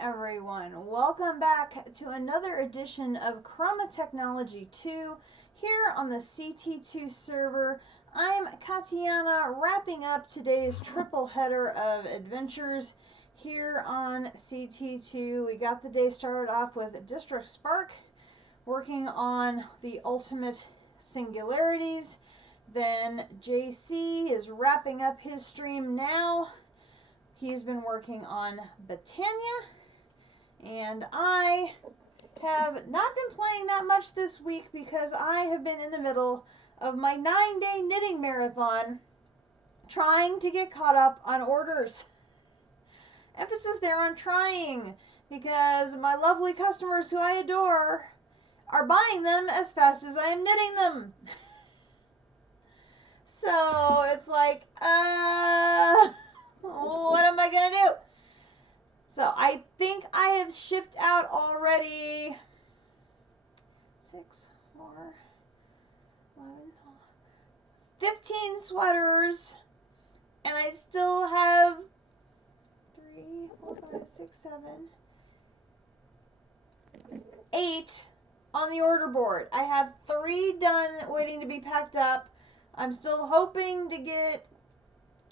everyone. Welcome back to another edition of Chroma Technology 2 here on the CT2 server. I'm Katiana, wrapping up today's triple header of adventures here on CT2. We got the day started off with District Spark, working on the ultimate singularities. Then JC is wrapping up his stream now. He's been working on Britannia, and I have not been playing that much this week because I have been in the middle of my 9-day knitting marathon trying to get caught up on orders. Emphasis there on trying, because my lovely customers who I adore are buying them as fast as I am knitting them. So it's like, what am I gonna do? So I think I have shipped out already 6 more, 11, 15 sweaters, and I still have 3, 4, 5, 6, 7, 8 on the order board. I have 3 done waiting to be packed up. I'm still hoping to get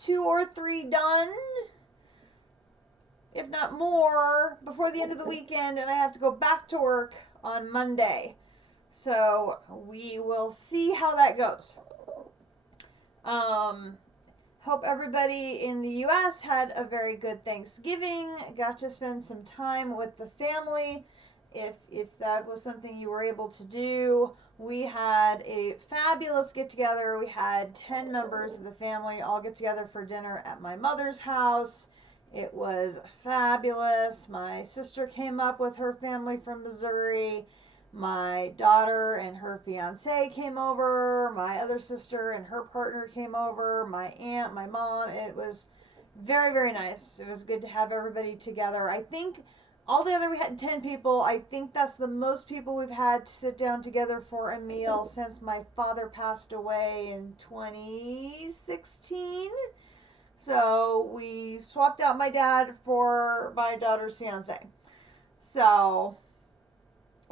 2 or 3 done, if not more, before the end of the weekend, and I have to go back to work on Monday. So we will see how that goes. Hope everybody in the U.S. had a very good Thanksgiving, got to spend some time with the family. If that was something you were able to do. We had a fabulous get-together. We had 10 members of the family all get together for dinner at my mother's house. It was fabulous. My sister came up with her family from Missouri. My daughter and her fiance came over. My other sister and her partner came over. My aunt, my mom. It was very, very nice. It was good to have everybody together. I think altogether we had 10 people. I think that's the most people we've had to sit down together for a meal since my father passed away in 2016. So we swapped out my dad for my daughter's fiance. So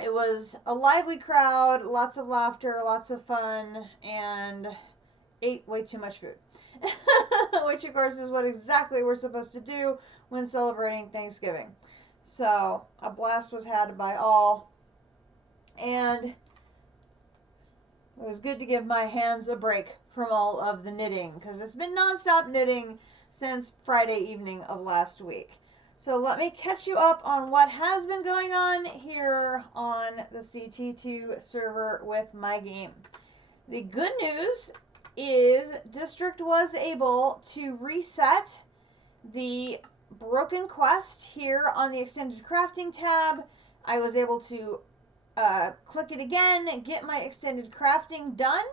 it was a lively crowd, lots of laughter, lots of fun, and ate way too much food. Which of course is what exactly we're supposed to do when celebrating Thanksgiving. So a blast was had by all, and it was good to give my hands a break from all of the knitting, because it's been nonstop knitting since Friday evening of last week. So let me catch you up on what has been going on here on the CT2 server with my game. The good news is District was able to reset the broken quest here on the extended crafting tab. I was able to click it again, get my extended crafting done,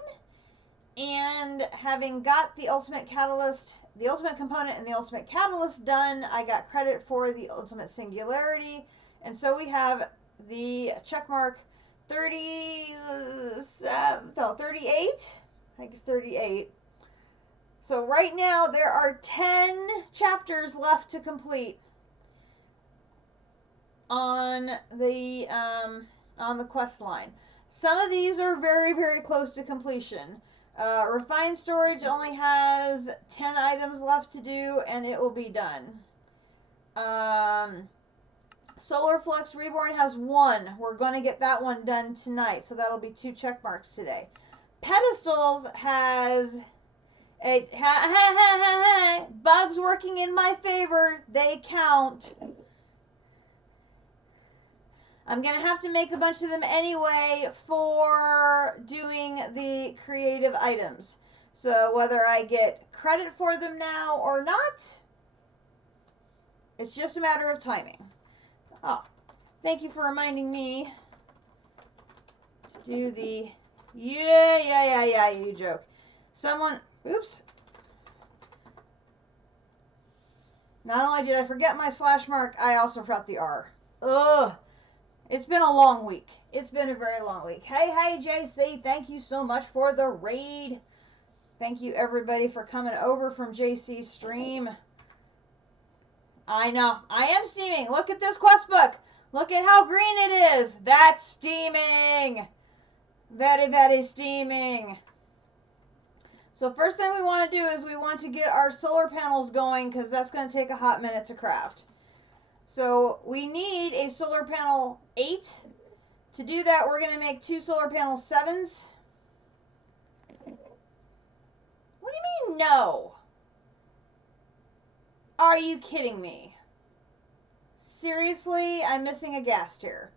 and having got the ultimate catalyst, the ultimate component and the ultimate catalyst done, I got credit for the ultimate singularity, and so we have the checkmark 38, I think it's 38. So right now there are 10 chapters left to complete on the quest line. Some of these are very, very close to completion. Refined Storage only has 10 items left to do, and it will be done. Solar Flux Reborn has 1. We're going to get that one done tonight, so that'll be 2 check marks today. Pedestals has bugs working in my favor. They count. I'm going to have to make a bunch of them anyway for doing the creative items. So whether I get credit for them now or not, it's just a matter of timing. Oh, thank you for reminding me to do the, yeah, you joke. Oops. Not only did I forget my slash mark, I also forgot the R. Ugh. It's been a long week. It's been a very long week. Hey, JC, thank you so much for the raid. Thank you, everybody, for coming over from JC's stream. I know. I am steaming. Look at this quest book. Look at how green it is. That's steaming. Very, very steaming. So first thing we want to do is we want to get our solar panels going because that's going to take a hot minute to craft. So we need a solar panel 8. To do that, we're going to make 2 solar panel 7s. What do you mean, no? Are you kidding me? Seriously? I'm missing a gas tier.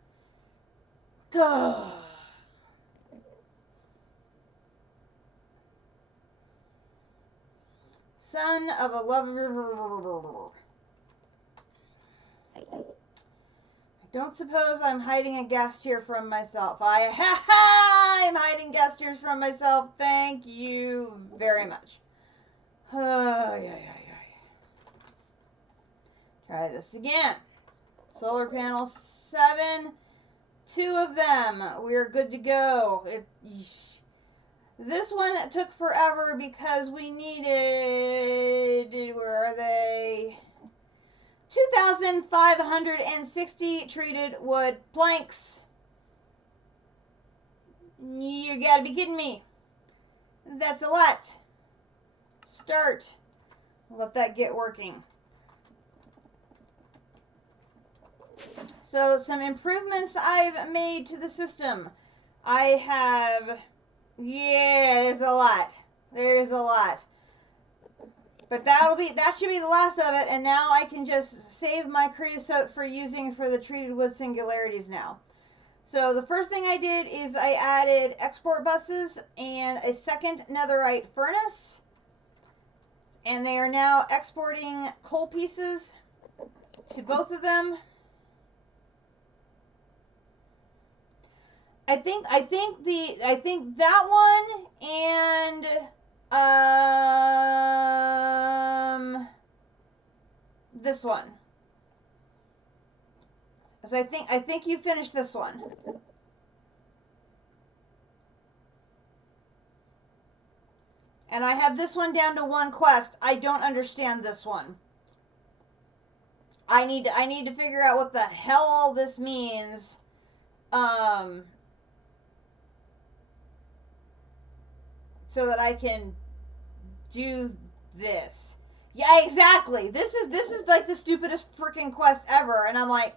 Duh. Son of a love. I don't suppose I'm hiding a gas tier from myself. I'm hiding gas tiers from myself. Thank you very much. Try this again. Solar panel 7. 2 of them. We're good to go. This one took forever because we needed, where are they? 2,560 treated wood planks. You gotta be kidding me. That's a lot. Start. Let that get working. So some improvements I've made to the system. I have, there's a lot. There's a lot. But that should be the last of it, and now I can just save my creosote for using for the treated wood singularities now. So the first thing I did is I added export buses and a second netherite furnace. And they are now exporting coal pieces to both of them. I think that one and this one. So I think you finished this one. And I have this one down to 1 quest. I don't understand this one. I need to figure out what the hell all this means. So that I can do this. Yeah, exactly. This is like the stupidest freaking quest ever, and I'm like,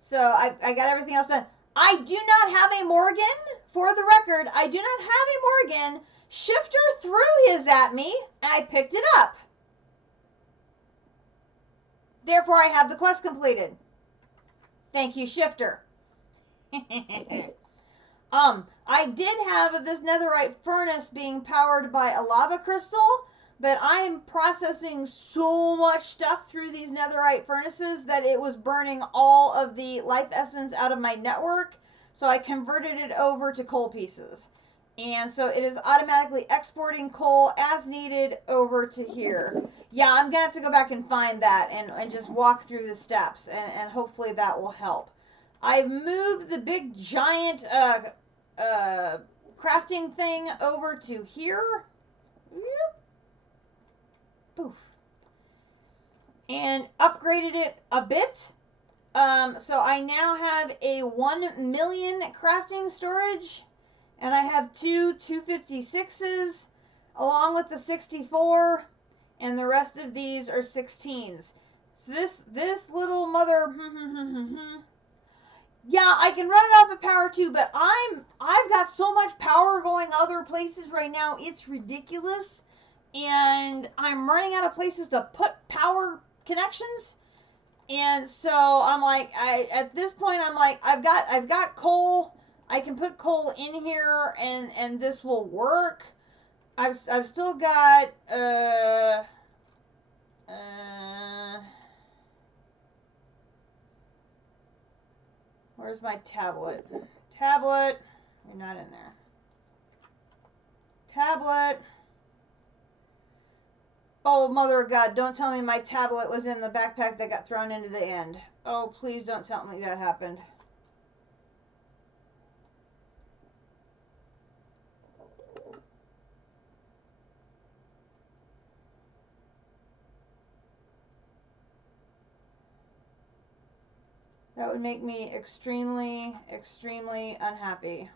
so I got everything else done. I do not have a Morgan. For the record, I do not have a Morgan. Shifter threw his at me, and I picked it up. Therefore, I have the quest completed. Thank you, Shifter. I did have this netherite furnace being powered by a lava crystal, but I'm processing so much stuff through these netherite furnaces that it was burning all of the life essence out of my network, so I converted it over to coal pieces. And so it is automatically exporting coal as needed over to here. Yeah, I'm going to have to go back and find that and just walk through the steps, and hopefully that will help. I've moved the big giant crafting thing over to here. Yep. Poof. And upgraded it a bit. So I now have a 1 million crafting storage, and I have 2 256s along with the 64, and the rest of these are 16s. So this little mother yeah, I can run it off of power too, but I've got so much power going other places right now, it's ridiculous. And I'm running out of places to put power connections. And so I'm like, at this point I'm like, I've got coal. I can put coal in here and this will work. I've still got where's my tablet? Tablet, you're not in there. Tablet. Oh, mother of God, don't tell me my tablet was in the backpack that got thrown into the end. Oh, please don't tell me that happened. That would make me extremely, extremely unhappy.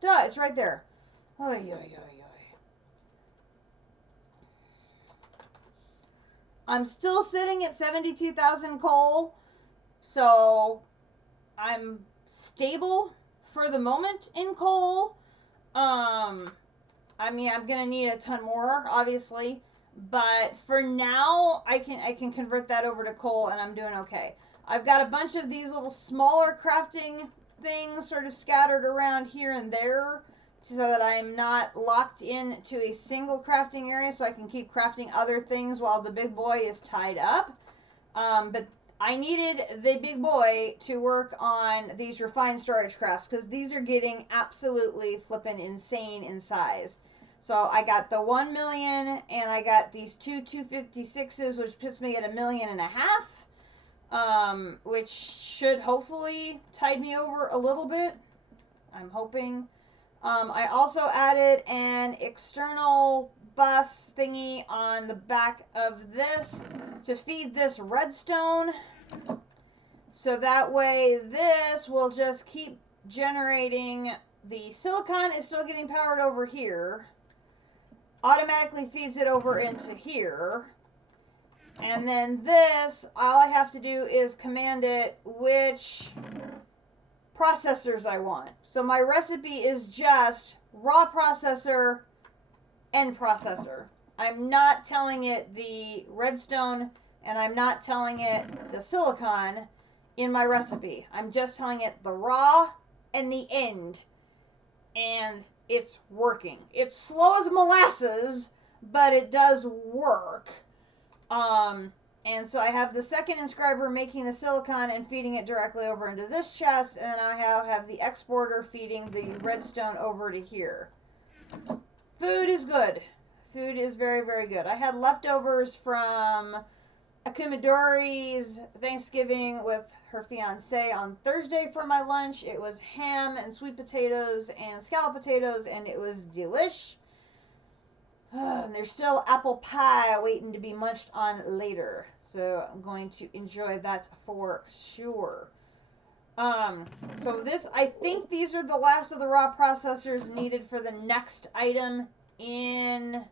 Duh, it's right there. Oy, oy, oy, oy. I'm still sitting at 72,000 coal, so I'm stable for the moment in coal. I mean, I'm gonna need a ton more, obviously, but for now, I can convert that over to coal, and I'm doing okay. I've got a bunch of these little smaller crafting things sort of scattered around here and there, so that I'm not locked into a single crafting area, so I can keep crafting other things while the big boy is tied up. But I needed the big boy to work on these refined storage crafts, because these are getting absolutely flippin' insane in size. So I got the 1 million, and I got these two 256s, which puts me at 1.5 million, which should hopefully tide me over a little bit. I'm hoping. I also added an external bus thingy on the back of this to feed this redstone. So that way this will just keep generating. The silicon is still getting powered over here. Automatically feeds it over into here. And then this, all I have to do is command it which processors I want. So my recipe is just raw processor, end processor. I'm not telling it the redstone, and I'm not telling it the silicon in my recipe. I'm just telling it the raw and the end. And it's working. It's slow as molasses, but it does work. And so I have the second inscriber making the silicon and feeding it directly over into this chest, and then I have the exporter feeding the redstone over to here. Food is good. Food is very, very good. I had leftovers from Akumadori's Thanksgiving with her fiance on Thursday for my lunch. It was ham and sweet potatoes and scallop potatoes, and it was delish. And there's still apple pie waiting to be munched on later, so I'm going to enjoy that for sure. So this, I think these are the last of the raw processors needed for the next item in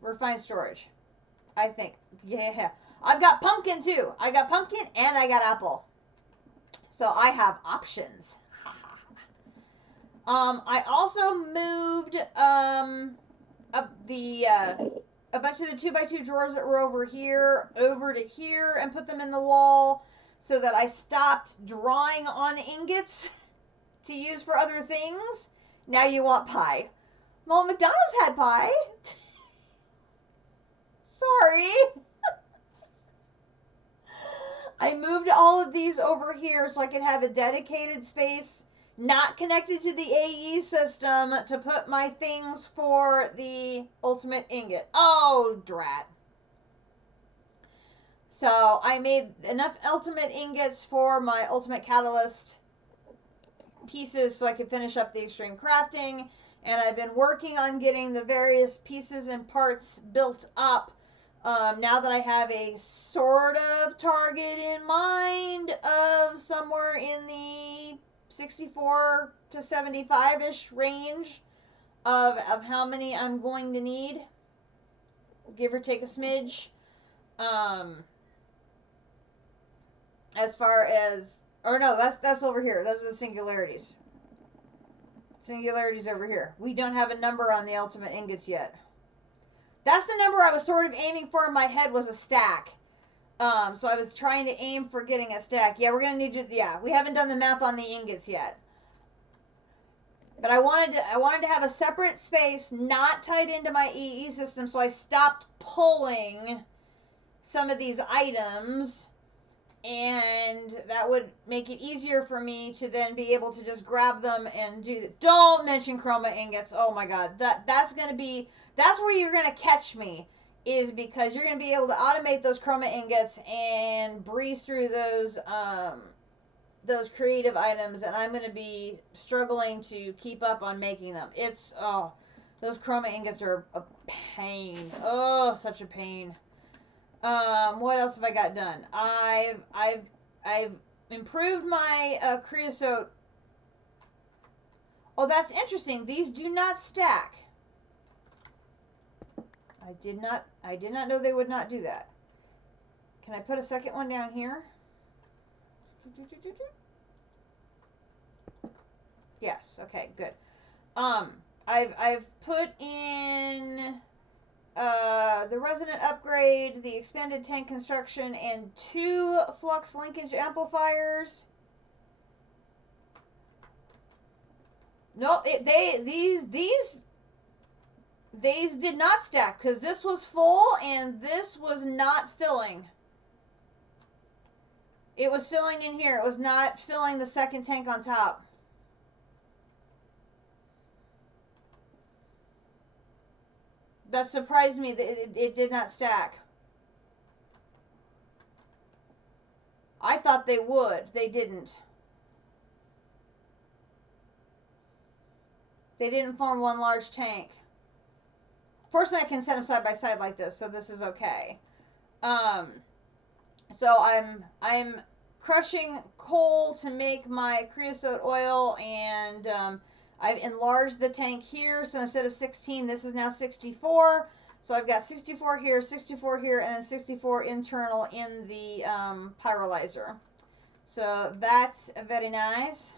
refined storage. I think. Yeah. I've got pumpkin too. I got pumpkin and I got apple. So I have options. I also moved a bunch of the 2x2 drawers that were over to here and put them in the wall so that I stopped drawing on ingots to use for other things. Now you want pie. Well, McDonald's had pie. Sorry. I moved all of these over here so I could have a dedicated space, not connected to the AE system, to put my things for the ultimate ingot. Oh, drat. So I made enough ultimate ingots for my ultimate catalyst pieces so I could finish up the extreme crafting. And I've been working on getting the various pieces and parts built up. Now that I have a sort of target in mind of somewhere in the 64 to 75-ish range of how many I'm going to need, give or take a smidge. As far as, or no, that's over here. Those are the singularities. Singularities over here. We don't have a number on the ultimate ingots yet. That's the number I was sort of aiming for in my head, was a stack. So I was trying to aim for getting a stack. Yeah, we're going to need to, yeah, we haven't done the math on the ingots yet. But I wanted to have a separate space not tied into my EE system, so I stopped pulling some of these items, and that would make it easier for me to then be able to just grab them and do that. Don't mention chroma ingots. Oh my god. That's where you're going to catch me, is because you're going to be able to automate those chroma ingots and breeze through those those creative items, and I'm going to be struggling to keep up on making them. It's, oh, those chroma ingots are a pain. Oh, such a pain. What else have I got done? I've improved my creosote. Oh, that's interesting. These do not stack. I did not know they would not do that. Can I put a second one down here? Yes. Okay. Good. I've put in the resonant upgrade, the expanded tank construction, and 2 flux linkage amplifiers. No, these did not stack because this was full and this was not filling. It was filling in here. It was not filling the second tank on top. That surprised me that it did not stack. I thought they would. They didn't. They didn't form one large tank. Fortunately, I can set them side by side like this, so this is okay. So I'm crushing coal to make my creosote oil, and I've enlarged the tank here. So instead of 16, this is now 64. So I've got 64 here, 64 here, and then 64 internal in the pyrolyzer. So that's very nice.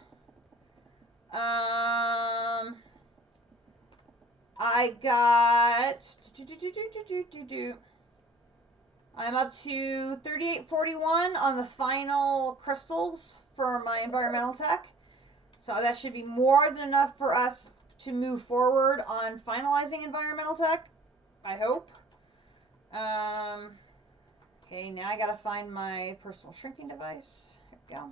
I got I'm up to 3841 on the final crystals for my environmental tech. So that should be more than enough for us to move forward on finalizing environmental tech. I hope. Okay, now I gotta find my personal shrinking device. Here we go.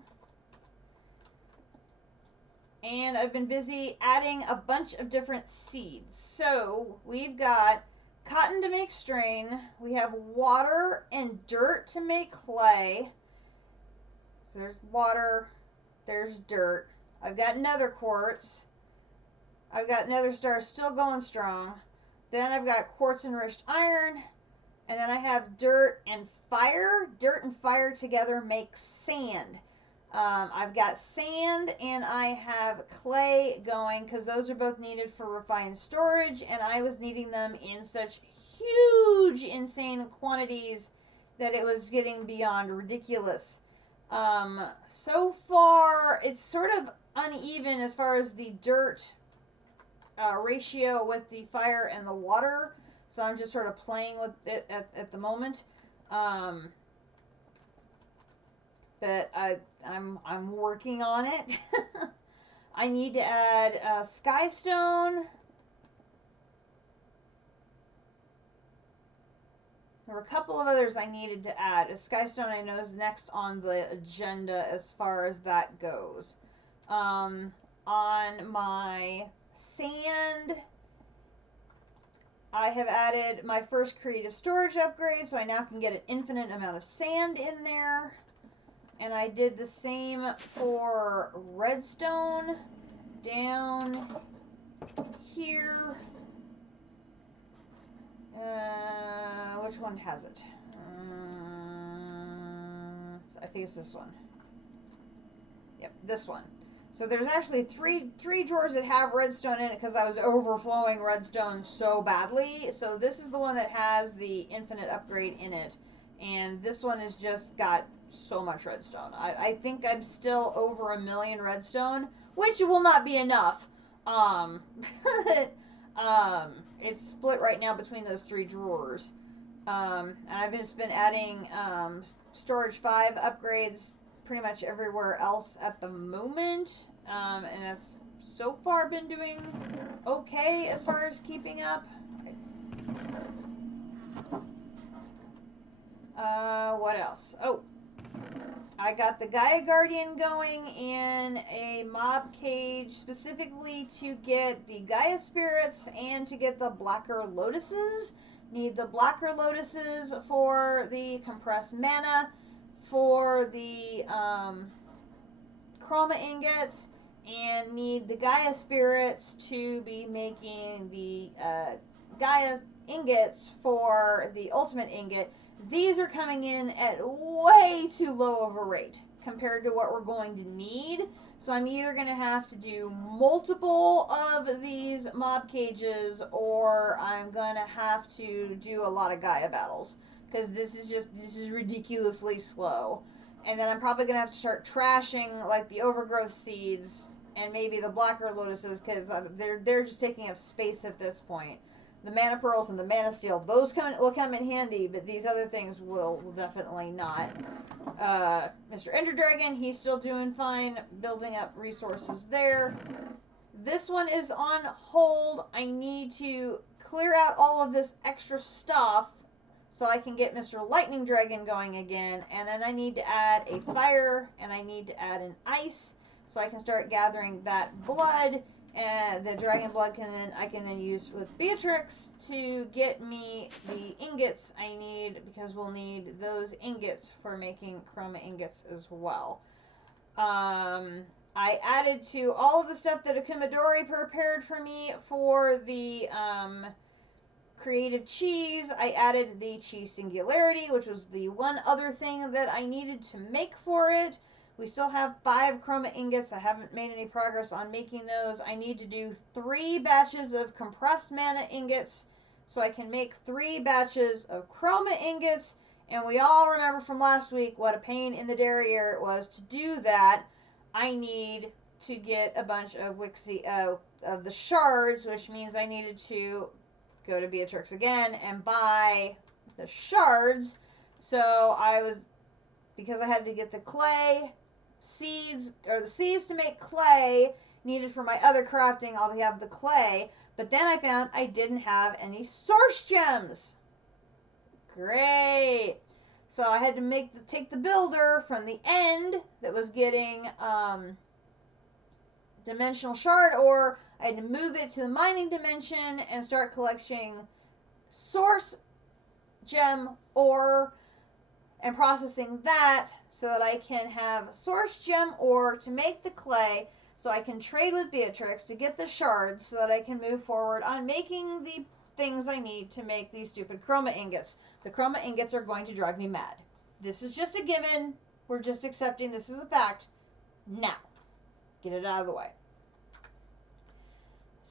And I've been busy adding a bunch of different seeds. So we've got cotton to make strain. We have water and dirt to make clay. So there's water, there's dirt. I've got nether quartz. I've got nether stars still going strong. Then I've got quartz enriched iron. And then I have dirt and fire. Dirt and fire together make sand. I've got sand and I have clay going because those are both needed for refined storage, and I was needing them in such huge, insane quantities that it was getting beyond ridiculous. So far, it's sort of uneven as far as the dirt ratio with the fire and the water, so I'm just sort of playing with it at the moment. But I'm working on it. I need to add skystone. There were a couple of others I needed to add. Skystone I know is next on the agenda as far as that goes. On my sand, I have added my first creative storage upgrade, so I now can get an infinite amount of sand in there. And I did the same for redstone down here. Which one has it? I think it's this one. Yep, this one. So there's actually three drawers that have redstone in it because I was overflowing redstone so badly. So this is the one that has the infinite upgrade in it. And this one has just got so much redstone. I think I'm still over 1 million redstone, which will not be enough. It's split right now between those 3 drawers. And I've just been adding storage 5 upgrades pretty much everywhere else at the moment. And that's so far been doing okay as far as keeping up. What else? Oh, I got the Gaia Guardian going in a mob cage specifically to get the Gaia spirits and to get the blacker lotuses. Need the blacker lotuses for the compressed mana, for the chroma ingots and need the Gaia spirits to be making the Gaia ingots for the ultimate ingot. These are coming in at way too low of a rate compared to what we're going to need. So I'm either going to have to do multiple of these mob cages, or I'm going to have to do a lot of Gaia battles, because this is ridiculously slow. And then I'm probably going to have to start trashing like the overgrowth seeds and maybe the blacker lotuses, because they're just taking up space at this point. The mana pearls and the mana steel, those will come in handy, but these other things will definitely not. Mr. Ender Dragon, he's still doing fine, building up resources there. This one is on hold. I need to clear out all of this extra stuff so I can get Mr. Lightning Dragon going again, and then I need to add a fire, and I need to add an ice, so I can start gathering that blood, and the dragon blood I can then use with Beatrix to get me the ingots I need, because we'll need those ingots for making chroma ingots as well. I added to all of the stuff that Akumadori prepared for me for the creative cheese. I added the cheese singularity, which was the one other thing that I needed to make for it. We still have 5 chroma ingots. I haven't made any progress on making those. I need to do 3 batches of compressed mana ingots so I can make 3 batches of chroma ingots. And we all remember from last week what a pain in the derriere it was to do that. I need to get a bunch of of the shards, which means I needed to go to Beatrix again and buy the shards. So because I had to get the clay seeds, or the seeds to make clay needed for my other crafting, I'll have the clay. But then I found I didn't have any source gems. Great. So I had to take the builder from the end that was getting dimensional shard ore. I had to move it to the mining dimension and start collecting source gem ore and processing that so that I can have source gem ore to make the clay, so I can trade with Beatrix to get the shards so that I can move forward on making the things I need to make these stupid chroma ingots. The chroma ingots are going to drive me mad. This is just a given. We're just accepting this as a fact. Now, get it out of the way.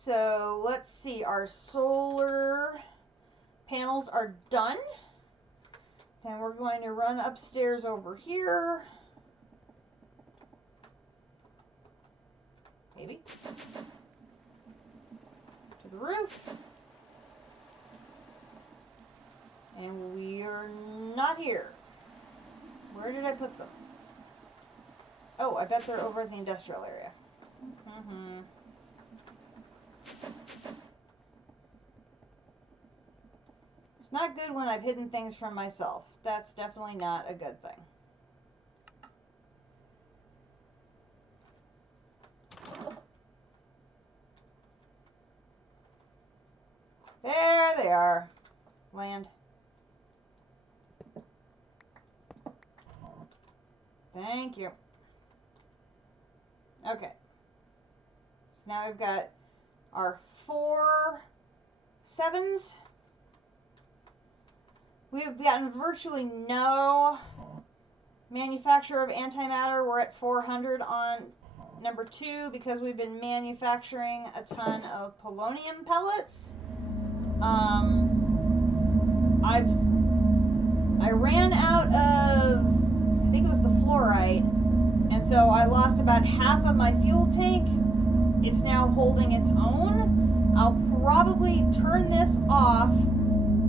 So let's see, our solar panels are done. And we're going to run upstairs over here. Maybe. To the roof. And we're not here. Where did I put them? Oh, I bet they're over in the industrial area. It's not good when I've hidden things from myself. That's definitely not a good thing. There they are. Land. Thank you. Okay. So now we've got our 4 7s. We have gotten virtually no manufacture of antimatter. We're at 400 on number 2 because we've been manufacturing a ton of polonium pellets. I ran out of, I think it was the fluorite, and so I lost about half of my fuel tank. It's now holding its own. I'll probably turn this off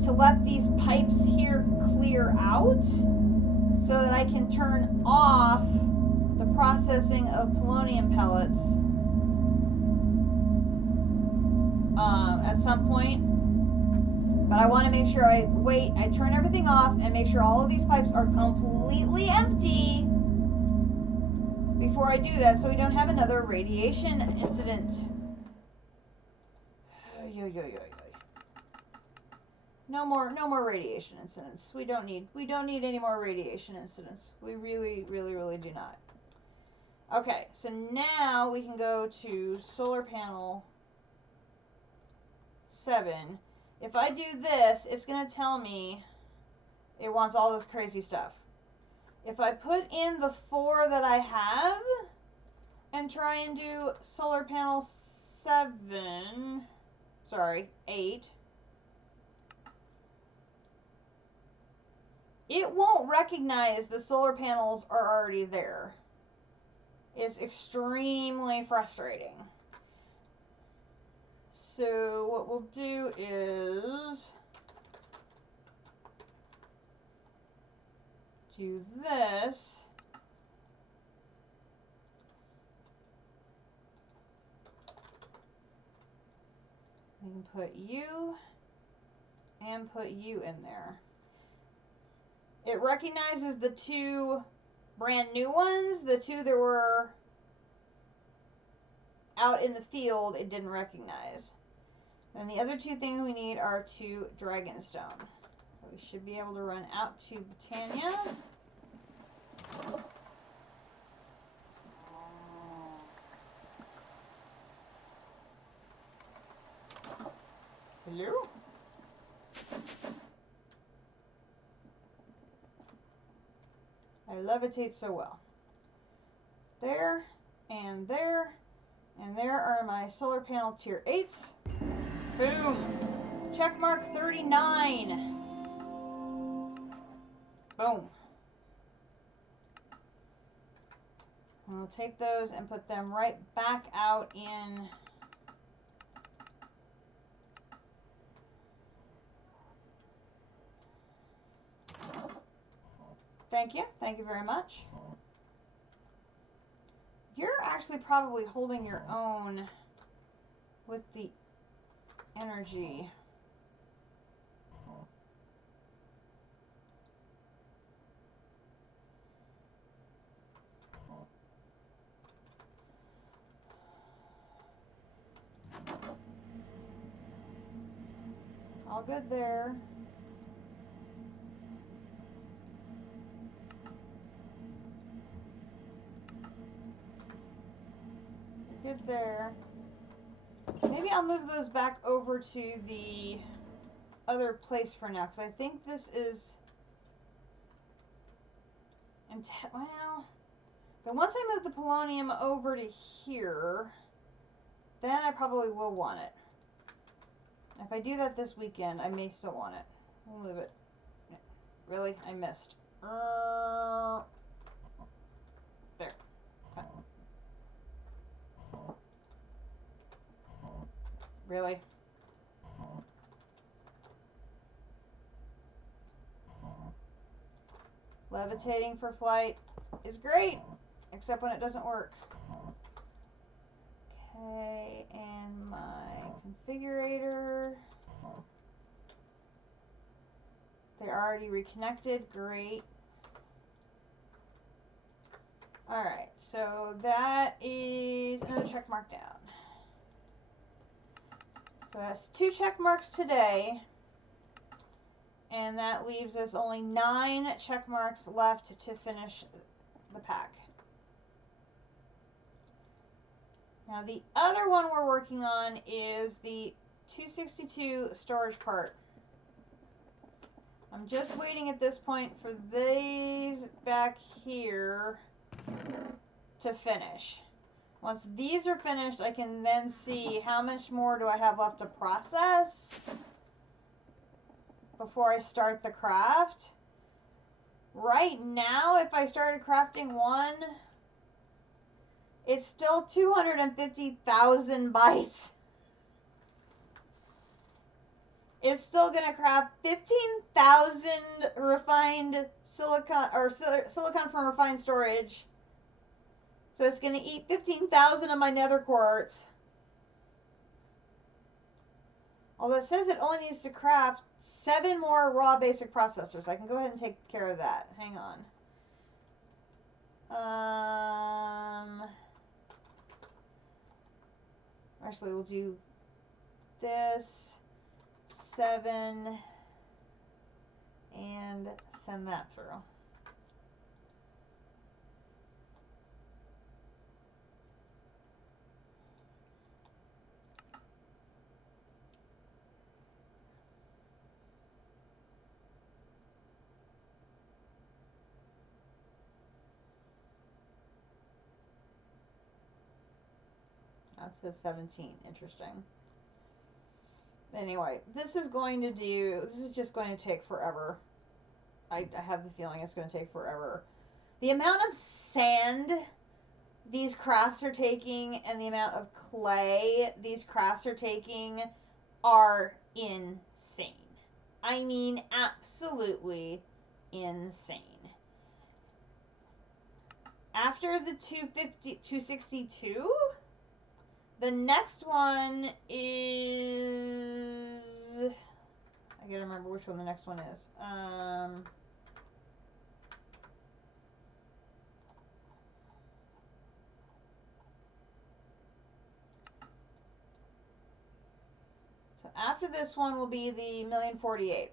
to let these pipes here clear out so that I can turn off the processing of polonium pellets at some point. But I want to make sure I turn everything off and make sure all of these pipes are completely empty before I do that, so we don't have another radiation incident. No more radiation incidents. We don't need any more radiation incidents. We really do not. Okay, so now we can go to solar panel 7. If I do this, it's going to tell me it wants all this crazy stuff. If I put in the 4 that I have and try and do solar panel 8, it won't recognize the solar panels are already there. It's extremely frustrating. So what we'll do is do this. We can put you and put you in there. It recognizes the 2 brand new ones. The 2 that were out in the field, it didn't recognize. And the other 2 things we need are 2 dragonstone. So we should be able to run out to Britannia. Hello? I levitate so well. There, and there, and there are my solar panel tier 8s. Boom! Checkmark 39. Boom. And we'll take those and put them right back out in Thank you very much. You're actually probably holding your own with the energy. All good there. Good there. Maybe I'll move those back over to the other place for now, because I think this is... well... But once I move the polonium over to here, then I probably will want it. If I do that this weekend, I may still want it. We'll move it. Really? I missed. There. Okay. Really? Levitating for flight is great, except when it doesn't work. Okay, and my configurator. They're already reconnected, great. Alright, so that is another check mark down. So that's 2 check marks today. And that leaves us only 9 check marks left to finish the pack. Now the other one we're working on is the 262 storage part. I'm just waiting at this point for these back here to finish. Once these are finished, I can then see how much more do I have left to process before I start the craft. Right now, if I started crafting one, it's still 250,000 bytes. It's still going to craft 15,000 refined silicon, or silicon from refined storage. So it's going to eat 15,000 of my nether quartz. Although it says it only needs to craft 7 more raw basic processors. I can go ahead and take care of that. Hang on. Actually, we'll do this 7 and send that through. says 17. Interesting. Anyway, this is just going to take forever. I have the feeling it's going to take forever. The amount of sand these crafts are taking and the amount of clay these crafts are taking are insane. I mean, absolutely insane. After the 262, the next one is... I gotta remember which one the next one is. So after this one will be the 1,048,000.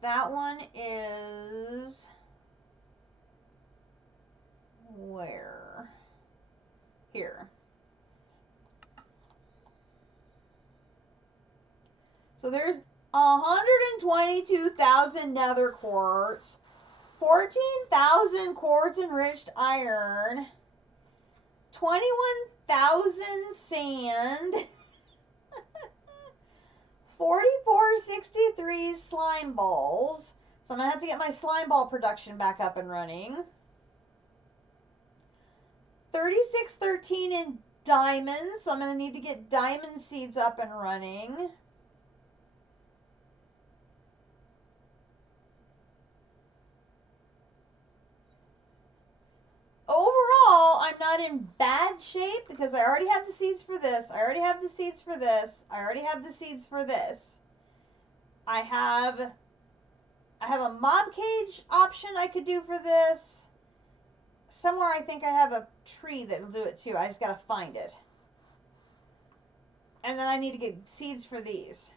That one is... where? Here. So there's 122,000 nether quartz, 14,000 quartz enriched iron, 21,000 sand, 4463 slime balls. So I'm going to have to get my slime ball production back up and running. 3613 in diamonds, so I'm going to need to get diamond seeds up and running. Overall, I'm not in bad shape because I already have the seeds for this. I already have the seeds for this. I already have the seeds for this. I have a mob cage option I could do for this. Somewhere I think I have a tree that will do it too. I just gotta find it. And then I need to get seeds for these.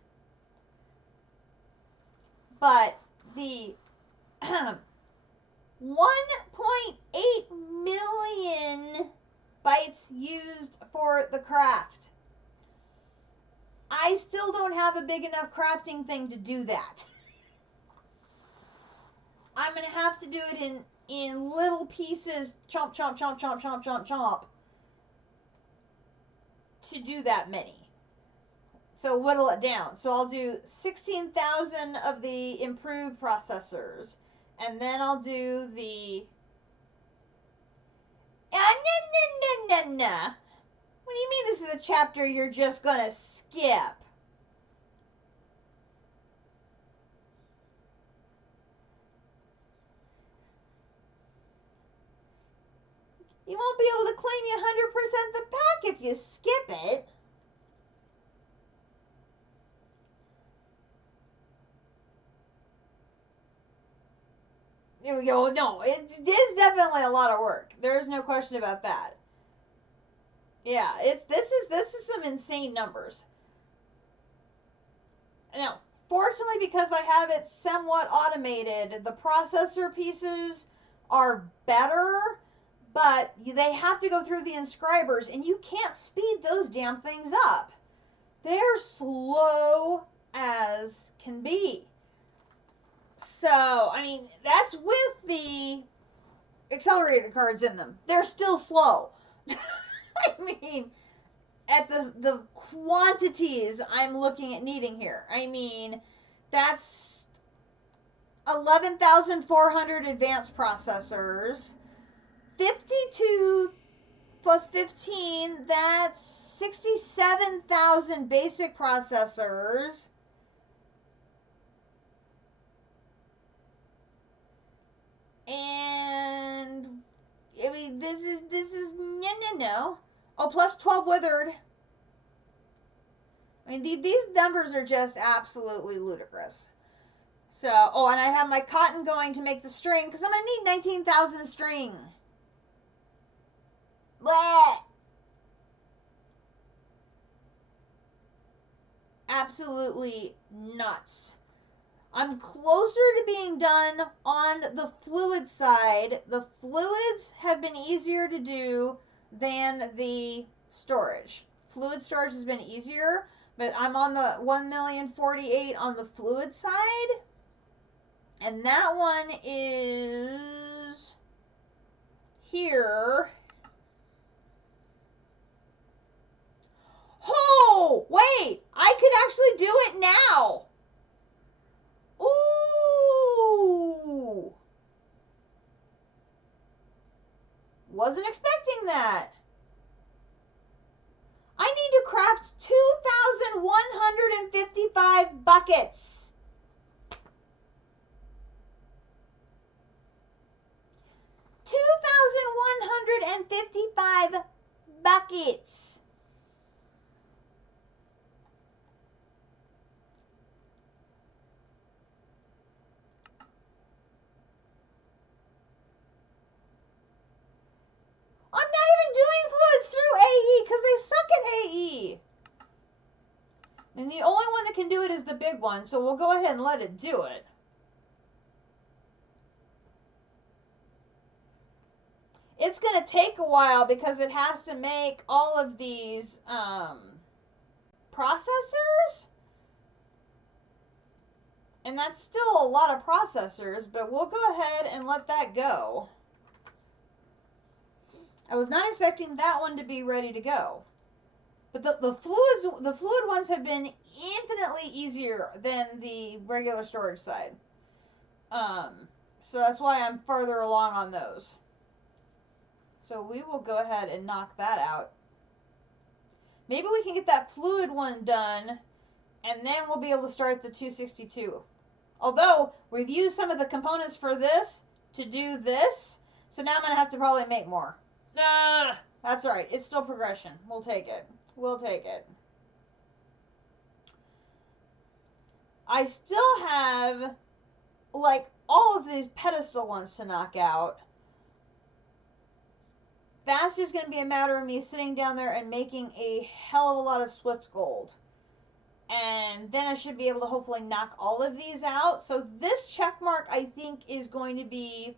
But the 1.8 million bytes used for the craft. I still don't have a big enough crafting thing to do that. I'm going to have to do it in little pieces, chomp, chomp, chomp, chomp, chomp, chomp, chomp, to do that many. So whittle it down. So I'll do 16,000 of the improved processors. And then I'll do the... Nah. What do you mean this is a chapter you're just going to skip? You won't be able to claim you 100% the pack if you skip it. There we go. No, it is definitely a lot of work. There's no question about that. Yeah, this is some insane numbers. Now, fortunately, because I have it somewhat automated, the processor pieces are better, but they have to go through the inscribers, and you can't speed those damn things up. They're slow as can be. So, I mean, that's with the accelerator cards in them. They're still slow. I mean, at the quantities I'm looking at needing here. I mean, that's 11,400 advanced processors. 52 plus 15, that's 67,000 basic processors. And I mean, this is no. Oh, plus 12 withered. I mean, these numbers are just absolutely ludicrous. So, oh, and I have my cotton going to make the string because I'm gonna need 19,000 string. Bleh. Absolutely nuts. I'm closer to being done on the fluid side. The fluids have been easier to do than the storage. Fluid storage has been easier, but I'm on the 1,048,000 on the fluid side. And that one is here. Oh, wait! I could actually do it now! Ooh! Wasn't expecting that. I need to craft 2,155 buckets. 2,155 buckets. I'm not even doing fluids through AE because they suck at AE. And the only one that can do it is the big one, so we'll go ahead and let it do it. It's going to take a while because it has to make all of these processors. And that's still a lot of processors, but we'll go ahead and let that go. I was not expecting that one to be ready to go. But the fluid ones have been infinitely easier than the regular storage side. So that's why I'm further along on those. So we will go ahead and knock that out. Maybe we can get that fluid one done, and then we'll be able to start the 262. Although, we've used some of the components for this to do this, so now I'm going to have to probably make more. That's alright. It's still progression. We'll take it. We'll take it. I still have, like, all of these pedestal ones to knock out. That's just going to be a matter of me sitting down there and making a hell of a lot of Swift Gold. And then I should be able to hopefully knock all of these out. So this check mark, I think, is going to be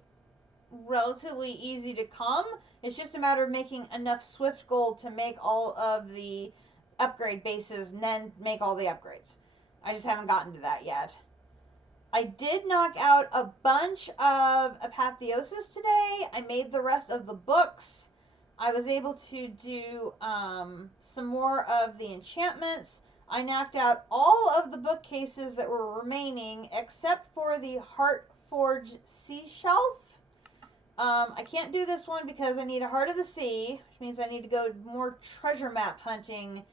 relatively easy to come. It's just a matter of making enough Swift Gold to make all of the upgrade bases and then make all the upgrades. I just haven't gotten to that yet. I did knock out a bunch of apotheosis today. I made the rest of the books. I was able to do some more of the enchantments. I knocked out all of the bookcases that were remaining except for the Heartforged Sea Shelf. I can't do this one because I need a Heart of the Sea, which means I need to go more treasure map hunting.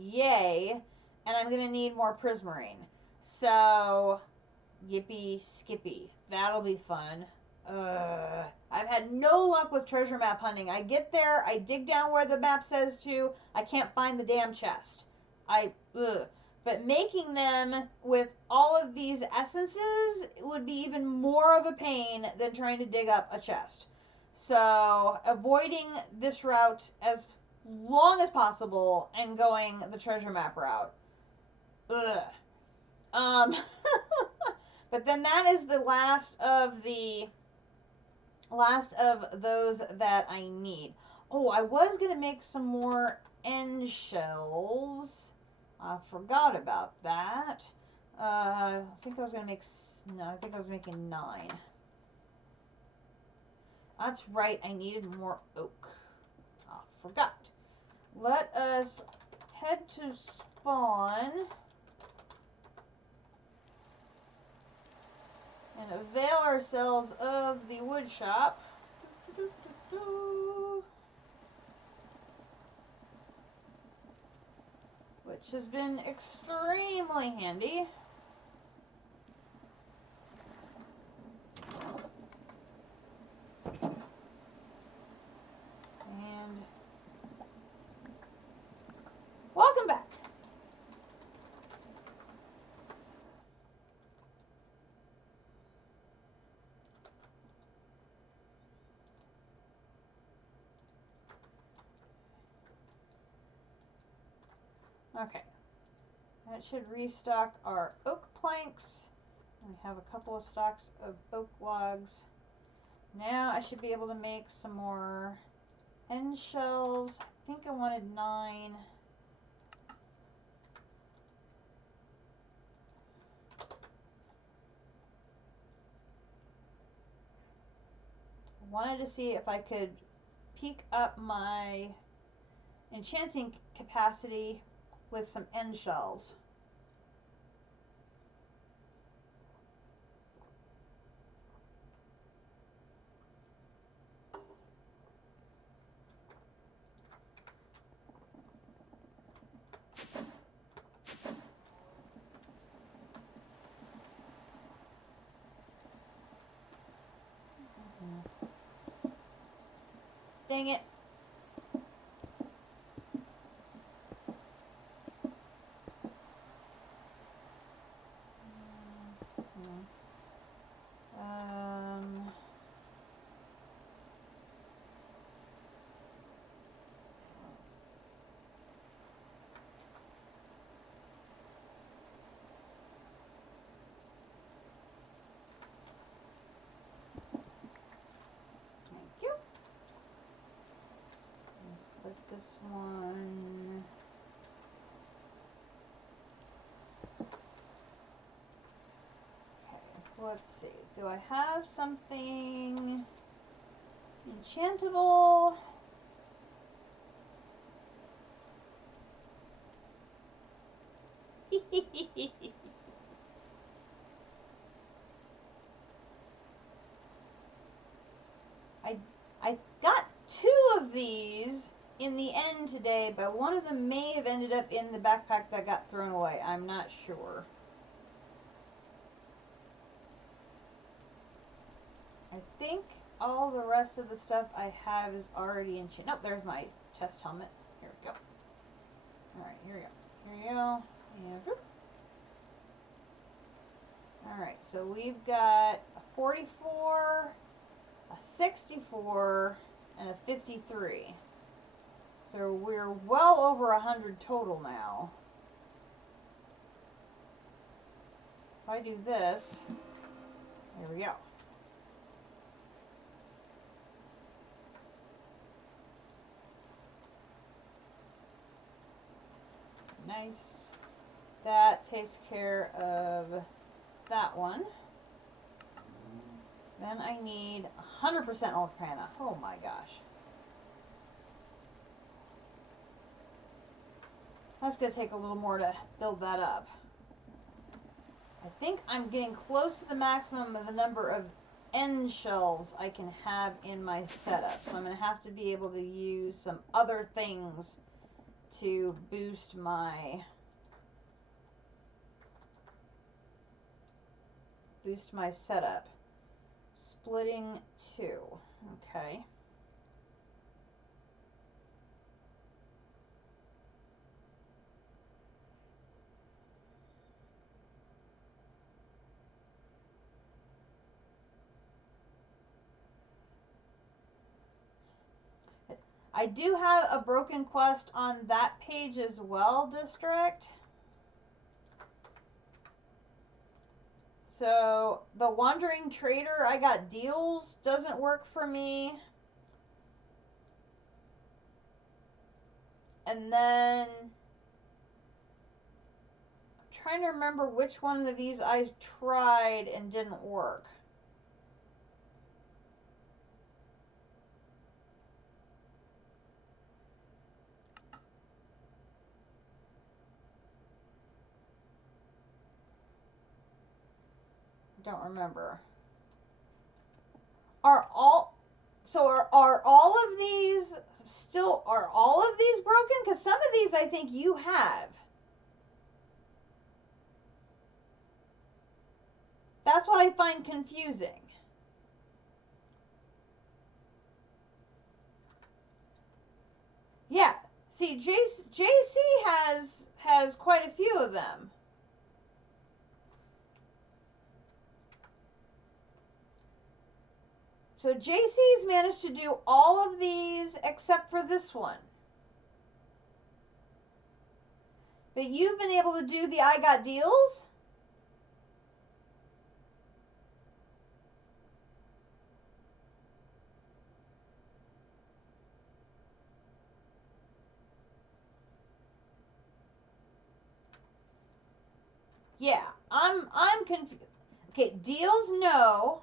Yay. And I'm going to need more Prismarine. So, yippee skippy. That'll be fun. I've had no luck with treasure map hunting. I get there, I dig down where the map says to, I can't find the damn chest. But making them with all of these essences would be even more of a pain than trying to dig up a chest. So, avoiding this route as long as possible and going the treasure map route. But then that is the last of those that I need. Oh, I was going to make some more end shelves. I forgot about that. I think I was going to make... No, I think I was making 9. That's right, I needed more oak. I forgot. Let us head to spawn and avail ourselves of the wood shop. Which has been extremely handy. And welcome back. Okay. That should restock our oak planks. We have a couple of stocks of oak logs. Now I should be able to make some more end shelves. I think I wanted 9. I wanted to see if I could peak up my enchanting capacity with some end shelves. Dang it. Thank you. Let's put this one. Let's see, do I have something enchantable? I got 2 of these in the end today, but one of them may have ended up in the backpack that got thrown away. I'm not sure. I think all the rest of the stuff I have is already enchanted. Nope, there's my chest helmet. Here we go. Alright, here we go. Here you go. And alright, so we've got a 44, a 64, and a 53. So we're well over 100 total now. If I do this, there we go. Nice. That takes care of that one. Then I need 100% Ultrana. Oh my gosh. That's going to take a little more to build that up. I think I'm getting close to the maximum of the number of end shelves I can have in my setup. So I'm going to have to be able to use some other things to boost my setup. Splitting 2. Okay. I do have a broken quest on that page as well, District. So, the Wandering Trader, I got deals, doesn't work for me. And then, I'm trying to remember which one of these I tried and didn't work. Don't remember. Are all of these still, are all of these broken? Because some of these I think you have. That's what I find confusing. Yeah. See, JC has quite a few of them. So JC's managed to do all of these except for this one. But you've been able to do the I got deals? Yeah, I'm confused. Okay, deals no.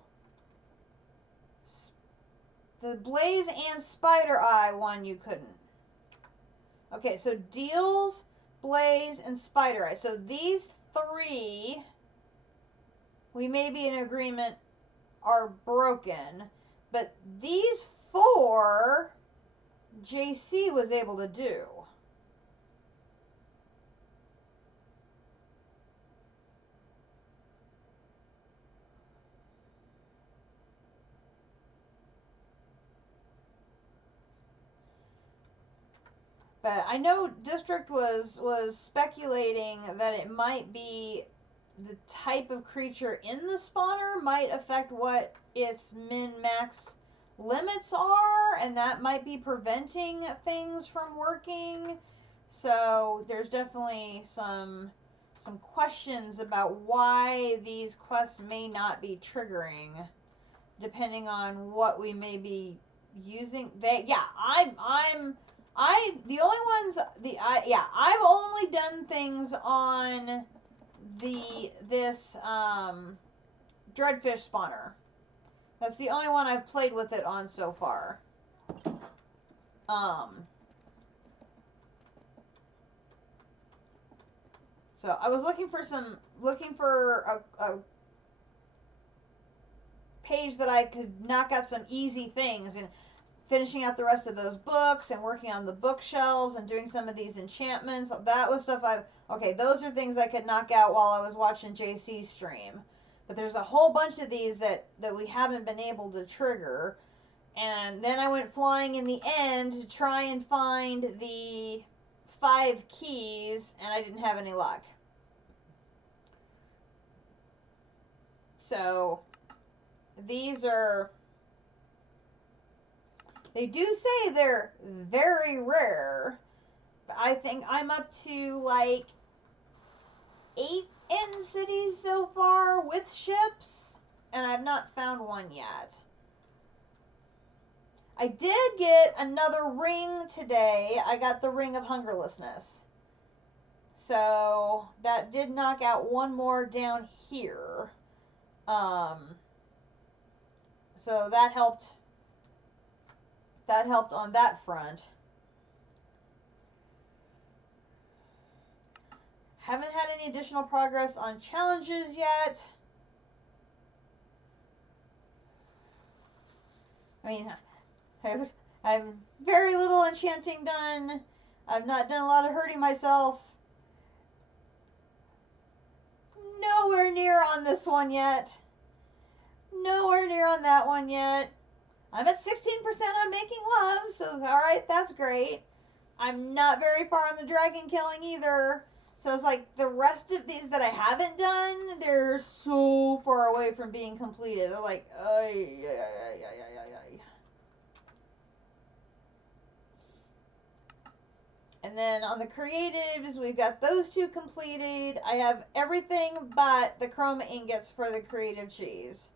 The Blaze and Spider Eye one you couldn't. Okay, so deals, Blaze, and Spider Eye. So these three, we may be in agreement, are broken. But these four, JC was able to do. But I know District was speculating that it might be the type of creature in the spawner might affect what its min-max limits are, and that might be preventing things from working. So there's definitely some questions about why these quests may not be triggering, depending on what we may be using. I've only done things on this Dreadfish spawner. That's the only one I've played with it on so far. So I was looking for a page that I could knock out some easy things, and finishing out the rest of those books and working on the bookshelves and doing some of these enchantments. That was stuff those are things I could knock out while I was watching JC's stream. But there's a whole bunch of these that we haven't been able to trigger. And then I went flying in the end to try and find the 5 keys, and I didn't have any luck. So these are... They do say they're very rare. But I think I'm up to like 8 end cities so far with ships, and I've not found one yet. I did get another ring today. I got the Ring of Hungerlessness. So that did knock out one more down here. So that helped. That helped on that front. Haven't had any additional progress on challenges yet. I mean, I've very little enchanting done. I've not done a lot of hurting myself. Nowhere near on this one yet. Nowhere near on that one yet. I'm at 16% on making love, so alright, that's great. I'm not very far on the dragon killing either. So it's like the rest of these that I haven't done, they're so far away from being completed. They're like, ay. And then on the creatives, we've got those 2 completed. I have everything but the chroma ingots for the creative cheese.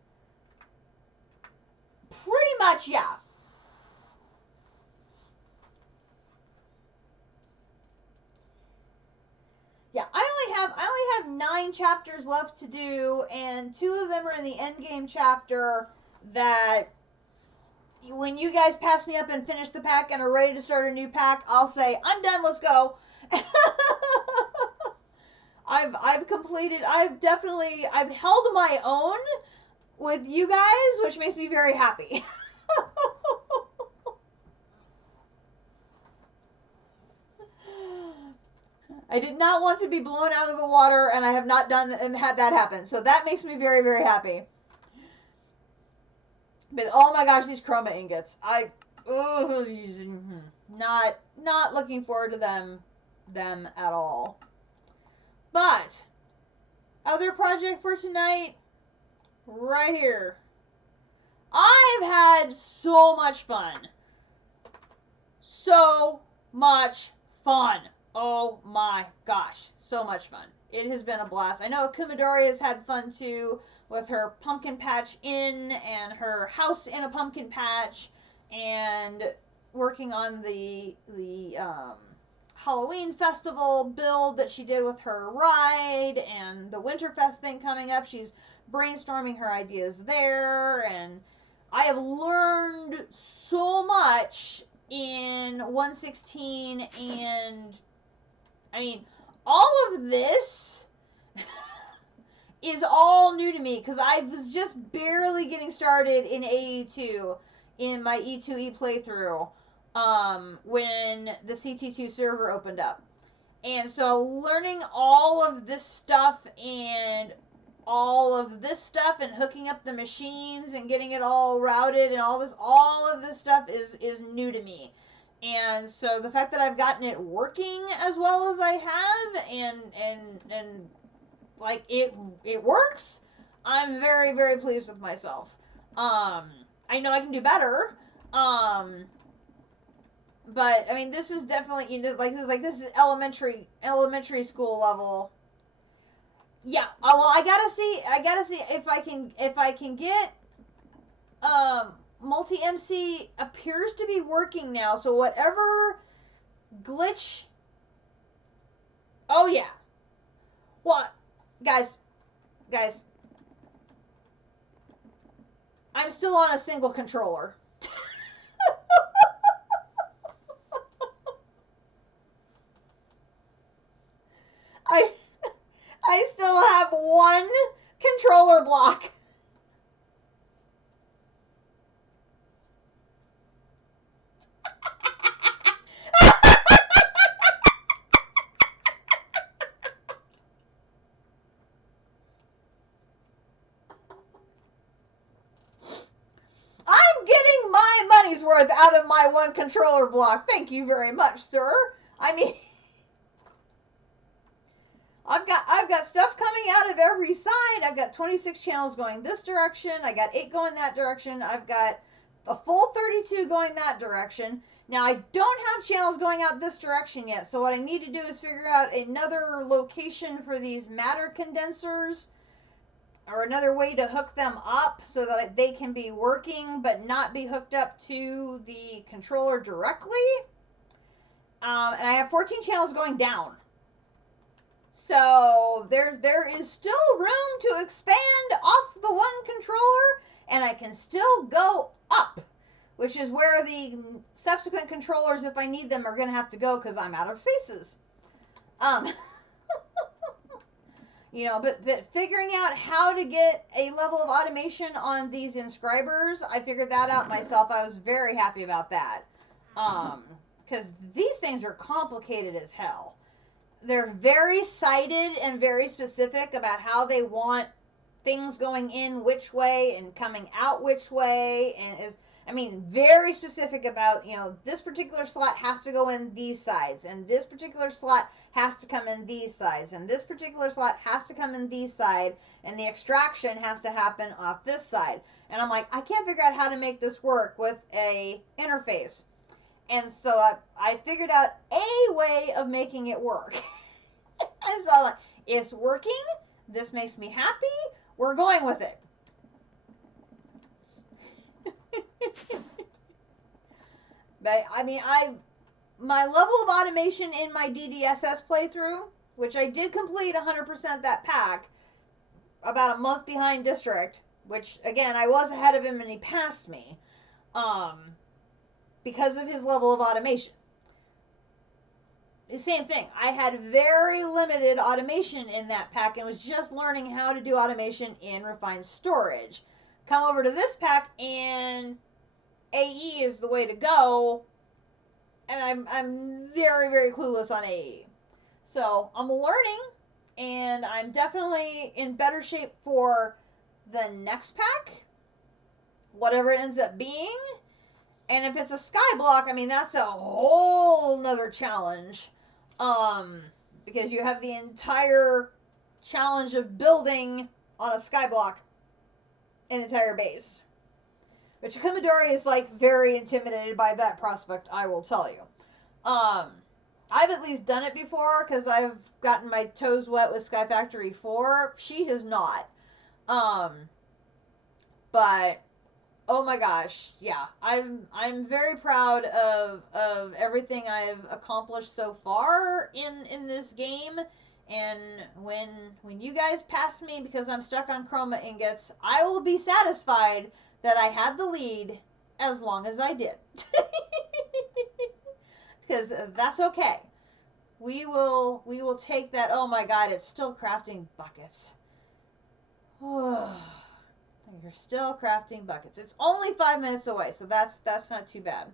Pretty much, yeah. Yeah, I only have 9 chapters left to do, and 2 of them are in the endgame chapter that when you guys pass me up and finish the pack and are ready to start a new pack, I'll say, I'm done, let's go. I've completed, I've held my own with you guys, which makes me very happy. I did not want to be blown out of the water, and I have not done and had that happen. So that makes me very, very happy. But oh my gosh, these chroma ingots. Not looking forward to them at all. But other project for tonight, right here. I've had so much fun. So much fun. Oh my gosh, so much fun. It has been a blast. I know Kumadori has had fun too with her pumpkin patch inn and her house in a pumpkin patch, and working on the Halloween festival build that she did with her ride, and the Winterfest thing coming up. She's brainstorming her ideas there, and I have learned so much in 116, and I mean, all of this is all new to me because I was just barely getting started in AE2 in my E2E playthrough when the CT2 server opened up. And so learning all of this stuff and hooking up the machines and getting it all routed and all of this stuff is new to me. And so the fact that I've gotten it working as well as I have and like it works, I'm very, very pleased with myself. I know I can do better. But I mean, this is definitely, you know, like this is elementary school level. Yeah. Well, I gotta see if I can get multi MC appears to be working now. So whatever glitch. Oh yeah. What, guys? I'm still on a single controller. I still have one controller block. I'm getting my money's worth out of my one controller block. Thank you very much, sir. I mean, I've got stuff coming out of every side. I've got 26 channels going this direction. I got 8 going that direction. I've got a full 32 going that direction. Now, I don't have channels going out this direction yet, so what I need to do is figure out another location for these matter condensers, or another way to hook them up so that they can be working but not be hooked up to the controller directly. And I have 14 channels going down. So there is still room to expand off the one controller, and I can still go up, which is where the subsequent controllers, if I need them, are going to have to go because I'm out of spaces. You know, but figuring out how to get a level of automation on these inscribers, I figured that out myself. I was very happy about that. Because these things are complicated as hell. They're very sighted and very specific about how they want things going in which way and coming out which way, and very specific about, you know, this particular slot has to go in these sides, and this particular slot has to come in these sides, and this particular slot has to come in these side, and the extraction has to happen off this side. And I'm like, I can't figure out how to make this work with a interface. And so I figured out a way of making it work. And so I'm like, it's working. This makes me happy. We're going with it. But I mean, my level of automation in my DDSS playthrough, which I did complete 100% that pack, about a month behind District, which again, I was ahead of him and he passed me, because of his level of automation. The same thing. I had very limited automation in that pack and was just learning how to do automation in Refined Storage. Come over to this pack and AE is the way to go, and I'm very, very clueless on AE. So I'm learning, and I'm definitely in better shape for the next pack, whatever it ends up being. And if it's a sky block, I mean, that's a whole nother challenge. Because you have the entire challenge of building on a sky block an entire base. Which Kumadori is, like, very intimidated by that prospect, I will tell you. I've at least done it before, because I've gotten my toes wet with Sky Factory 4. She has not. But oh my gosh, yeah. I'm very proud of everything I've accomplished so far in this game. And when you guys pass me because I'm stuck on Chroma ingots, I will be satisfied that I had the lead as long as I did. Because that's okay. we will take that. Oh my God, it's still crafting buckets. You're still crafting buckets. It's only 5 minutes away, so that's not too bad.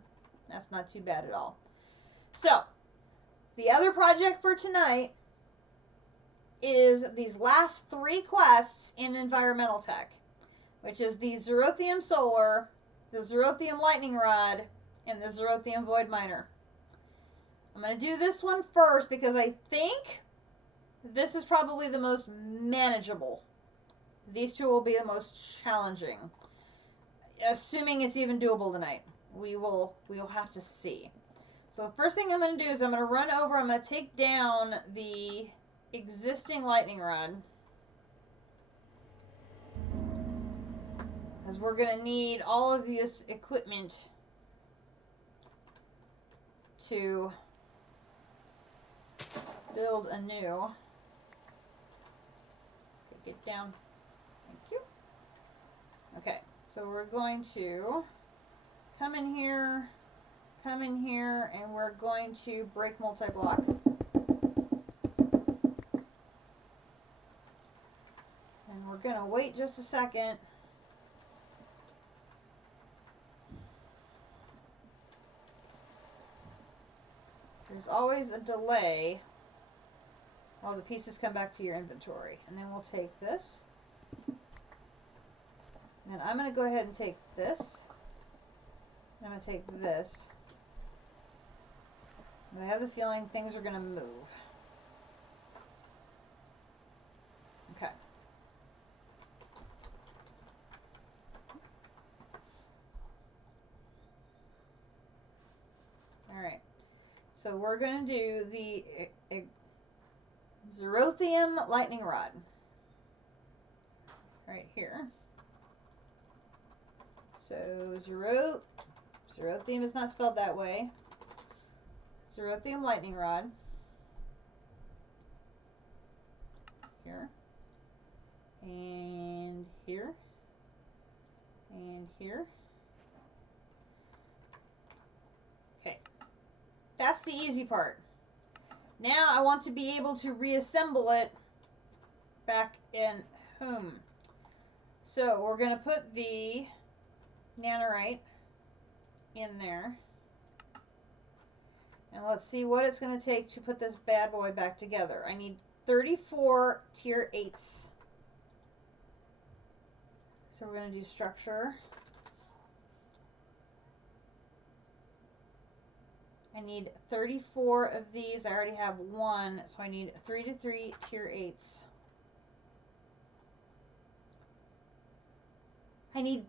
That's not too bad at all. So, the other project for tonight is these last 3 quests in environmental tech, which is the Zerothium Solar, the Zerothium Lightning Rod, and the Zerothium Void Miner. I'm going to do this one first because I think this is probably the most manageable. These 2 will be the most challenging. Assuming it's even doable tonight. We'll have to see. So the first thing I'm going to do is I'm going to run over, I'm going to take down the existing lightning rod. Because we're going to need all of this equipment to build anew. Take it down. Thank you. Okay, so we're going to come in here, and we're going to break multi-block. And we're going to wait just a second. There's always a delay while the pieces come back to your inventory. And then we'll take this. And I'm going to go ahead and take this. I'm going to take this. And I have the feeling things are going to move. Okay. Alright. So we're going to do the Zerothium Lightning Rod. Right here. So Zerothium is not spelled that way. Zerothium Lightning Rod. Here. And here. And here. Okay. That's the easy part. Now I want to be able to reassemble it back in home. So we're going to put the nanorite in there. And let's see what it's going to take to put this bad boy back together. I need 34 tier 8s. So we're going to do structure. I need 34 of these. I already have 1, so I need 3 to 3 tier 8s. I need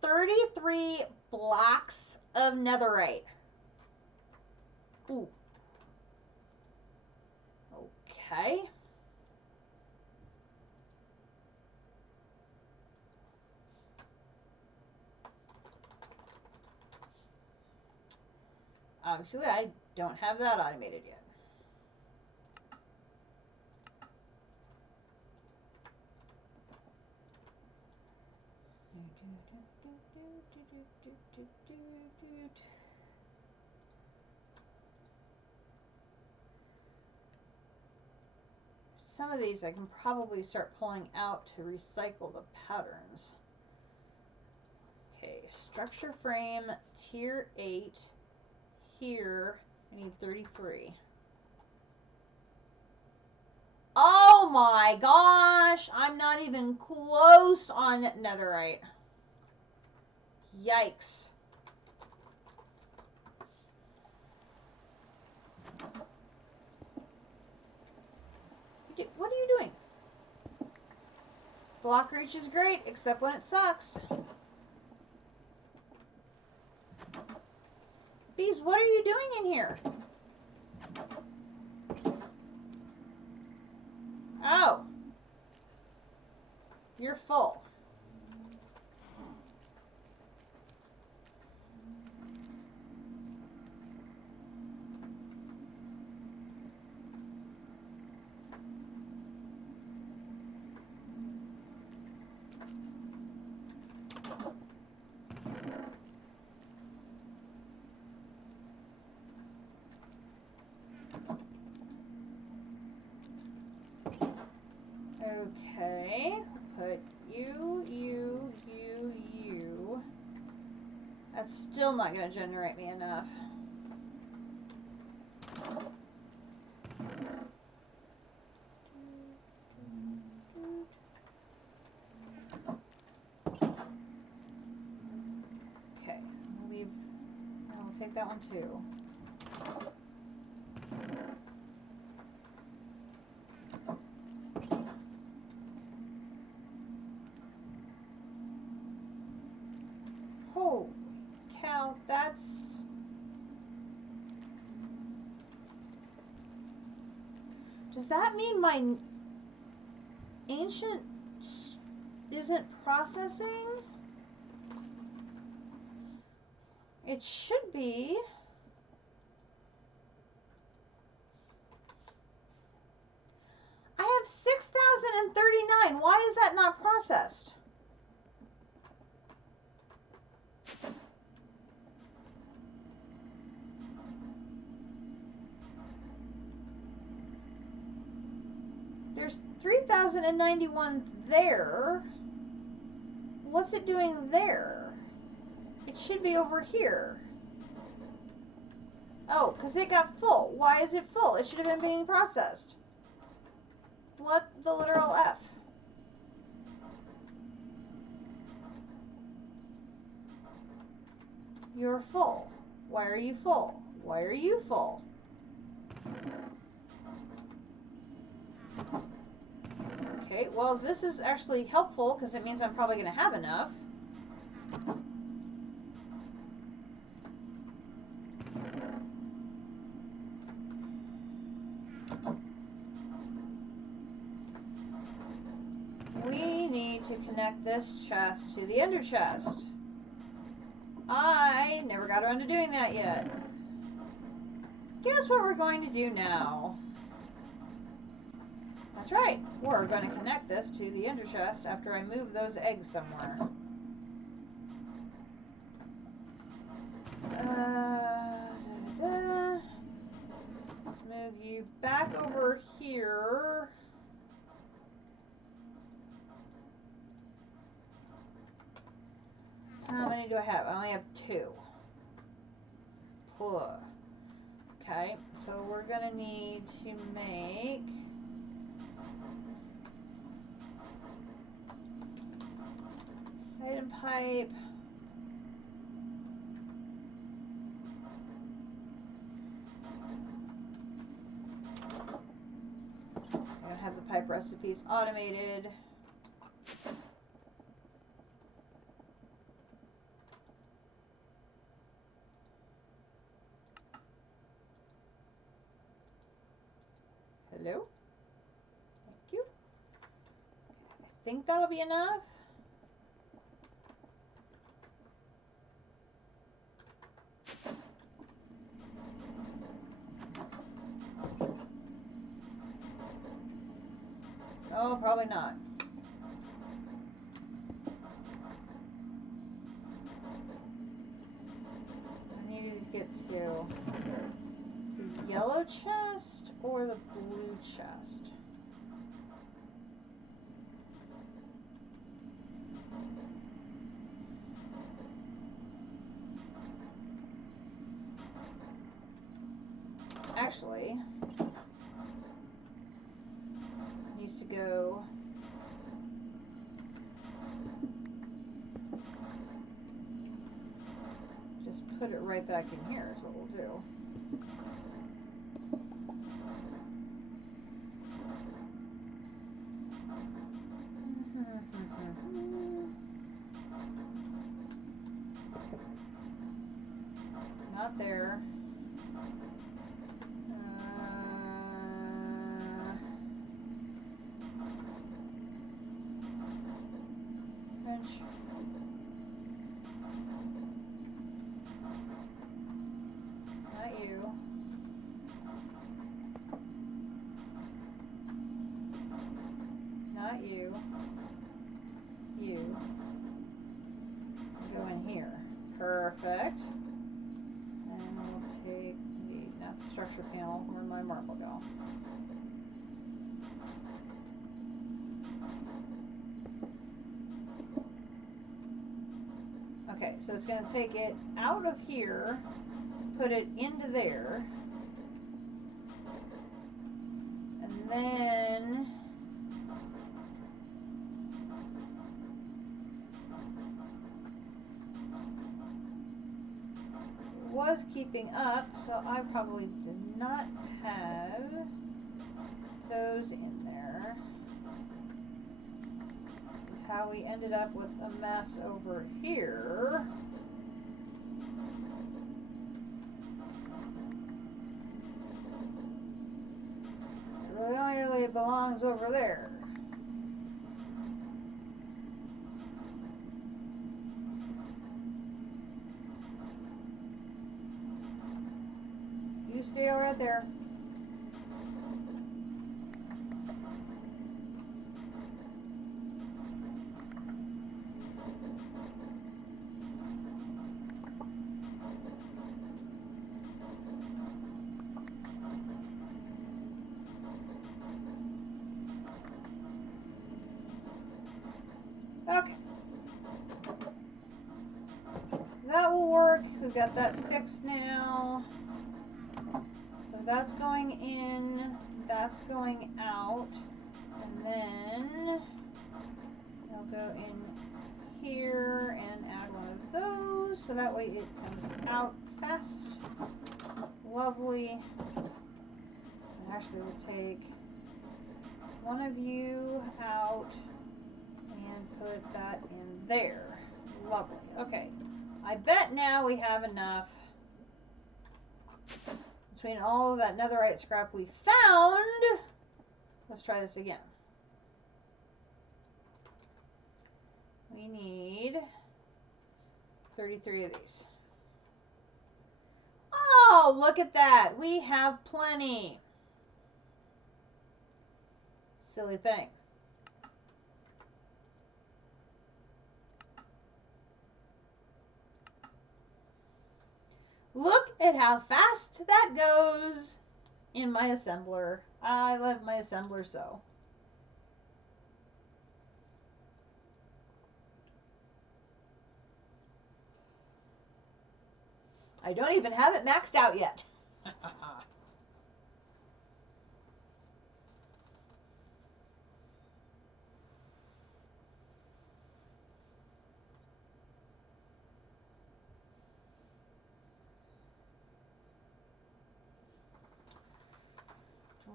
33 blocks of netherite. Ooh. Okay. Obviously, I don't have that automated yet. Some of these I can probably start pulling out to recycle the patterns. Okay, structure frame, tier 8. Here, I need 33. Oh my gosh! I'm not even close on netherite. Yikes. What are you doing? Block reach is great, except when it sucks. Bees, what are you doing in here? Oh. You're full. Okay, put you. That's still not going to generate me enough. Okay, I'll take that one too. Holy cow, that's... Does that mean my ancient isn't processing? It should be. I have 6,039. Why is that not processed? There's 3,091 there. What's it doing there? It should be over here. Oh, because it got full. Why is it full? It should have been being processed. What the literal F? You're full. Why are you full? Why are you full? Okay, well, this is actually helpful because it means I'm probably going to have enough. We need to connect this chest to the ender chest. I never got around to doing that yet. Guess what we're going to do now? That's right, we're going to connect this to the ender chest after I move those eggs somewhere. Let's move you back over here. How many do I have? I only have 2. Okay, so we're going to need to make... item pipe. I don't have the pipe recipes automated. Hello? Thank you. I think that'll be enough. Oh, probably not. I needed to get to the yellow chest or the blue chest. Actually, needs to go just put it right back in here is what we'll do. Not there. Wrench. Not you. Not you. You. Go in here. Perfect. And we'll take the, not the structure panel, where my marble go. Okay, so it's going to take it out of here, put it into there, and then was keeping up, so I probably did not have those in there. This is how we ended up with a mess over here. It really belongs over there. You stay right there. Okay. That will work. We've got that fixed now. So that's going in, that's going out, and then I'll go in here and add one of those, so that way it comes out fast. Lovely. And actually we'll take one of you out and put that in there. Lovely. Okay. I bet now we have enough between all of that netherite scrap we found. Let's try this again. We need 33 of these. Oh, look at that. We have plenty. Silly thing. Look at how fast that goes in my assembler. I love my assembler so. I don't even have it maxed out yet.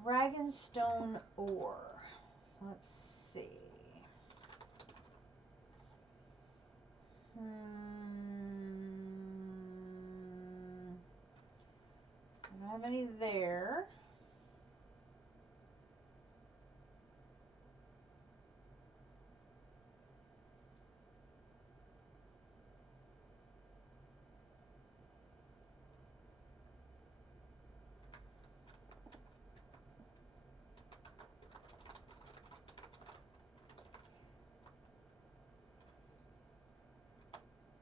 Dragonstone ore. Let's see. I don't have any there.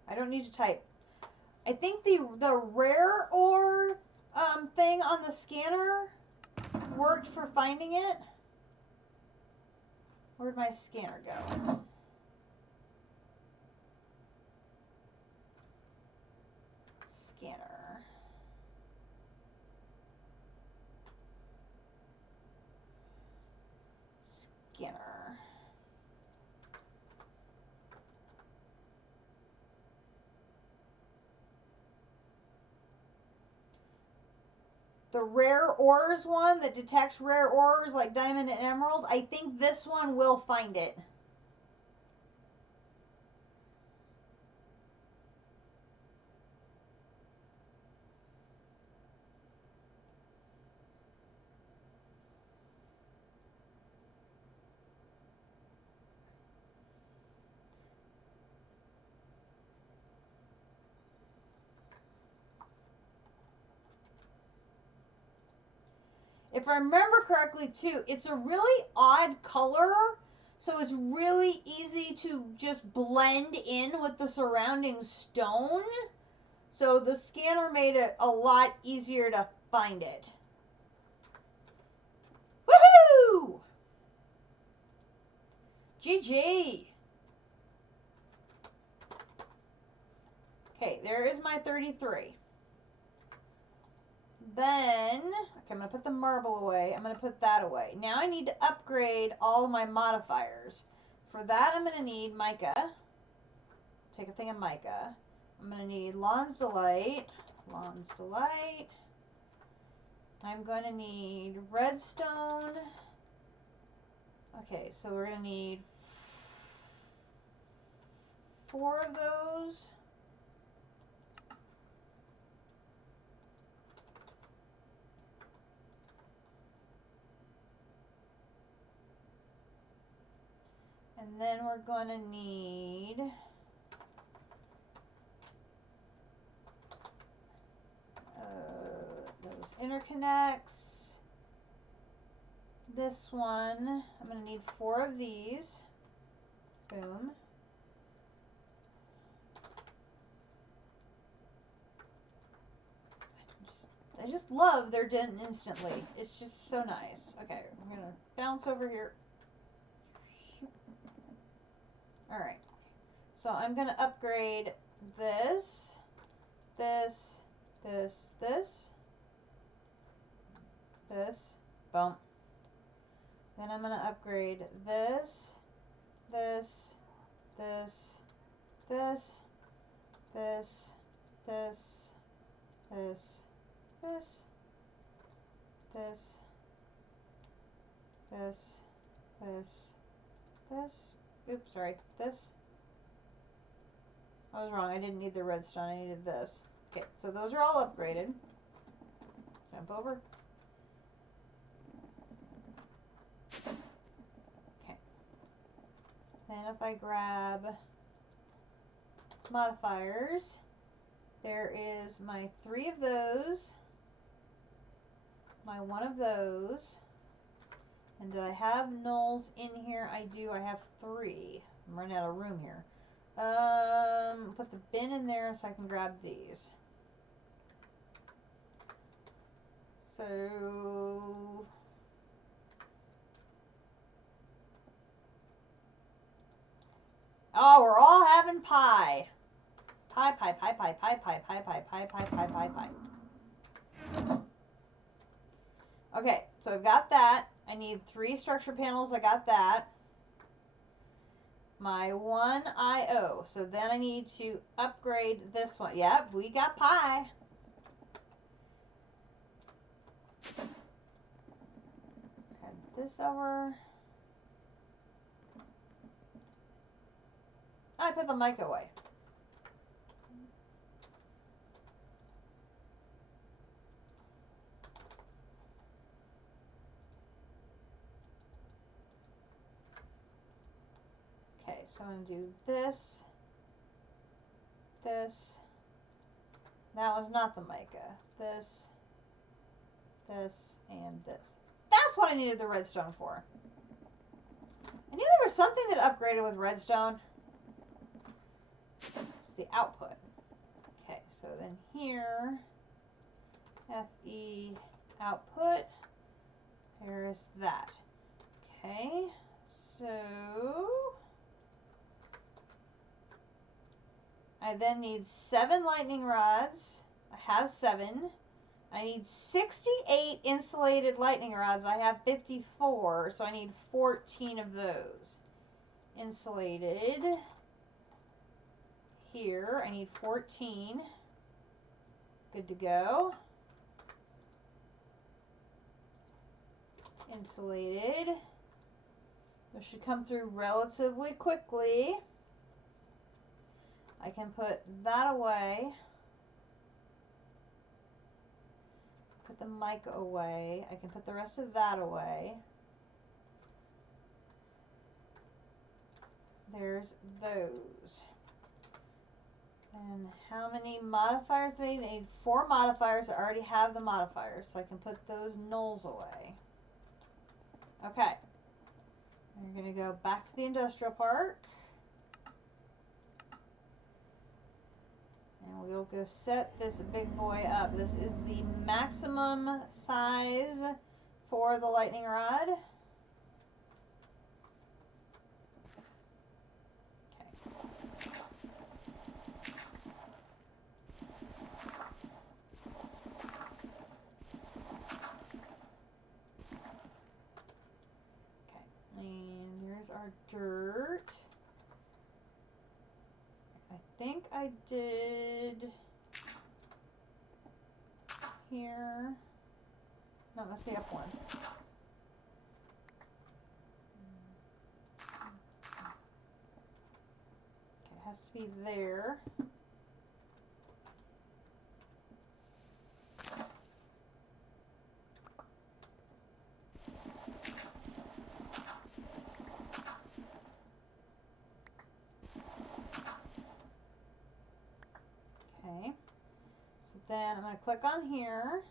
I don't need to type. I think the rare ore thing on the scanner worked for finding it. Where'd my scanner go? Scanner. Scanner. The rare ores one that detects rare ores like diamond and emerald, I think this one will find it. If I remember correctly too, it's a really odd color, so it's really easy to just blend in with the surrounding stone. So the scanner made it a lot easier to find it. Woohoo! GG! there is my 33. Then, okay, I'm going to put the marble away. I'm going to put that away. Now I need to upgrade all of my modifiers. For that, I'm going to need mica. Take a thing of mica. I'm going to need Lawn's Delight. Lawn's Delight. I'm going to need redstone. Okay, so we're going to need 4 of those. And then we're going to need those interconnects. This one, I'm going to need 4 of these. Boom. I just love they're done instantly. It's just so nice. Okay, I'm going to bounce over here. Alright, so I'm going to upgrade this, this, this, this, this, boom. Then I'm going to upgrade this, this, this, this, this, this, this, this, this, this, this, oops, sorry, this. I was wrong, I didn't need the redstone, I needed this. Okay, so those are all upgraded. Jump over. Okay. Then if I grab modifiers, there is my 3 of those, my 1 of those, and do I have nulls in here? I do. I have 3. I'm running out of room here. Put the bin in there so I can grab these. So, oh, we're all having pie. Pie, pie, pie, pie, pie, pie, pie, pie, pie, pie, pie, pie, pie. Okay, so I've got that. I need 3 structure panels. I got that. My 1 IO. So then I need to upgrade this one. Yep, we got pie. Head this over. I put the mic away. Okay, so I'm going to do this, this, that was not the mica, this, and this. That's what I needed the redstone for. I knew there was something that upgraded with redstone. It's the output. Okay, so then here, FE output, there's that. Okay, so I then need 7 lightning rods. I have 7. I need 68 insulated lightning rods. I have 54, so I need 14 of those. Insulated. Here, I need 14. Good to go. Insulated. This should come through relatively quickly. I can put that away. Put the mica away. I can put the rest of that away. There's those. And how many modifiers do I need? I need 4 modifiers. I already have the modifiers, so I can put those nulls away. Okay. We're going to go back to the industrial park. And we'll go set this big boy up. This is the maximum size for the lightning rod. Okay. dirt. I think I did here. No, it must be up one. Okay, it has to be there. Okay, so then I'm going to click on here,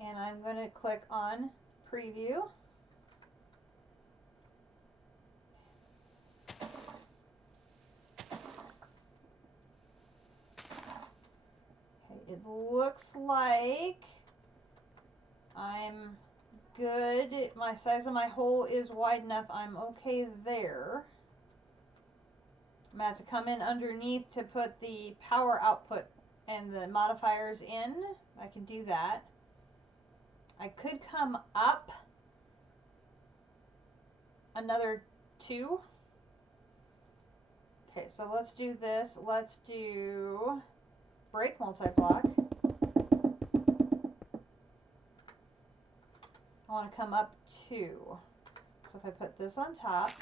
and I'm going to click on preview. Okay, it looks like I'm good. My size of my hole is wide enough. I'm okay there. I'm going to have to come in underneath to put the power output and the modifiers in. I can do that. I could come up another 2. Okay, so let's do this. Let's do break multi-block. I want to come up 2. So if I put this on top,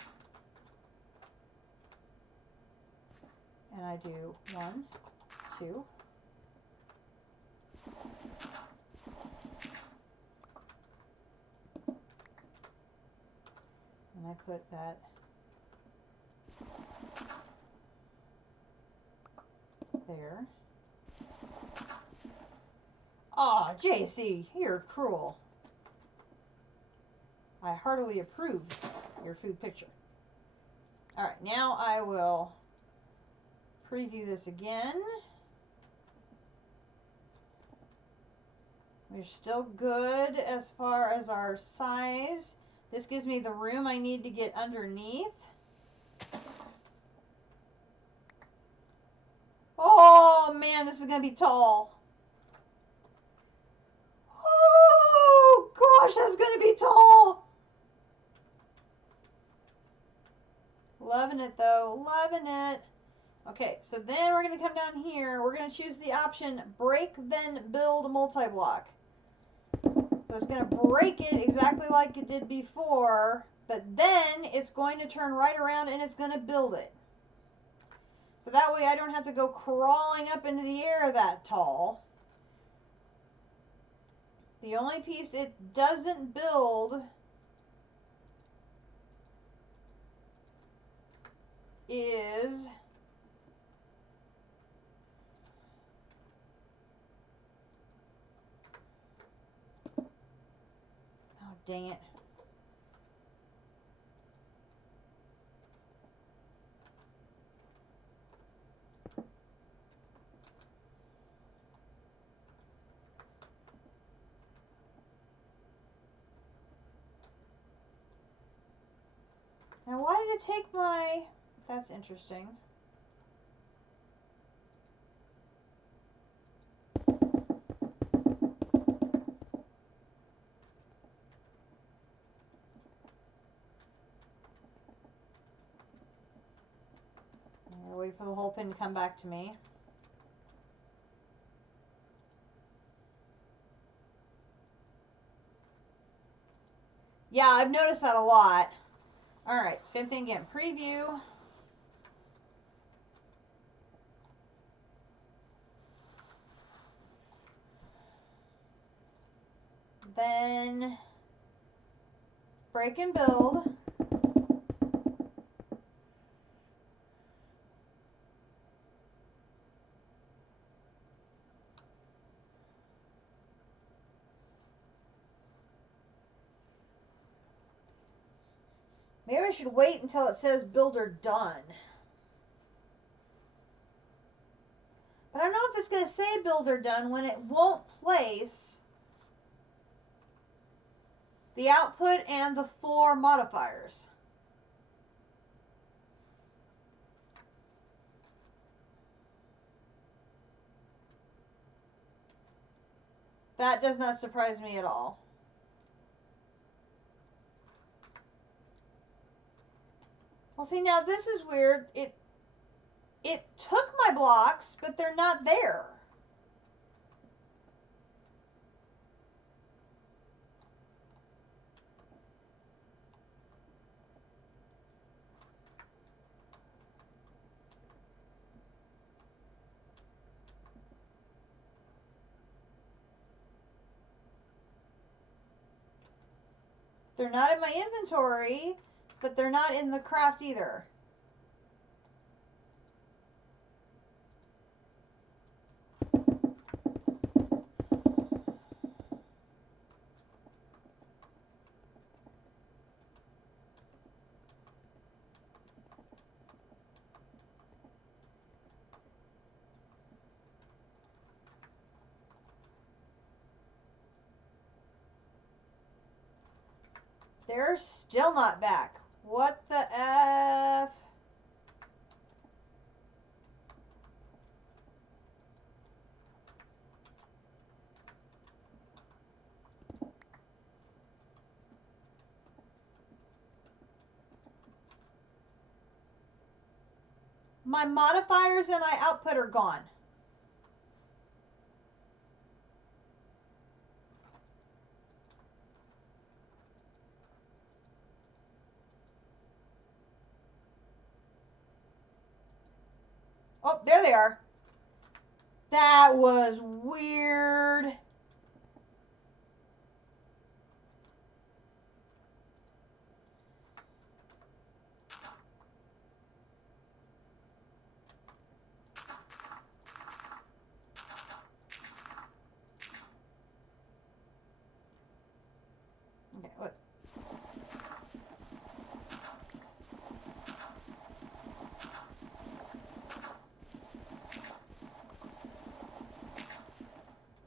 and I do 1, 2. And I put that there. Aw, JC, you're cruel. I heartily approve your food picture. Alright, now I will preview this again. We're still good as far as our size. This gives me the room I need to get underneath. Oh man, this is going to be tall. Oh gosh, that's going to be tall. Loving it though, loving it. Okay, so then we're going to come down here. We're going to choose the option break then build multi-block. So it's going to break it exactly like it did before, but then it's going to turn right around and it's going to build it. So that way I don't have to go crawling up into the air that tall. The only piece it doesn't build is dang it. Now why did it take my... That's interesting. Wait for the whole thing to come back to me. Yeah, I've noticed that a lot. Alright, same thing again. Preview. Then break and build. Maybe I should wait until it says builder done. But I don't know if it's going to say builder done when it won't place the output and the 4 modifiers. That does not surprise me at all. Well, see, now this is weird. It took my blocks, but they're not there. They're not in my inventory, but they're not in the craft either. They're still not back. What the F? My modifiers and my output are gone. Oh, there they are. That was weird. Okay, what?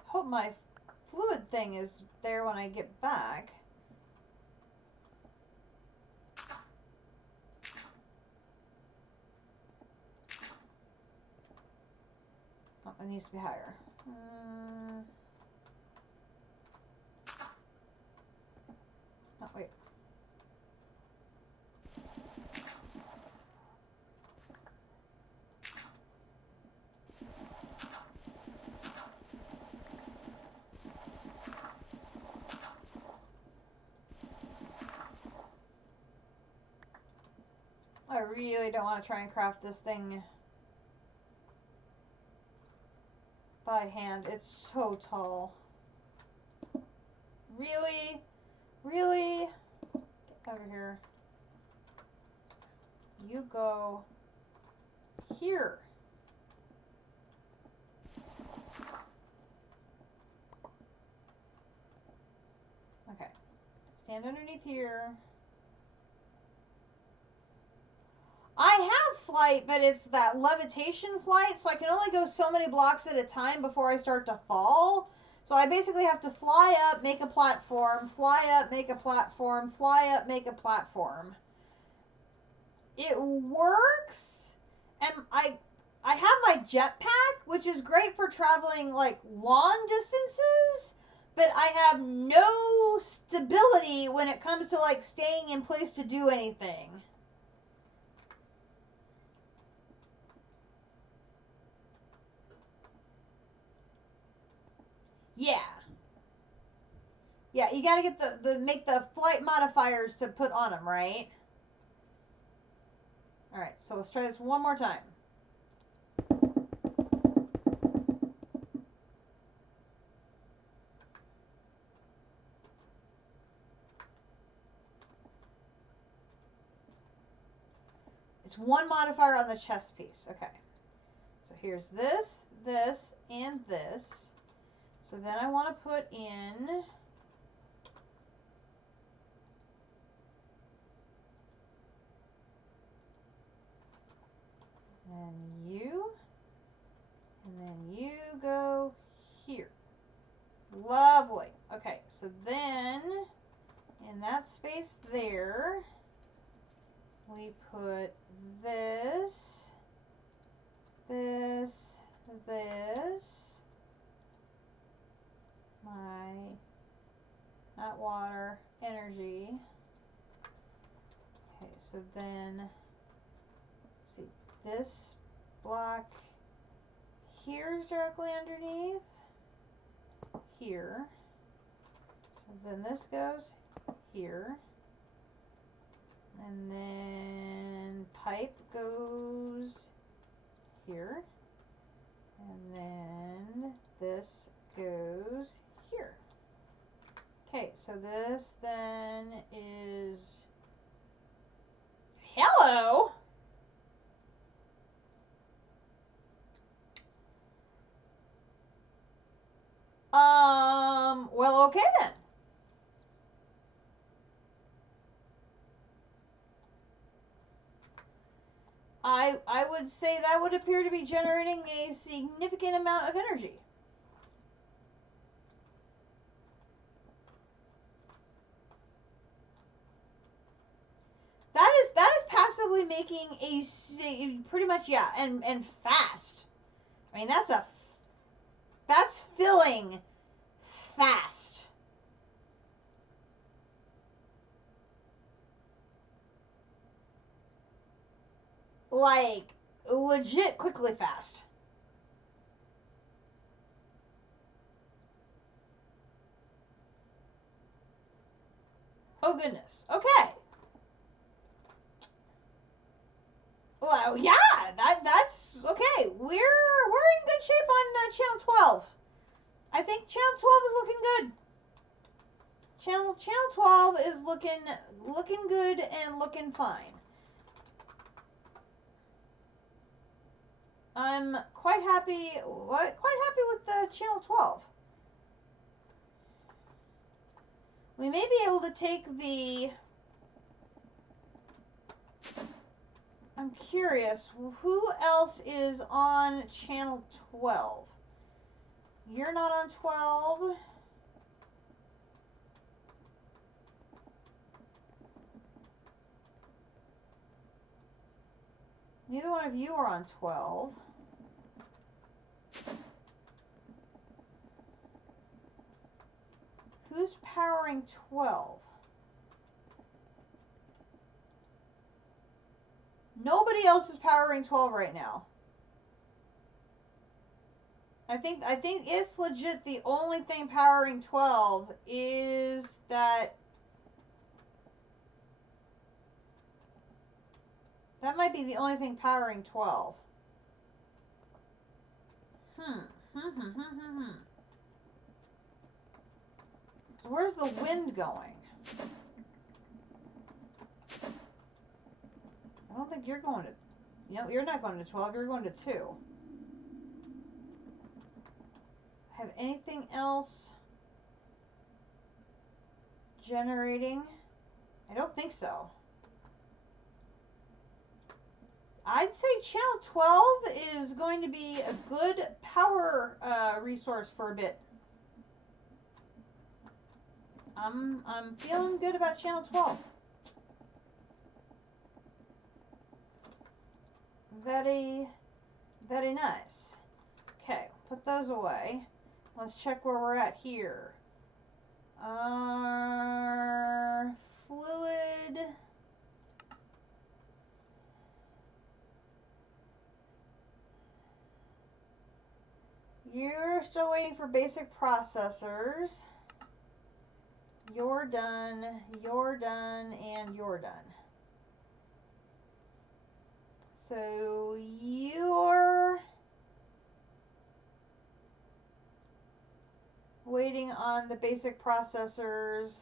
Hope my fluid thing is there when I get back. Oh, it needs to be higher. Oh, wait. I really don't want to try and craft this thing by hand. It's so tall. Really? Really? Get over here. You go here. Okay. Stand underneath here. I have flight, but it's that levitation flight, so I can only go so many blocks at a time before I start to fall. So I basically have to fly up, make a platform, fly up, make a platform, fly up, make a platform. It works, and I have my jetpack, which is great for traveling like long distances, but I have no stability when it comes to like staying in place to do anything. Yeah. Yeah, you gotta get make the flight modifiers to put on them, right? Alright, so let's try this one more time. It's one modifier on the chest piece. Okay. So here's this, this, and this. So then I want to put in and then you go here. Lovely. Okay, so then in that space there, we put this, this, this, my, not water, energy. Okay, so then this block here is directly underneath here. So then this goes here. And then pipe goes here. And then this goes here. Okay, so this then is... Hello! Well, okay then. I would say that would appear to be generating a significant amount of energy. That is passively making a pretty much, yeah, and fast. I mean, that's filling fast. Like, legit quickly fast. Oh goodness. Okay. Well, yeah, that's okay. We're in good shape on channel 12. I think channel 12 is looking good. Channel 12 is looking good and looking fine. I'm quite happy with channel 12. We may be able to take the... I'm curious, who else is on channel 12? You're not on 12. Neither one of you are on 12. Who's powering 12? Nobody else is powering 12 right now. I think it's legit the only thing powering 12 is that might be the only thing powering 12. Where's the wind going? I don't think you're going to... you're not going to 12. You're going to 2. Have anything else generating? I don't think so. I'd say channel 12 is going to be a good power resource for a bit. I'm feeling good about channel 12. Very, very nice. Okay, put those away. Let's check where we're at here. Fluid. You're still waiting for basic processors. You're done, and you're done. So you're waiting on the basic processors.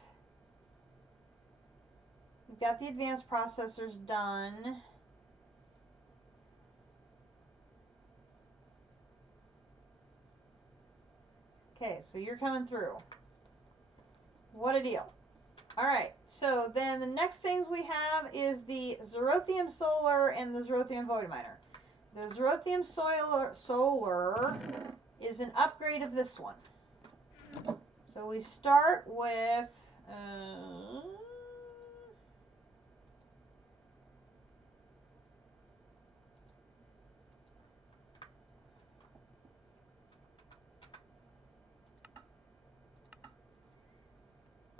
We've got the advanced processors done. Okay, so you're coming through. What a deal. Alright, so then the next things we have is the Zerothium Solar and the Zerothium Void Miner. The Zerothium Solar is an upgrade of this one. So we start with...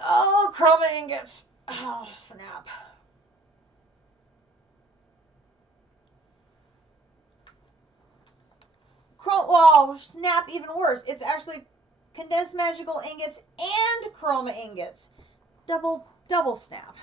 oh, chroma ingots. Oh, snap. oh, snap, even worse. It's actually condensed magical ingots and chroma ingots. Double snap.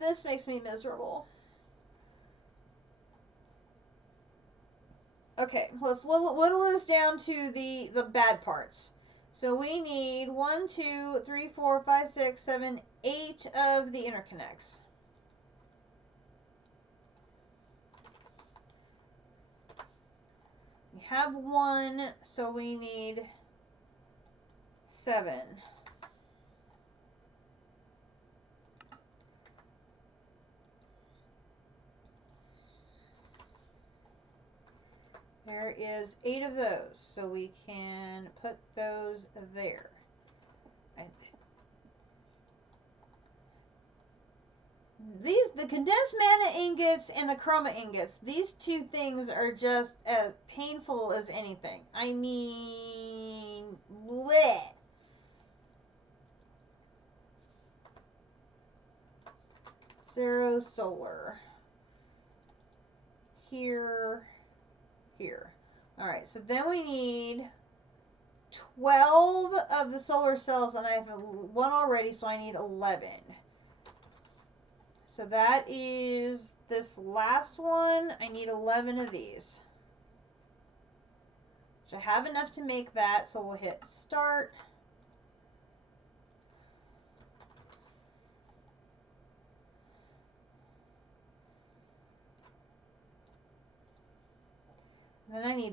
This makes me miserable. Okay, let's whittle this down to the bad parts. So we need 1, 2, 3, 4, 5, 6, 7, 8 of the interconnects. We have 1, so we need 7. There is 8 of those, so we can put those there. The condensed mana ingots and the chroma ingots, these two things are just as painful as anything. I mean, bleh. Zero solar. Here. Alright, so then we need 12 of the solar cells, and I have 1 already, so I need 11. So that is this last one. I need 11 of these. Which I have enough to make that, so we'll hit start. Then I need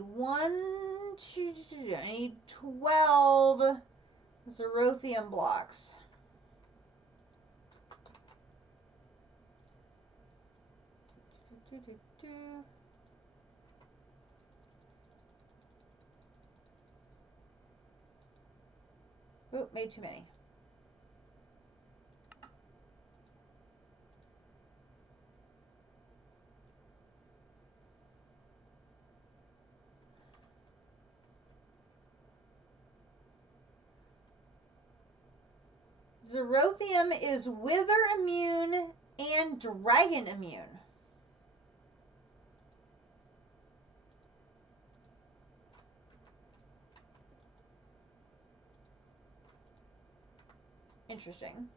12 Zerothium blocks. Oh, made too many. Zerothium is wither immune and dragon immune. Interesting.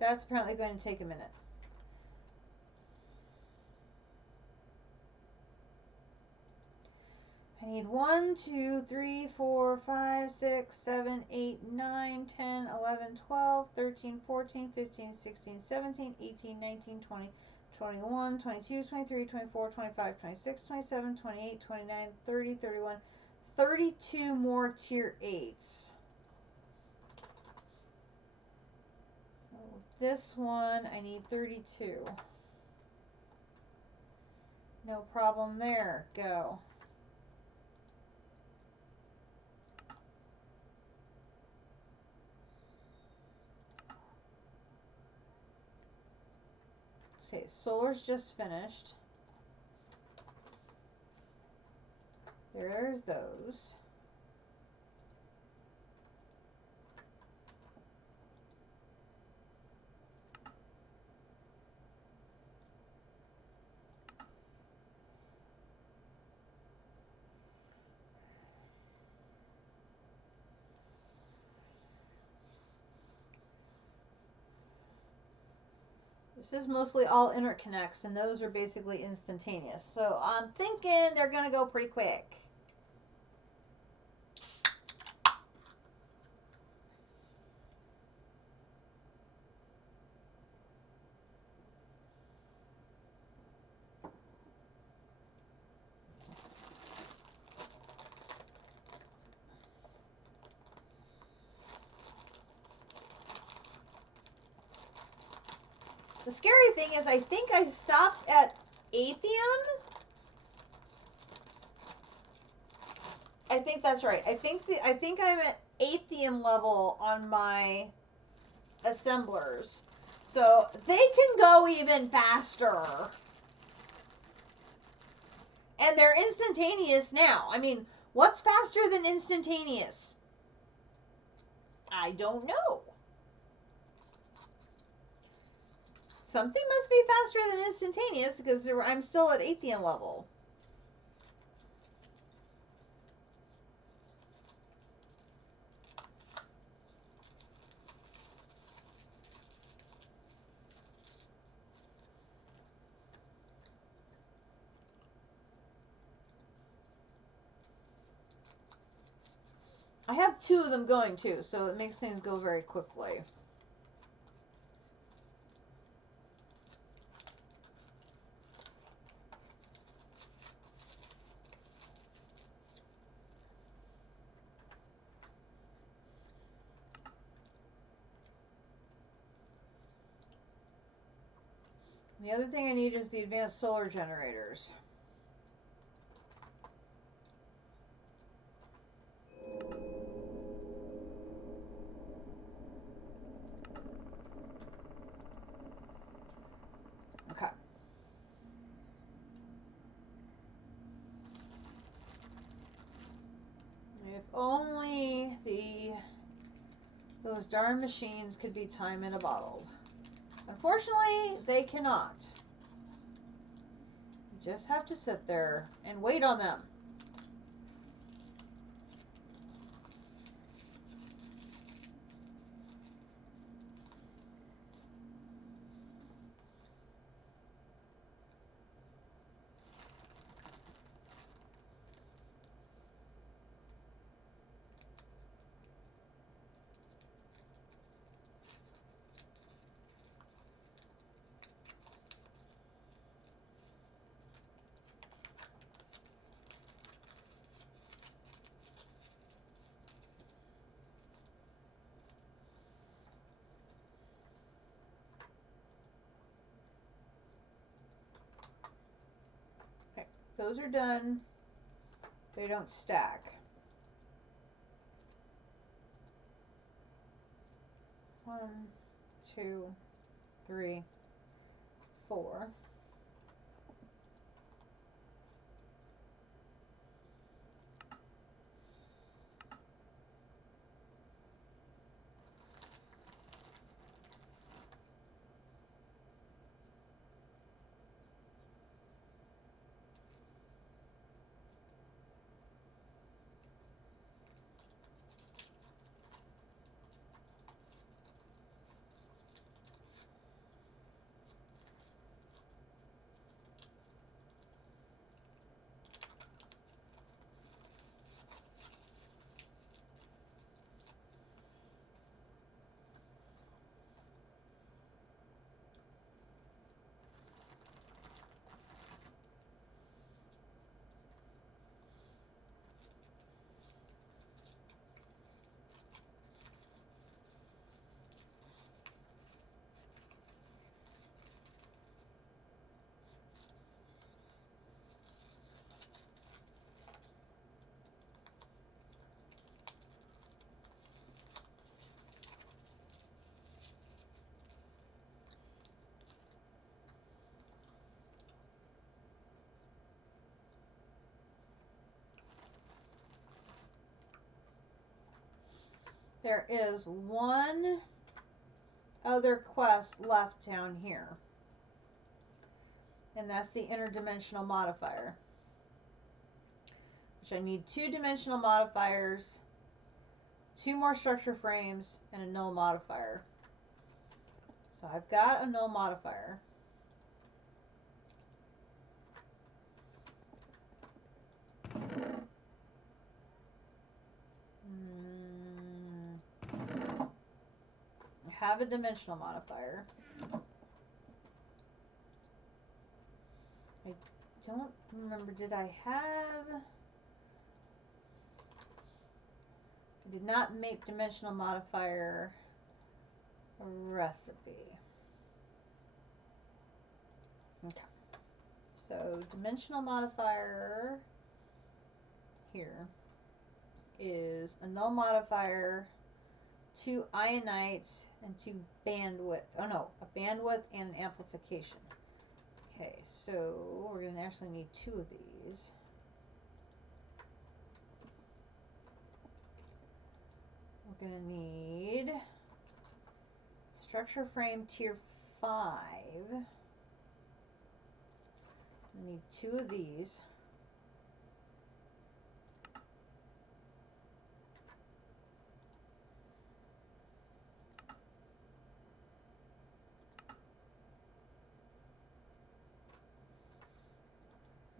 That's apparently going to take a minute. I need 1, 2, 3, 4, 5, 6, 7, 8, 9, 10, 11, 12, 13, 14, 15, 16, 17, 18, 19, 20, 21, 22, 23, 24, 25, 26, 27, 28, 29, 30, 31, 32 more tier 8s. This one, I need 32. No problem there. Go. Okay, solar's just finished. There's those. This is mostly all interconnects, and those are basically instantaneous. So I'm thinking they're going to go pretty quick. The scary thing is I think I stopped at Atheum. I think that's right. I think I'm at Atheum level on my assemblers. So they can go even faster. And they're instantaneous now. I mean, what's faster than instantaneous? I don't know. Something must be faster than instantaneous because I'm still at Athean level. I have two of them going too, so it makes things go very quickly. The other thing I need is the advanced solar generators. Okay. If only those darn machines could be time in a bottle. Unfortunately, they cannot. You just have to sit there and wait on them. Okay, those are done. They don't stack. 1, 2, 3, 4. There is one other quest left down here. And that's the Interdimensional Modifier. Which I need 2 dimensional modifiers, 2 more structure frames, and a null modifier. So I've got a null modifier. I have a dimensional modifier. I don't remember, did I have... I did not make dimensional modifier a recipe. Okay. So dimensional modifier here is a null modifier, 2 ionites, and 2 bandwidth. Oh no, a bandwidth and an amplification. Okay, so we're going to actually need 2 of these. We're going to need structure frame tier 5. I need 2 of these.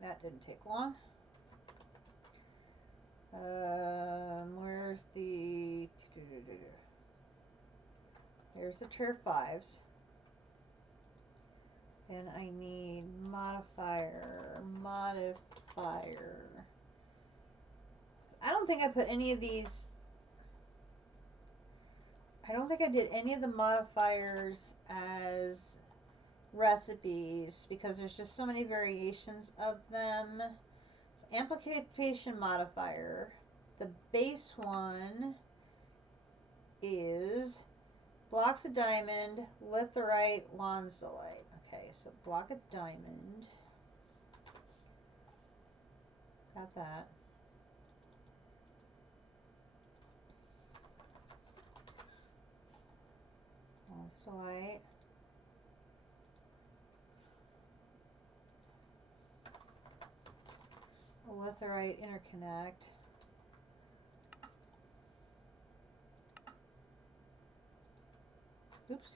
That didn't take long. Where's the... Here's the tier 5s. Then I need modifier. I don't think I put any of these. I don't think I did any of the modifiers as recipes because there's just so many variations of them. Amplification Modifier. The base one is blocks of diamond, litherite, lonzolite. Okay, so block of diamond. Got that. Lonzolite. A litherite interconnect. Oops.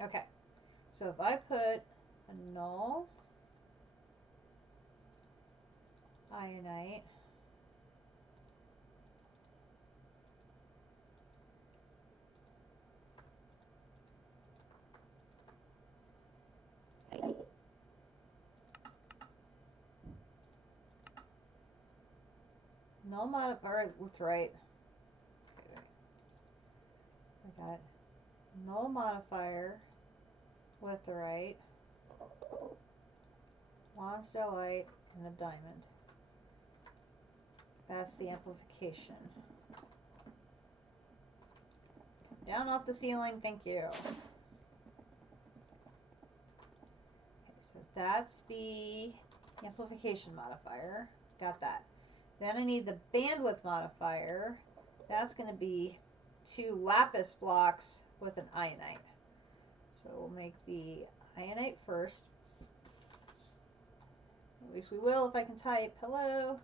Okay, so if I put a null ionite null modifier litherite. I got null modifier litherite, lonzolite, and the diamond. That's the amplification. Down off the ceiling, thank you. Okay, so that's the amplification modifier. Got that. Then I need the bandwidth modifier. That's going to be 2 lapis blocks with an ionite. So we'll make the ionite first. At least we will if I can type. Hello.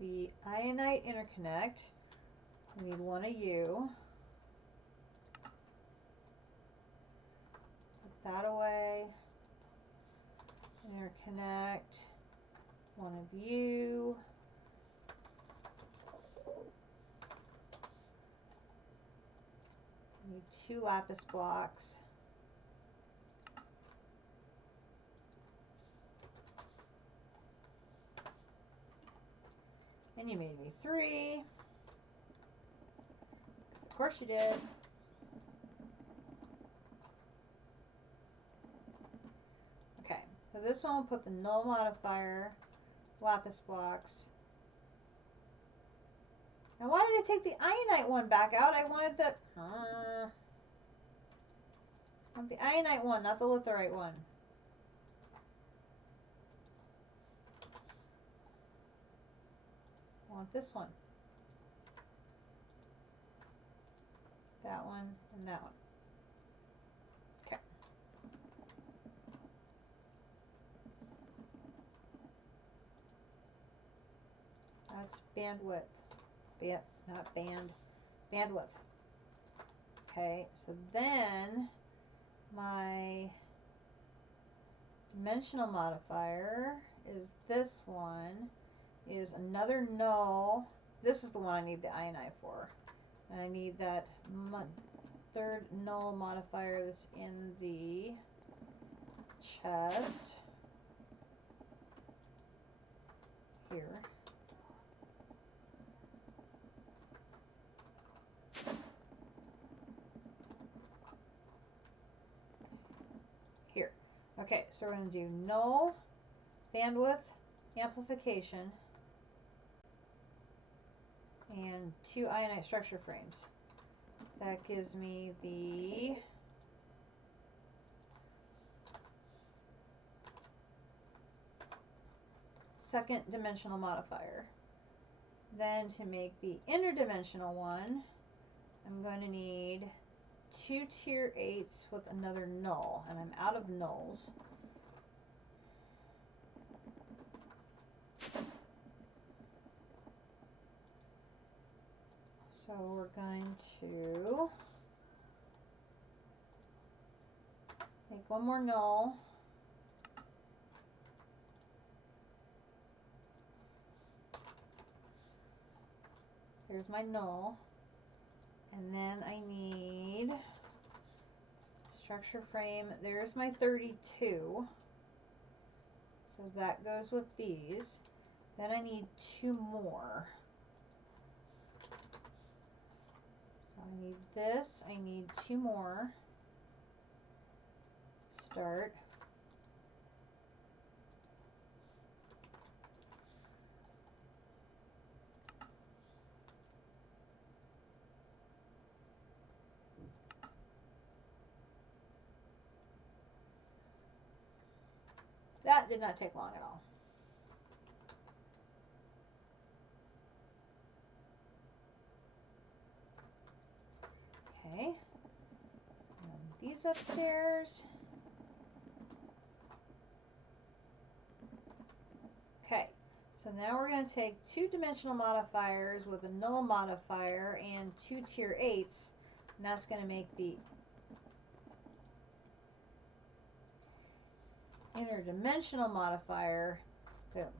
The ionite interconnect. We need 1 of you. Put that away. Interconnect. 1 of you. We need 2 lapis blocks. And you made me 3. Of course you did. Okay, so this one will put the null modifier, lapis blocks. Now why did I take the ionite one back out? I wanted the... I want the ionite one, not the litherite one. I want this one. That one and that one. Okay. That's bandwidth. Not band. Bandwidth. Okay, so then my dimensional modifier is this one. Is another null. This is the one I need the ionite for. And I need that 3rd null modifier that's in the chest. Here. Okay, so we're going to do null, bandwidth, amplification, and 2 ionite structure frames. That gives me the second dimensional modifier. Then to make the interdimensional one, I'm going to need 2 tier 8s with another null, and I'm out of nulls. So we're going to make one more null. Here's my null. And then I need structure frame. There's my 32. So that goes with these. Then I need 2 more. So I need this. I need 2 more. Start. That did not take long at all. Okay. And these upstairs. Okay. So now we're going to take 2 dimensional modifiers with a null modifier and 2 tier 8s. And that's going to make the interdimensional modifier. Boom.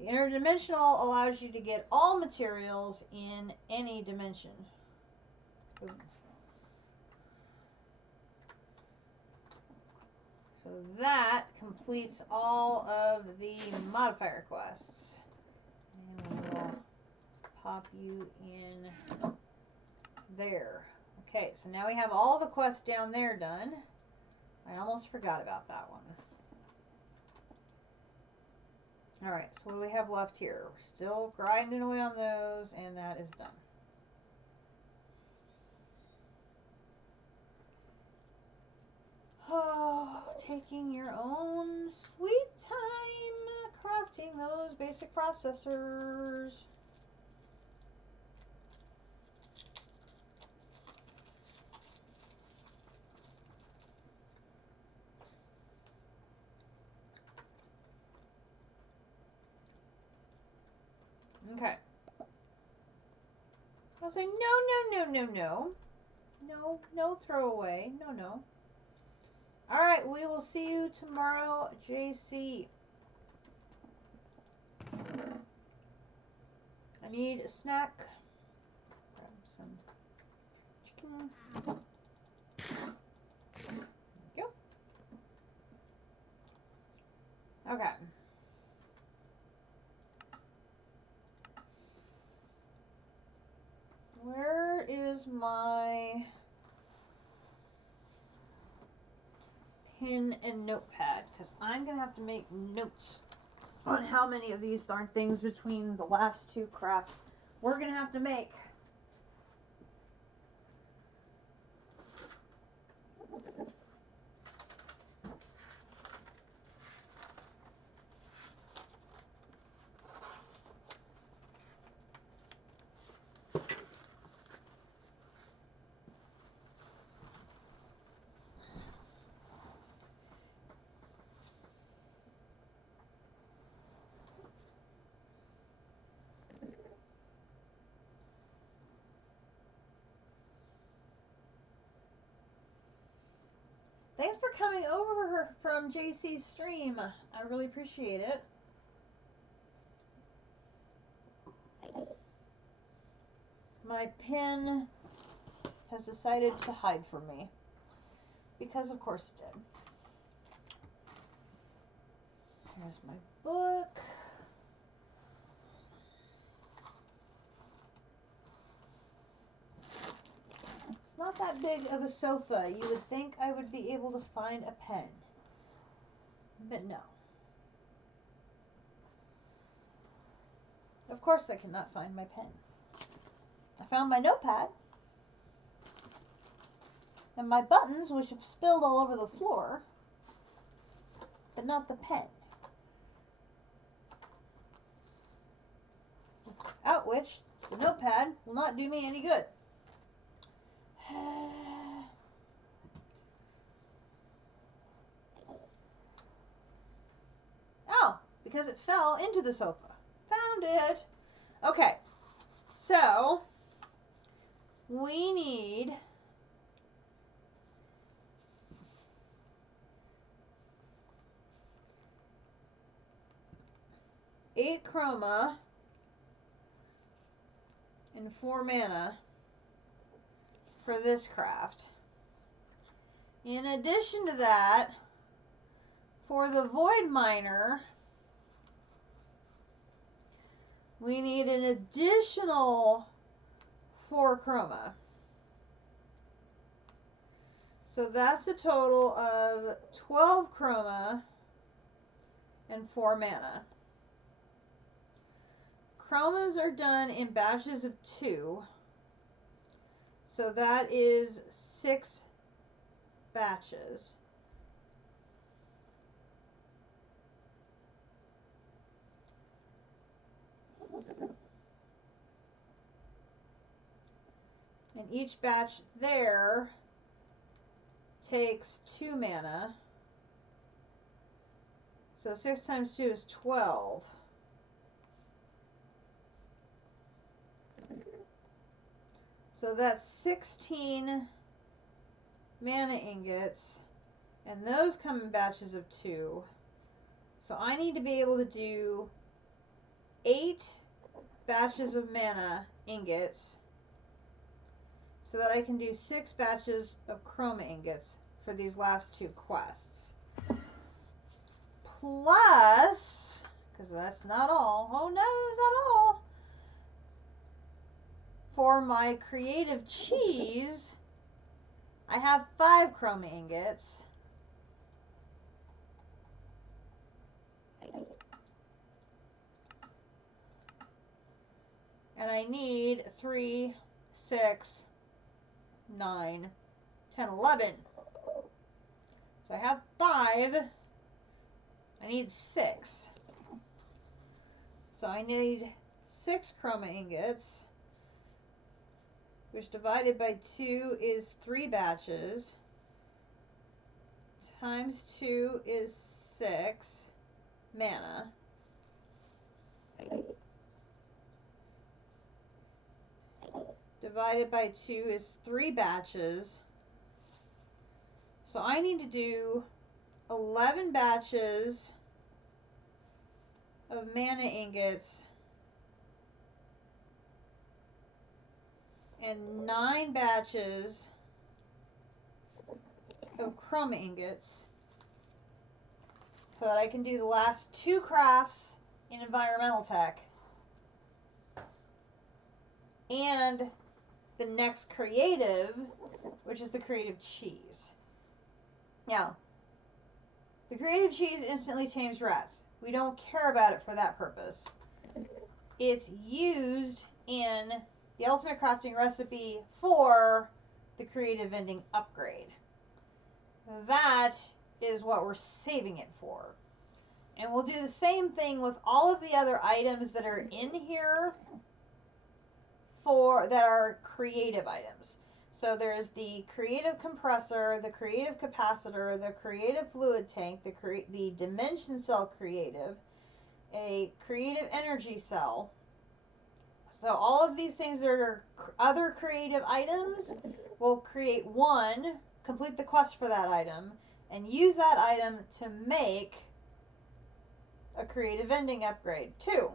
The interdimensional allows you to get all materials in any dimension. Boom. So that completes all of the modifier quests. And we will pop you in there. Okay, so now we have all the quests down there done. I almost forgot about that one. Alright, so what do we have left here? We're still grinding away on those, and that is done. Oh, taking your own sweet time crafting those basic processors. Okay. I'll say no. No throwaway. No. Alright, we will see you tomorrow, JC. I need a snack. Grab some chicken. There we go. Okay. Where is my pen and notepad? Because I'm going to have to make notes on how many of these darn things between the last 2 crafts we're going to have to make. Thanks for coming over from JC's stream. I really appreciate it. My pen has decided to hide from me. Because of course it did. Here's my book. It's not that big of a sofa. You would think I would be able to find a pen. But no. Of course I cannot find my pen. I found my notepad. And my buttons, which have spilled all over the floor. But not the pen. Without which, the notepad will not do me any good. Oh, because it fell into the sofa. Found it. Okay, so we need eight chroma and 4 mana for this craft. In addition to that, for the Void Miner, we need an additional 4 chroma. So that's a total of 12 chroma and 4 mana. Chromas are done in batches of 2. So that is 6 batches. And each batch there takes 2 mana. So 6 times 2 is 12. So that's 16 mana ingots, and those come in batches of 2. So I need to be able to do 8 batches of mana ingots so that I can do 6 batches of chroma ingots for these last 2 quests. Plus, because that's not all. Oh no, that's not all. For my creative cheese, I have 5 chroma ingots. And I need 3, 6, 9, 10, 11. So I have 5. I need 6. So I need 6 chroma ingots, which divided by 2 is 3 batches, times 2 is 6 mana. Divided by 2 is 3 batches. So I need to do 11 batches of mana ingots and 9 batches of chroma ingots so that I can do the last 2 crafts in environmental tech and the next creative, which is the creative cheese. Now, the creative cheese instantly tames rats. We don't care about it for that purpose. It's used in the ultimate crafting recipe for the creative vending upgrade. That is what we're saving it for. And we'll do the same thing with all of the other items that are in here that are creative items. So there's the creative compressor, the creative capacitor, the creative fluid tank, the dimension cell creative, a creative energy cell. So all of these things that are other creative items will create 1, complete the quest for that item, and use that item to make a creative vending upgrade. 2,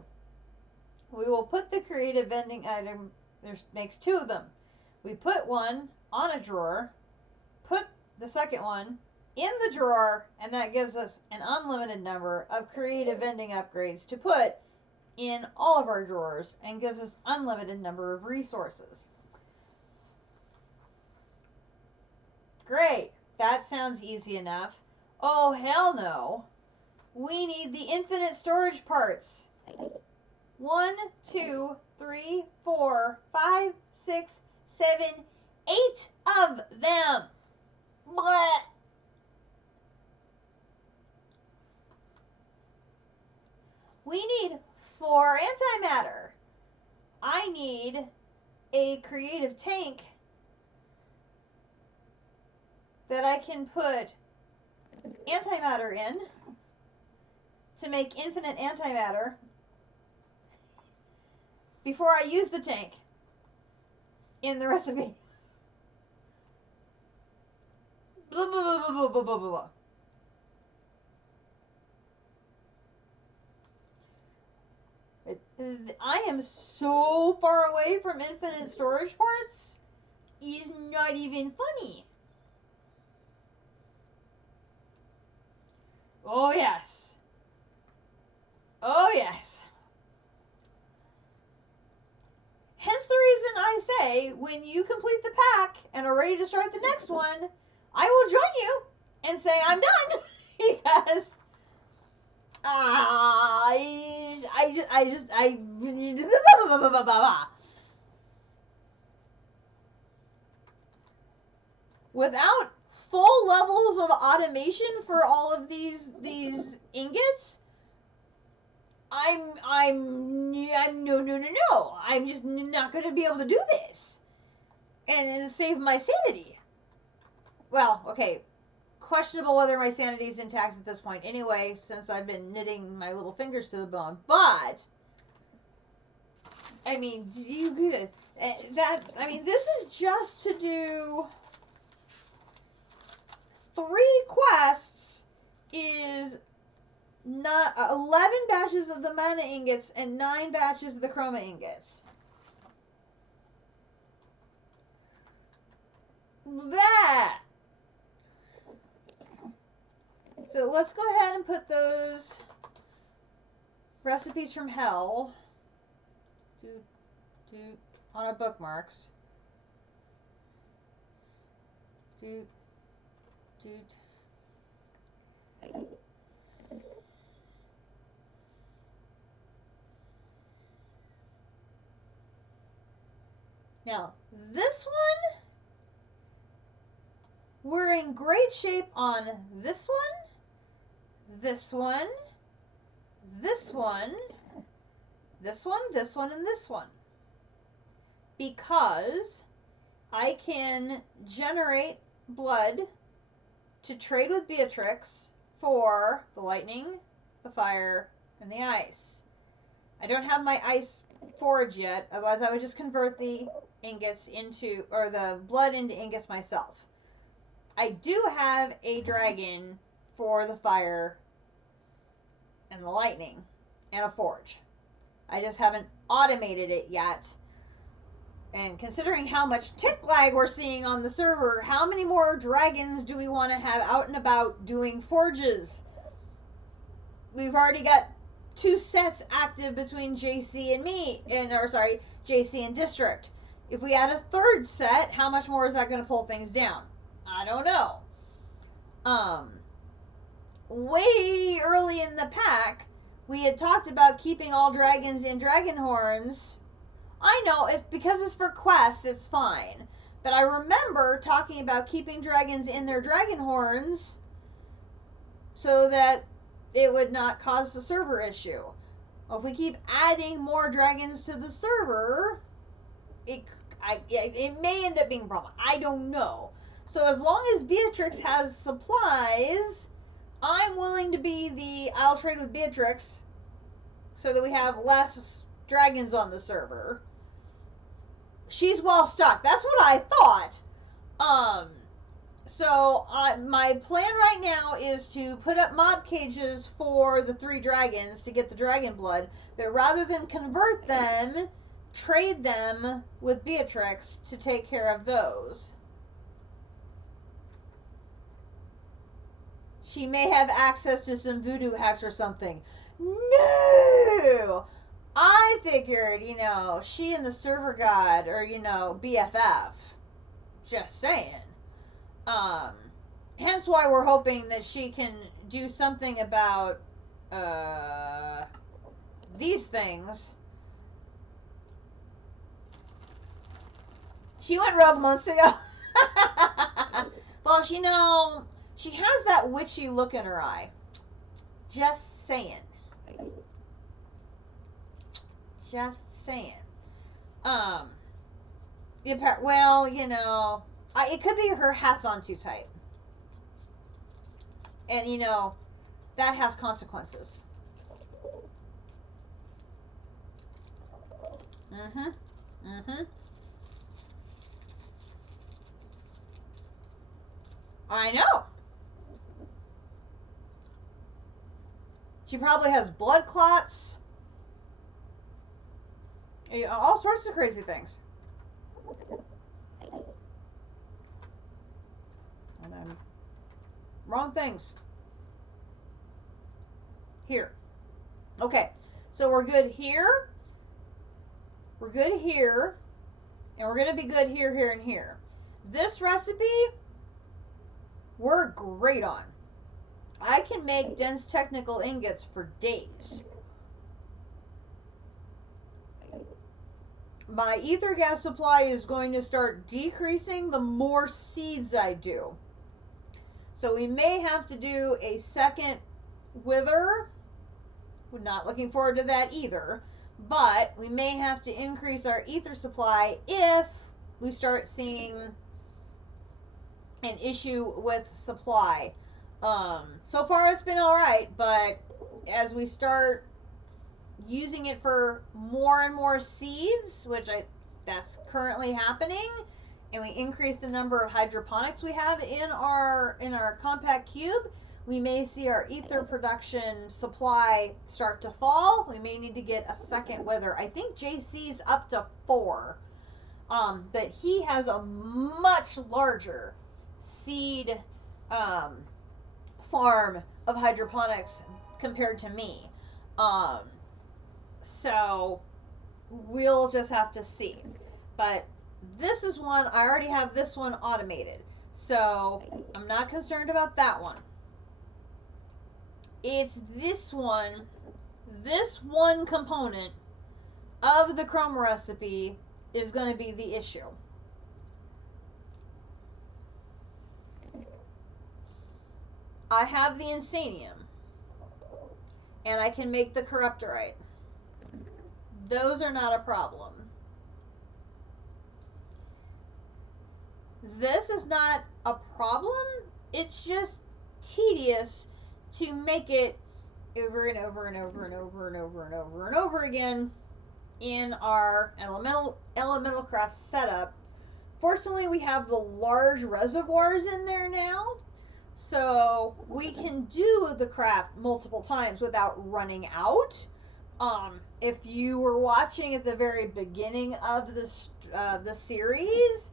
we will put the creative vending item, makes 2 of them. We put 1 on a drawer, put the second one in the drawer, and that gives us an unlimited number of creative vending upgrades to put in all of our drawers and gives us unlimited number of resources. Great. That sounds easy enough. Oh, hell no. We need the infinite storage parts. 1, 2, 3, 4, 5, 6, 7, 8 of them. Blech. We need 4 antimatter. I need a creative tank that I can put antimatter in to make infinite antimatter before I use the tank in the recipe. Blah, blah, blah, blah, blah, blah, blah. I am so far away from infinite storage parts, is not even funny. Oh yes. Oh yes. Hence the reason I say, when you complete the pack and are ready to start the next one, I will join you and say I'm done. Because without full levels of automation for all of these ingots, I'm no. I'm just not going to be able to do this and save my sanity. Well, okay. Questionable whether my sanity is intact at this point anyway, since I've been knitting my little fingers to the bone. But I mean, this is just to do 3 quests is not 11 batches of the mana ingots and 9 batches of the chroma ingots. That. So let's go ahead and put those recipes from hell on our bookmarks. Now, this one, we're in great shape on this one, this one, this one, this one, this one, and this one. Because I can generate blood to trade with Beatrix for the lightning, the fire, and the ice. I don't have my ice forge yet, otherwise I would just convert the ingots into, or the blood into ingots myself. I do have a dragon for the fire and the lightning, and a forge. I just haven't automated it yet. And considering how much tick lag we're seeing on the server, how many more dragons do we want to have out and about doing forges? We've already got 2 sets active between JC and me, JC and District. If we add a 3rd set, how much more is that going to pull things down? I don't know. Way early in the pack, we had talked about keeping all dragons in dragon horns. I know, because it's for quests, it's fine. But I remember talking about keeping dragons in their dragon horns so that it would not cause a server issue. Well, if we keep adding more dragons to the server, it may end up being a problem. I don't know. So as long as Beatrix has supplies, I'm willing to be I'll trade with Beatrix so that we have less dragons on the server. She's well stocked. That's what I thought. So my plan right now is to put up mob cages for the 3 dragons to get the dragon blood, but rather than convert them, trade them with Beatrix to take care of those. She may have access to some voodoo hacks or something. No! I figured, she and the server god are, BFF. Just saying. Um, hence why we're hoping that she can do something about these things. She went rogue months ago. Well, you know, she has that witchy look in her eye. Just saying. Just saying. Um, well, you know, it could be her hat's on too tight. And, you know, that has consequences. Mm-hmm. Mm-hmm. I know. She probably has blood clots. All sorts of crazy things. And I'm wrong things. Here. Okay. So we're good here. We're good here. And we're going to be good here, here, and here. This recipe, we're great on. I can make dense technical ingots for days. My ether gas supply is going to start decreasing the more seeds I do. So we may have to do a second wither. We're not looking forward to that either. But we may have to increase our ether supply if we start seeing an issue with supply. So far it's been alright, but as we start using it for more and more seeds, that's currently happening, and we increase the number of hydroponics we have in our compact cube, we may see our ether production supply start to fall. We may need to get a second wither. I think JC's up to 4. But he has a much larger seed farm of hydroponics compared to me. So we'll just have to see. But this is one, I already have this one automated. So I'm not concerned about that one. It's this one component of the Chroma recipe is going to be the issue. I have the Insanium, and I can make the Corruptorite. Those are not a problem. This is not a problem. It's just tedious to make it over and over and over and over and over and over and over again in our elemental craft setup. Fortunately, we have the large reservoirs in there now, so we can do the craft multiple times without running out. If you were watching at the very beginning of the series,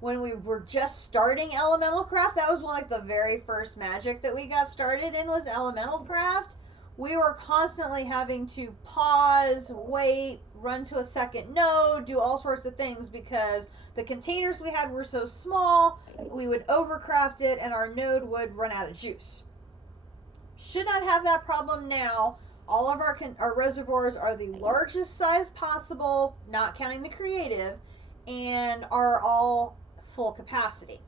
when we were just starting elemental craft, that was one of the very first magic that we got started in was elemental craft. We were constantly having to pause, wait, run to a second node, do all sorts of things because the containers we had were so small, we would overcraft it and our node would run out of juice. Should not have that problem now. All of our reservoirs are the largest size possible, not counting the creative, and are all full capacity.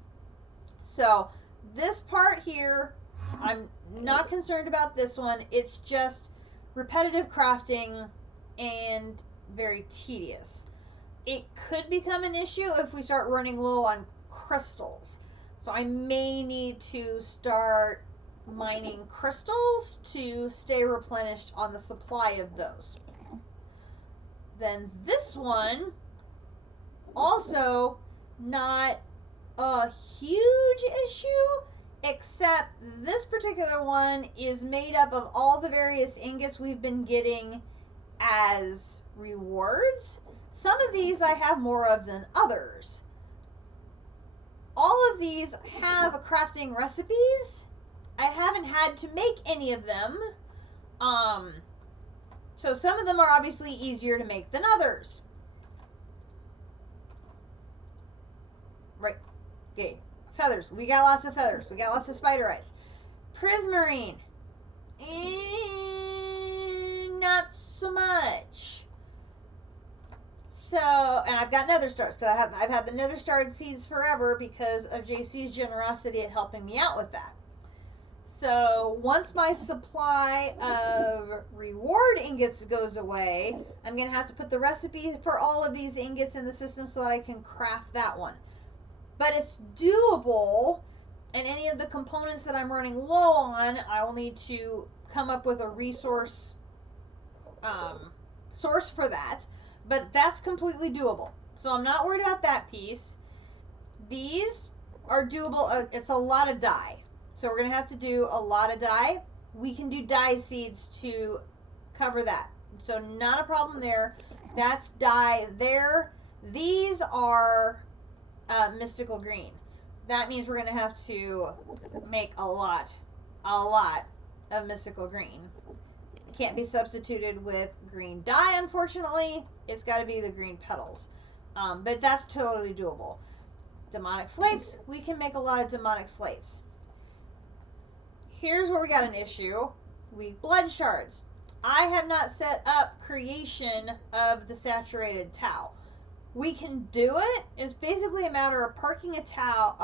So this part here, I'm not concerned about this one. It's just repetitive crafting and very tedious. It could become an issue if we start running low on crystals. So I may need to start mining crystals to stay replenished on the supply of those. Then this one, also not a huge issue, except this particular one is made up of all the various ingots we've been getting as rewards. Some of these I have more of than others. All of these have crafting recipes. I haven't had to make any of them. So some of them are obviously easier to make than others. Right. Okay. Feathers. We got lots of feathers. We got lots of spider eyes. Prismarine. Not so much. So, and I've got nether stars. So I've had the nether starred seeds forever because of JC's generosity at helping me out with that. So once my supply of reward ingots goes away, I'm going to have to put the recipe for all of these ingots in the system so that I can craft that one. But it's doable, and any of the components that I'm running low on, I will need to come up with a resource source for that. But that's completely doable. So I'm not worried about that piece. These are doable. It's a lot of dye. So we're going to have to do a lot of dye. We can do dye seeds to cover that. So not a problem there. That's dye there. These are mystical green. That means we're going to have to make a lot of mystical green. Can't be substituted with green dye, unfortunately. It's got to be the green petals. But that's totally doable. Demonic slates. We can make a lot of demonic slates. Here's where we got an issue. Weak blood shards. I have not set up creation of the saturated tau. We can do it. It's basically a matter of parking a cow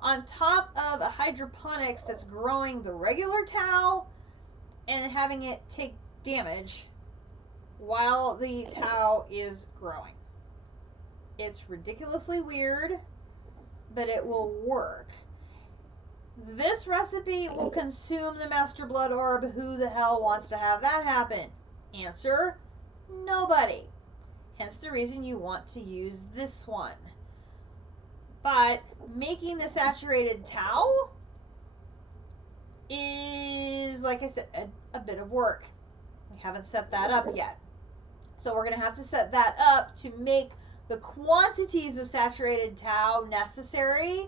on top of a hydroponics that's growing the regular tau and having it take damage while the tau is growing. It's ridiculously weird, but it will work. This recipe will consume the Master Blood Orb. Who the hell wants to have that happen? Answer, nobody. Hence the reason you want to use this one. But making the saturated tau is, like I said, a bit of work. We haven't set that up yet. So we're going to have to set that up to make the quantities of saturated tau necessary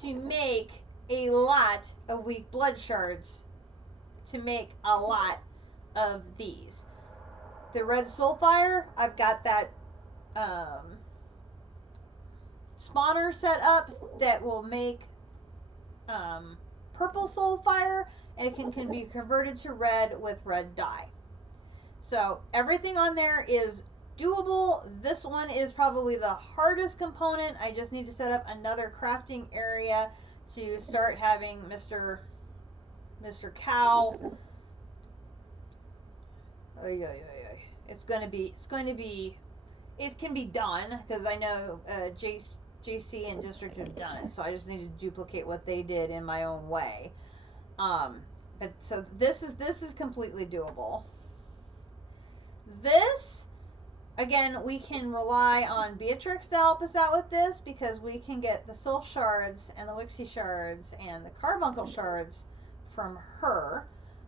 to make a lot of weak blood shards to make a lot of these. The red soulfire, I've got that spawner set up that will make purple soulfire, and it can be converted to red with red dye. So everything on there is doable. This one is probably the hardest component. I just need to set up another crafting area to start having Mr. Cow. It's going to be, it can be done because I know JC and District have done it. So I just need to duplicate what they did in my own way. But so this is completely doable. This, again, we can rely on Beatrix to help us out with this because we can get the Sylph shards and the Wixie shards and the Carbuncle shards from her.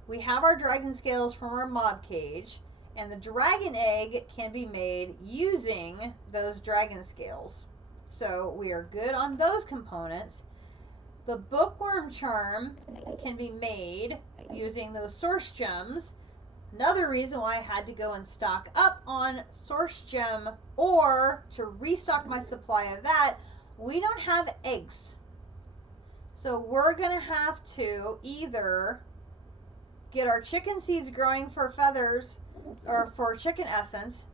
We have our dragon scales from our mob cage, and the dragon egg can be made using those dragon scales. So we are good on those components. The bookworm charm can be made using those source gems. Another reason why I had to go and stock up on source gem, or to restock my supply of that, we don't have eggs. So we're going to have to either get our chicken seeds growing for feathers or for chicken essence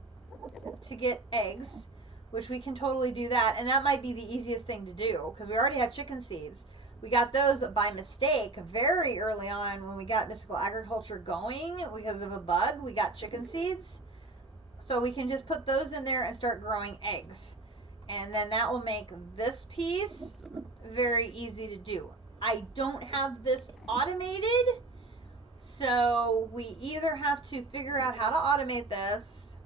to get eggs, which we can totally do that. And that might be the easiest thing to do because we already have chicken seeds. We got those by mistake very early on when we got mystical agriculture going because of a bug. We got chicken seeds. So we can just put those in there and start growing eggs. And then that will make this piece very easy to do. I don't have this automated, so we either have to figure out how to automate this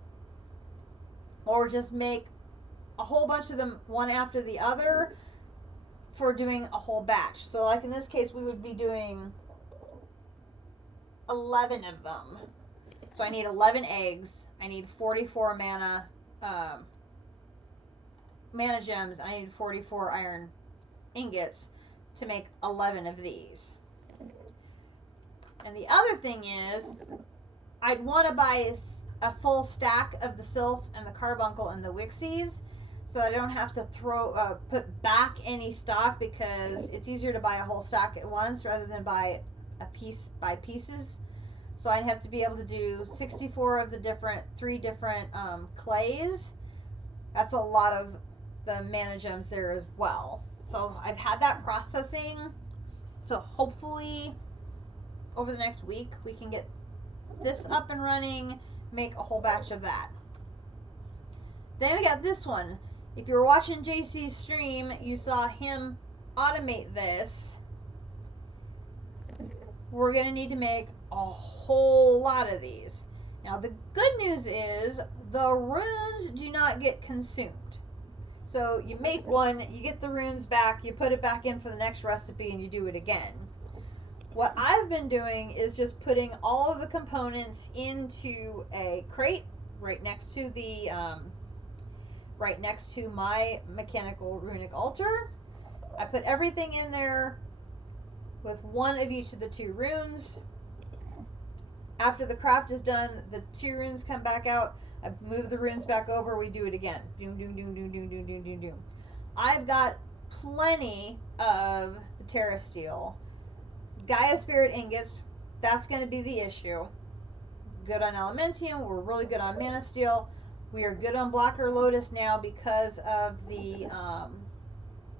or just make a whole bunch of them one after the other for doing a whole batch. So like in this case, we would be doing 11 of them. So I need 11 eggs. I need 44 mana gems. I need 44 iron ingots to make 11 of these. And the other thing is, I'd want to buy a full stack of the Sylph and the Carbuncle and the Wixies. so I don't have to put back any stock, because it's easier to buy a whole stock at once rather than buy a piece by pieces. So I'd have to be able to do 64 of the three different clays. That's a lot of the mana gems there as well. So I've had that processing. So hopefully over the next week we can get this up and running, make a whole batch of that. Then we got this one. If you were watching JC's stream, you saw him automate this. We're going to need to make a whole lot of these. Now the good news is the runes do not get consumed. So you make one, you get the runes back, you put it back in for the next recipe, and you do it again. What I've been doing is just putting all of the components into a crate right next to the my mechanical runic altar. I put everything in there with one of each of the two runes. After the craft is done, the two runes come back out. I move the runes back over. We do it again. Doom, doom, doom, doom, doom, doom, doom, doom, doom. I've got plenty of the Terra Steel. Gaia Spirit ingots, that's going to be the issue. Good on Elementium. We're really good on Mana Steel. We are good on Blacker Lotus now because of the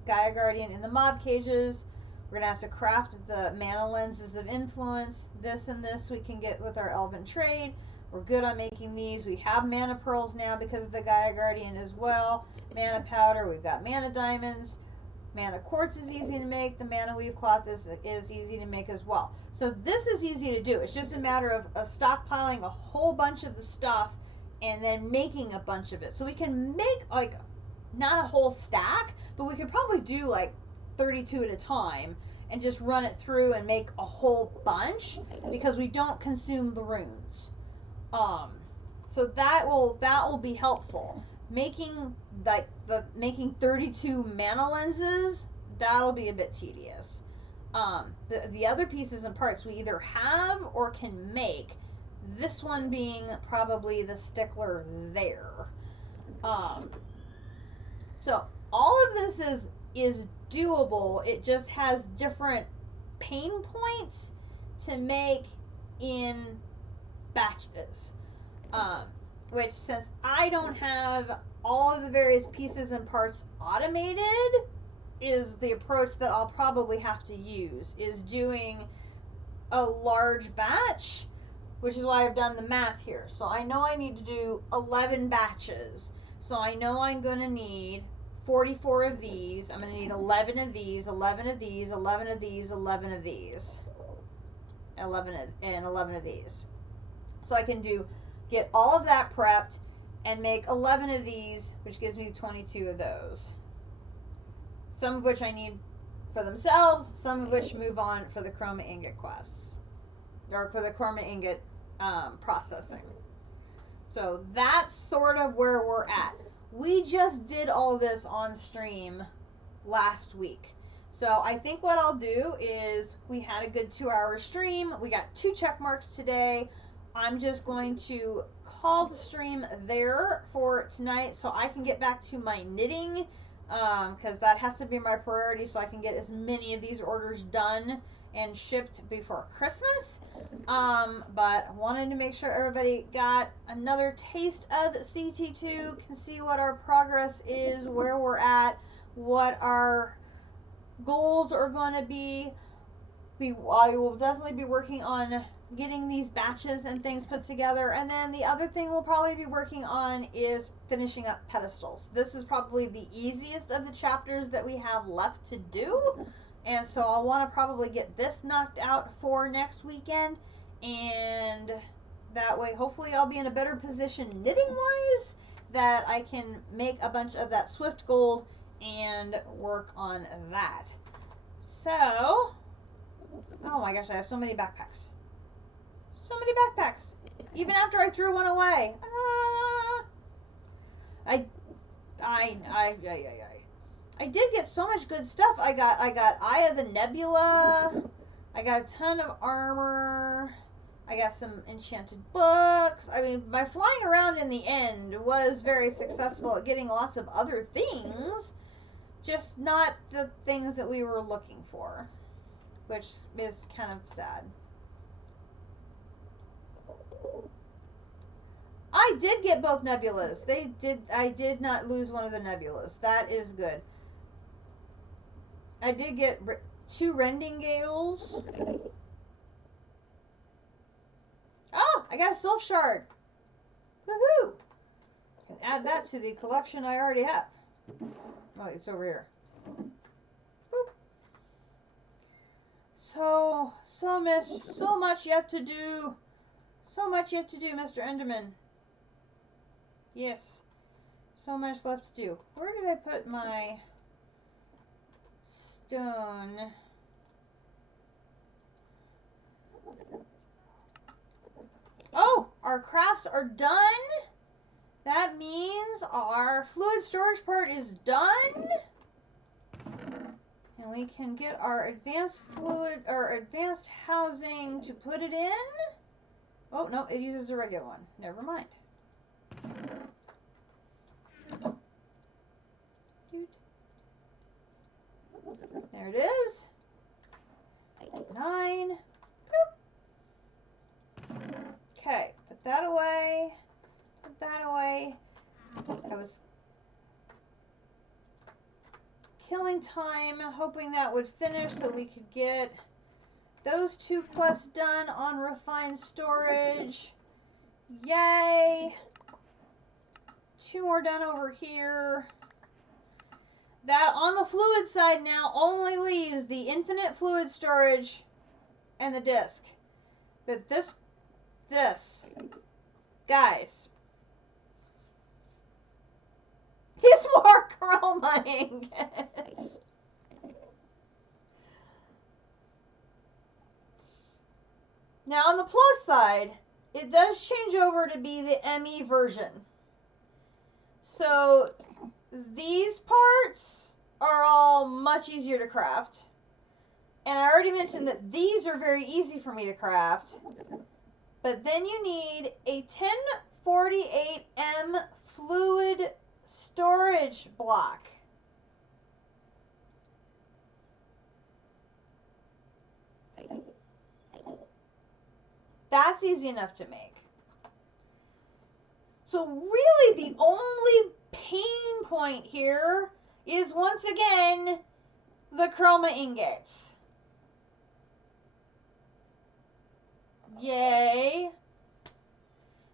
Gaia Guardian in the mob cages. We're going to have to craft the mana lenses of influence. This and this we can get with our Elven trade. We're good on making these. We have mana pearls now because of the Gaia Guardian as well. Mana powder. We've got mana diamonds. Mana quartz is easy to make. The mana weave cloth is easy to make as well. So this is easy to do. It's just a matter of stockpiling a whole bunch of the stuff and then making a bunch of it. So we can make, like, not a whole stack, but we could probably do like 32 at a time and just run it through and make a whole bunch, because we don't consume the runes. So that will be helpful. Making making 32 mana lenses, that'll be a bit tedious. The other pieces and parts we either have or can make. This one being probably the stickler there. So all of this is doable. It just has different pain points to make in batches. Which, since I don't have all of the various pieces and parts automated, is the approach that I'll probably have to use, is doing a large batch, which is why I've done the math here. So I know I need to do 11 batches. So I know I'm going to need 44 of these. I'm going to need 11 of these, 11 of these, 11 of these, 11 of these, 11 of these. So I can get all of that prepped and make 11 of these, which gives me 22 of those. Some of which I need for themselves, some of which move on for the Chroma ingot quests, or for the Chroma ingot processing. So that's sort of where we're at. We just did all this on stream last week. So I think what I'll do is, we had a good 2-hour stream. We got 2 check marks today. I'm just going to call the stream there for tonight so I can get back to my knitting, because that has to be my priority, so I can get as many of these orders done and shipped before Christmas. But wanted to make sure everybody got another taste of CT2, can see what our progress is, where we're at, what our goals are going to be. I will definitely be working on getting these batches and things put together, and then the other thing we'll probably be working on is finishing up pedestals. This is probably the easiest of the chapters that we have left to do, and so I'll want to probably get this knocked out for next weekend, and that way hopefully I'll be in a better position knitting wise, that I can make a bunch of that Swift Gold and work on that. So, oh my gosh, I have so many backpacks. So many backpacks. Even after I threw one away. I did get so much good stuff. I got Eye of the Nebula. I got a ton of armor. I got some enchanted books. I mean, my flying around in the end was very successful at getting lots of other things, just not the things that we were looking for, which is kind of sad. I did get both nebulas. I did not lose one of the nebulas. That is good. I did get 2 rending gales. Oh, I got a sylph shard. Woohoo! Can add that to the collection I already have. Oh, it's over here. Boop. So much yet to do. So much yet to do, Mr. Enderman. Yes. So much left to do. Where did I put my stone? Oh, our crafts are done. That means our fluid storage part is done. And we can get our advanced fluid or advanced housing to put it in. Oh, no, it uses a regular one. Never mind. There it is. 9. Boop. Okay, put that away. Put that away. I was killing time, hoping that would finish so we could get those 2 quests done on refined storage. Yay! 2 more done over here. That on the fluid side now only leaves the infinite fluid storage and the disc. But this, guys, it's more chroma ingots. Now on the plus side, it does change over to be the ME version. So these parts are all much easier to craft. And I already mentioned that these are very easy for me to craft. But then you need a 1048M fluid storage block. That's easy enough to make. So really the only pain point here is once again the chroma ingots. Yay.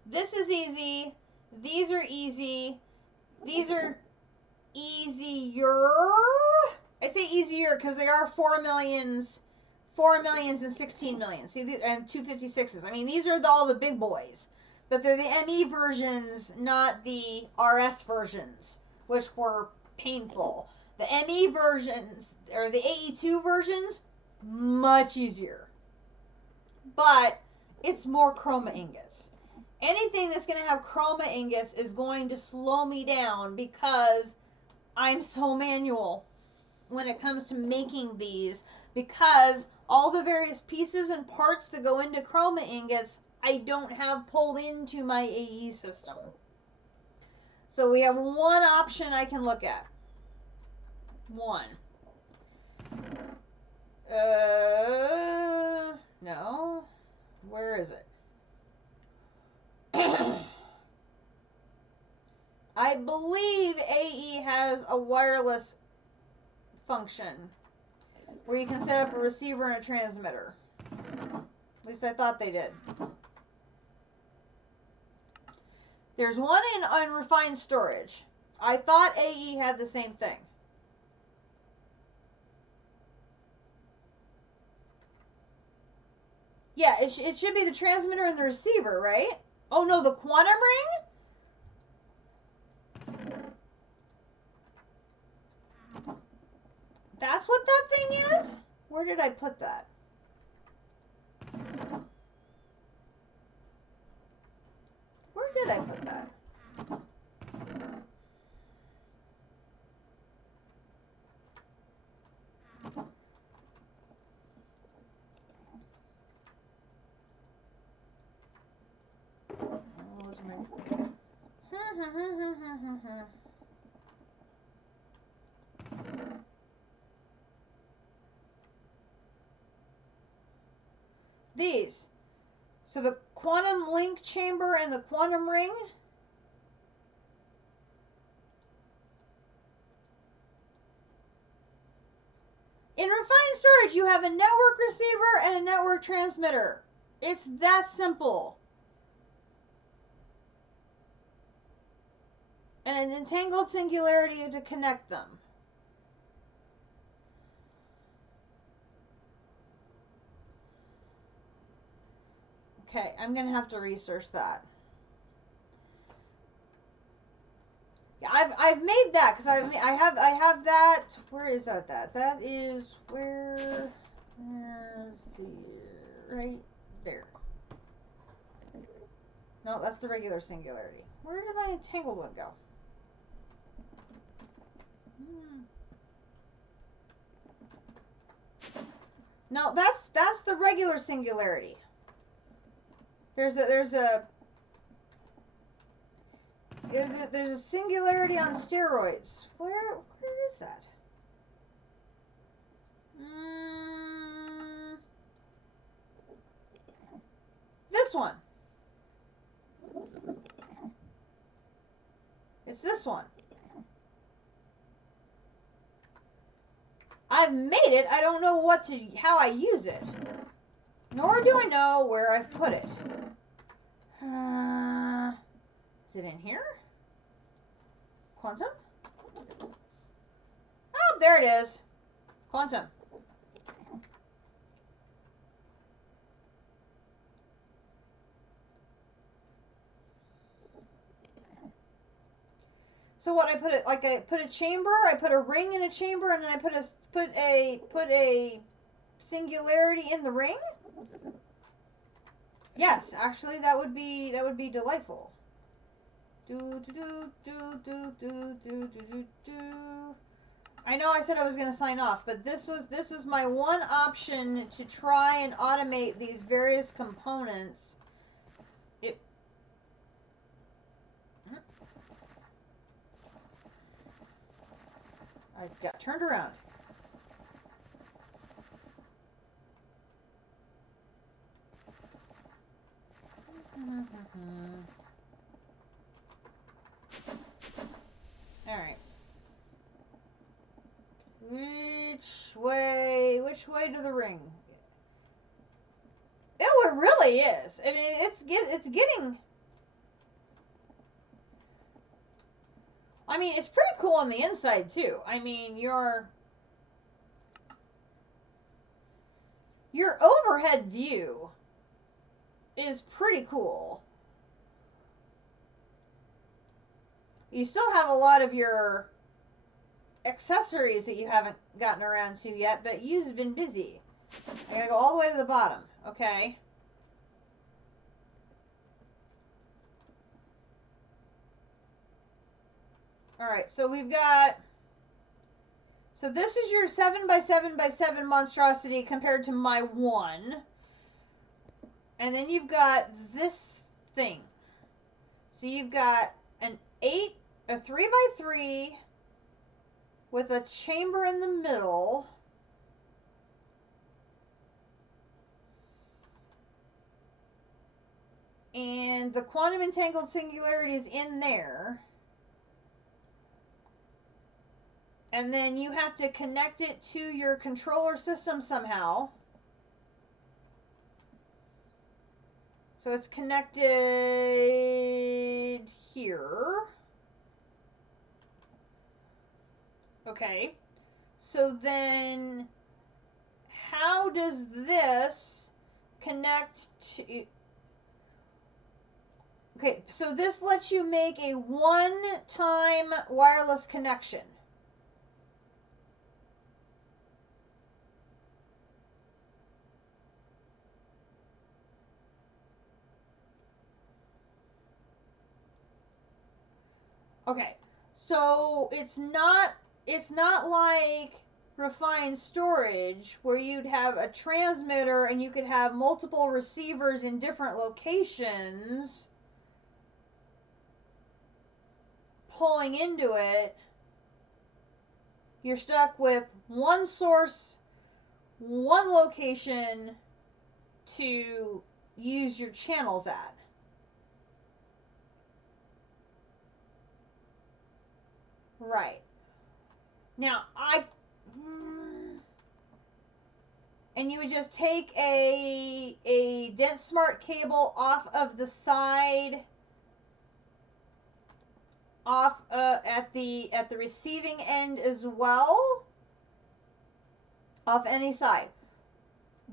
This is easy. These are easy. These are easier. I say easier because they are 4 millions and 16 millions. See, and 256s. I mean, these are all the big boys. But they're the ME versions, not the RS versions, which were painful. The ME versions, or the AE2 versions, much easier. But it's more chroma ingots. Anything that's going to have chroma ingots is going to slow me down because I'm so manual when it comes to making these, because all the various pieces and parts that go into chroma ingots I don't have pulled into my AE system. So we have one option I can look at. One. No. Where is it? I believe AE has a wireless function where you can set up a receiver and a transmitter. At least I thought they did. There's one in unrefined storage. I thought AE had the same thing. Yeah, it should be the transmitter and the receiver, right? Oh no, the quantum ring? That's what that thing is? Where did I put that? Where did I put that? these. So the quantum link chamber and the quantum ring. In refined storage, you have a network receiver and a network transmitter. It's that simple. And an entangled singularity to connect them. Okay, I'm gonna have to research that. Yeah, I've made that because I have that. Where is that? That is where. Let's see, right there. No, that's the regular singularity. Where did my entangled one go? No, that's the regular singularity. There's a singularity on steroids. Where is that? This one. It's this one. I've made it. I don't know how I use it. Nor do I know where I've put it. Is it in here? Quantum? Oh, there it is. Quantum. So what, I put it like I put a chamber, I put a ring in a chamber, and then I put a singularity in the ring? Yes, actually that would be delightful. I know I said I was going to sign off, but this was my one option to try and automate these various components. I got turned around. All right. Which way to the ring? Oh, it really is. I mean, it's getting. I mean, it's pretty cool on the inside too. I mean, your overhead view is pretty cool. You still have a lot of your accessories that you haven't gotten around to yet, but you've been busy. I gotta go all the way to the bottom, okay? Alright, so we've got... So this is your 7x7x7 monstrosity compared to my 1. And then you've got this thing. So you've got a 3x3 with a chamber in the middle. And the quantum entangled singularity is in there. And then you have to connect it to your controller system somehow. So it's connected here. Okay. So then how does this connect to... Okay, so this lets you make a one-time wireless connection. Okay, so it's not like refined storage where you'd have a transmitter and you could have multiple receivers in different locations pulling into it. You're stuck with one source, one location, to use your channels at. Right. Now, and you would just take a dense smart cable off of the side, off at the receiving end as well, off any side.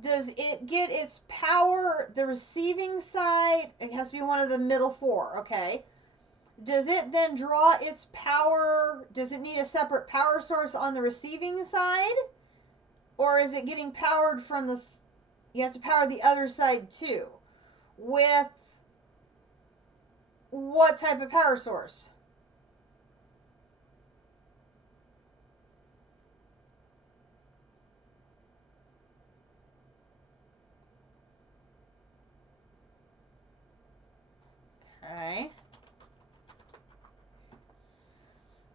Does it get its power, the receiving side? It has to be one of the middle four, okay? Does it then draw its power? Does it need a separate power source on the receiving side? Or is it getting powered from the... You have to power the other side too. With what type of power source? Okay.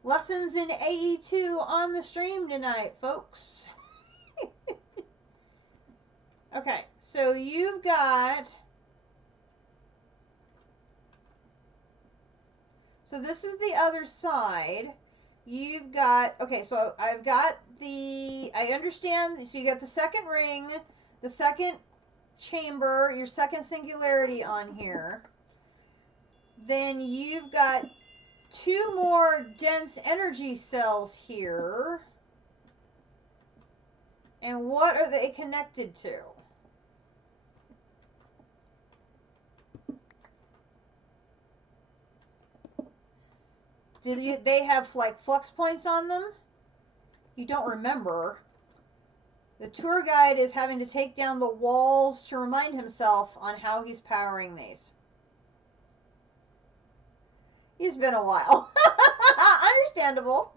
Lessons in AE2 on the stream tonight, folks. Okay, so you've got... So this is the other side. You've got... Okay, so I've got the... I understand. So you got the second ring, the second chamber, your second singularity on here. Then you've got two more dense energy cells here. And what are they connected to? Do they have like flux points on them? You don't remember. The tour guide is having to take down the walls to remind himself on how he's powering these. It's been a while. Understandable.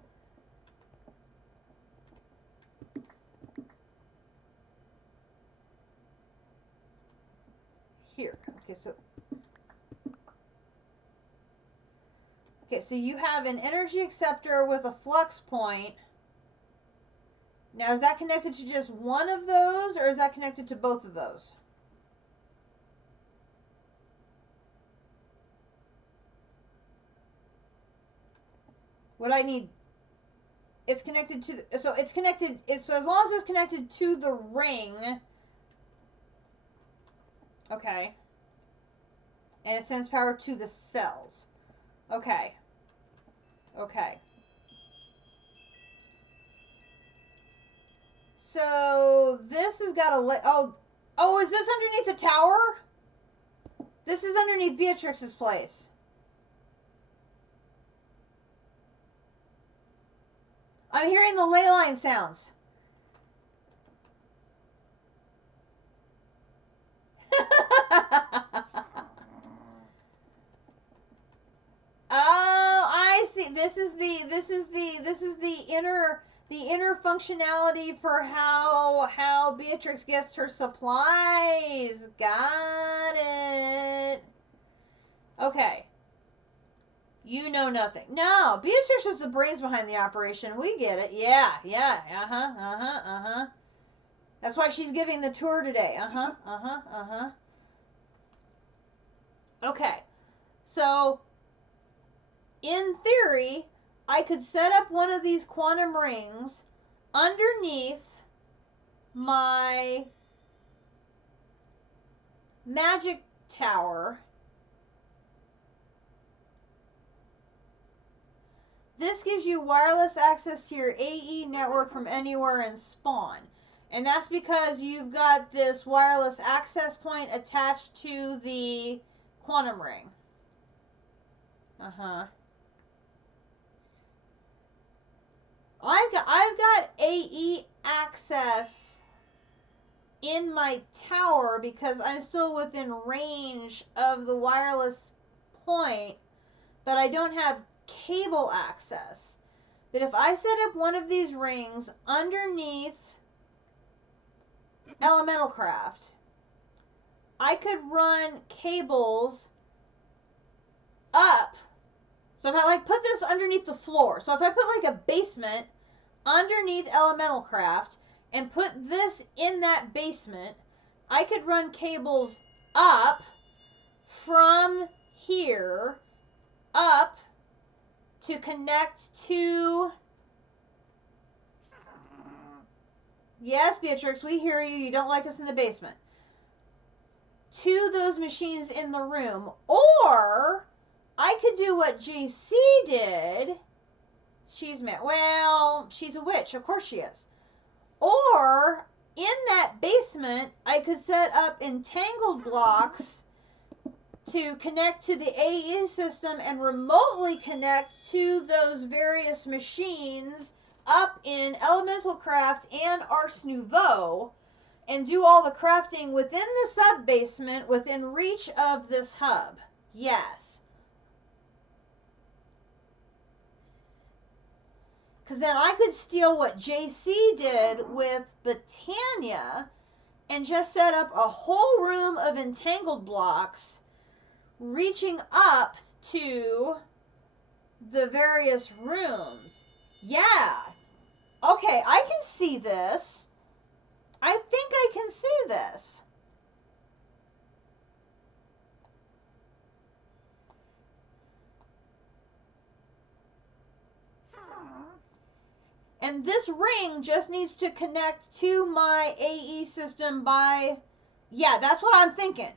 Here. Okay, so you have an energy acceptor with a flux point. Now, is that connected to just one of those, or is that connected to both of those? What I need, it's connected to, so it's connected, so as long as it's connected to the ring, okay, and it sends power to the cells. Okay. Okay. So this has got a oh, is this underneath the tower? This is underneath Beatrix's place. I'm hearing the ley line sounds. Oh, I see. This is the inner functionality for how Beatrix gets her supplies. Got it. Okay. You know nothing. No, Beatrix is the brains behind the operation. We get it. Yeah. That's why she's giving the tour today. Okay. So, in theory, I could set up one of these quantum rings underneath my magic tower. This gives you wireless access to your AE network from anywhere in Spawn. And that's because you've got this wireless access point attached to the quantum ring. I've got AE access in my tower because I'm still within range of the wireless point, but I don't have cable access. But if I set up one of these rings underneath Elemental Craft, I could run cables up. So if I like put this underneath the floor, so if I put like a basement underneath Elemental Craft and put this in that basement, I could run cables up from here up to connect to... Yes, Beatrix, we hear you. You don't like us in the basement. To those machines in the room. Or I could do what JC did. She's a witch. Of course she is. Or in that basement, I could set up entangled blocks to connect to the AE system and remotely connect to those various machines up in Elemental Craft and Ars Nouveau and do all the crafting within the sub-basement within reach of this hub. Yes. Because then I could steal what JC did with Botania and just set up a whole room of entangled blocks reaching up to the various rooms. Yeah. Okay, I can see this. I think I can see this. And this ring just needs to connect to my AE system by... Yeah, that's what I'm thinking.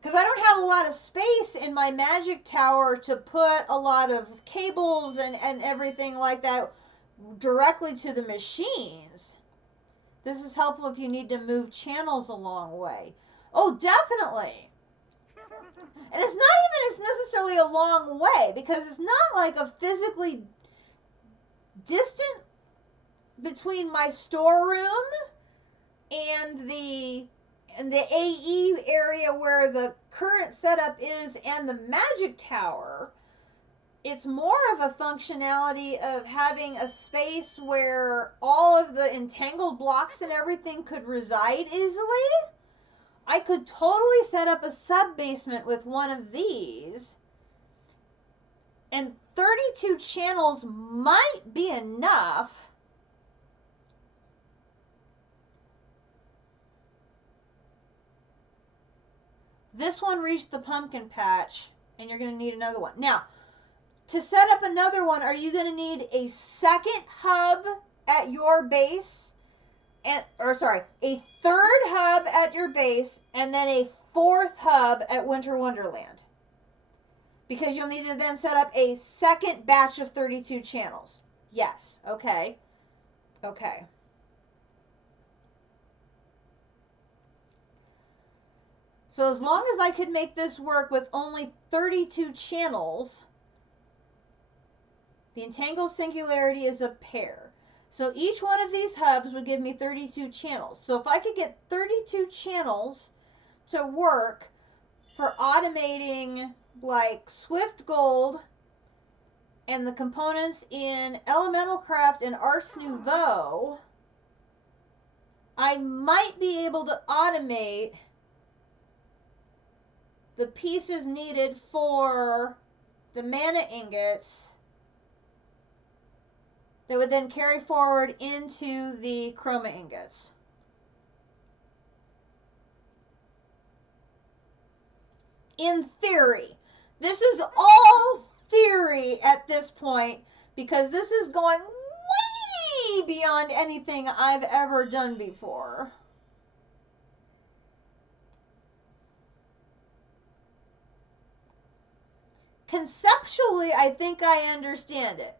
Because I don't have a lot of space in my magic tower to put a lot of cables and everything like that directly to the machines. This is helpful if you need to move channels a long way. Oh, definitely. And it's not even necessarily a long way, because it's not like a physically distant between my storeroom and the AE area where the current setup is and the magic tower. It's more of a functionality of having a space where all of the entangled blocks and everything could reside easily. I could totally set up a sub-basement with one of these. And 32 channels might be enough. This one reached the pumpkin patch, and you're going to need another one. Now, to set up another one, are you going to need a second hub at your base? A third hub at your base, and then a fourth hub at Winter Wonderland. Because you'll need to then set up a second batch of 32 channels. Yes. Okay. Okay. So as long as I could make this work with only 32 channels, the entangled singularity is a pair. So each one of these hubs would give me 32 channels. So if I could get 32 channels to work for automating like Swift Gold and the components in Elemental Craft and Ars Nouveau, I might be able to automate the pieces needed for the mana ingots that would then carry forward into the chroma ingots. In theory. This is all theory at this point, because this is going way beyond anything I've ever done before. Conceptually, I think I understand it.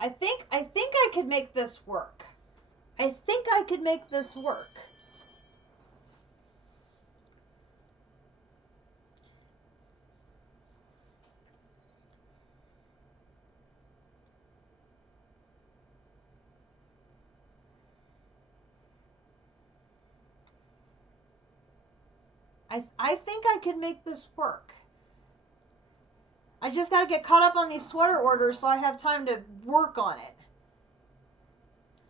I think I could make this work. I think I could make this work. I think I could make this work. I just got to get caught up on these sweater orders so I have time to work on it.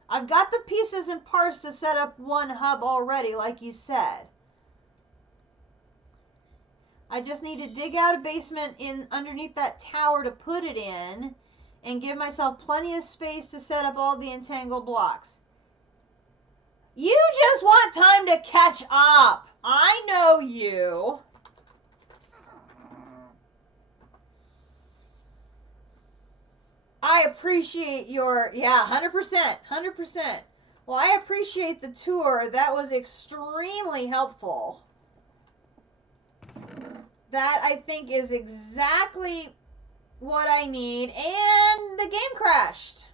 I've got the pieces and parts to set up one hub already, like you said. I just need to dig out a basement in underneath that tower to put it in and give myself plenty of space to set up all the entangled blocks. You just want time to catch up. I know you. I appreciate your, yeah, 100%, 100%. Well, I appreciate the tour. That was extremely helpful. That, I think, is exactly what I need. And the game crashed.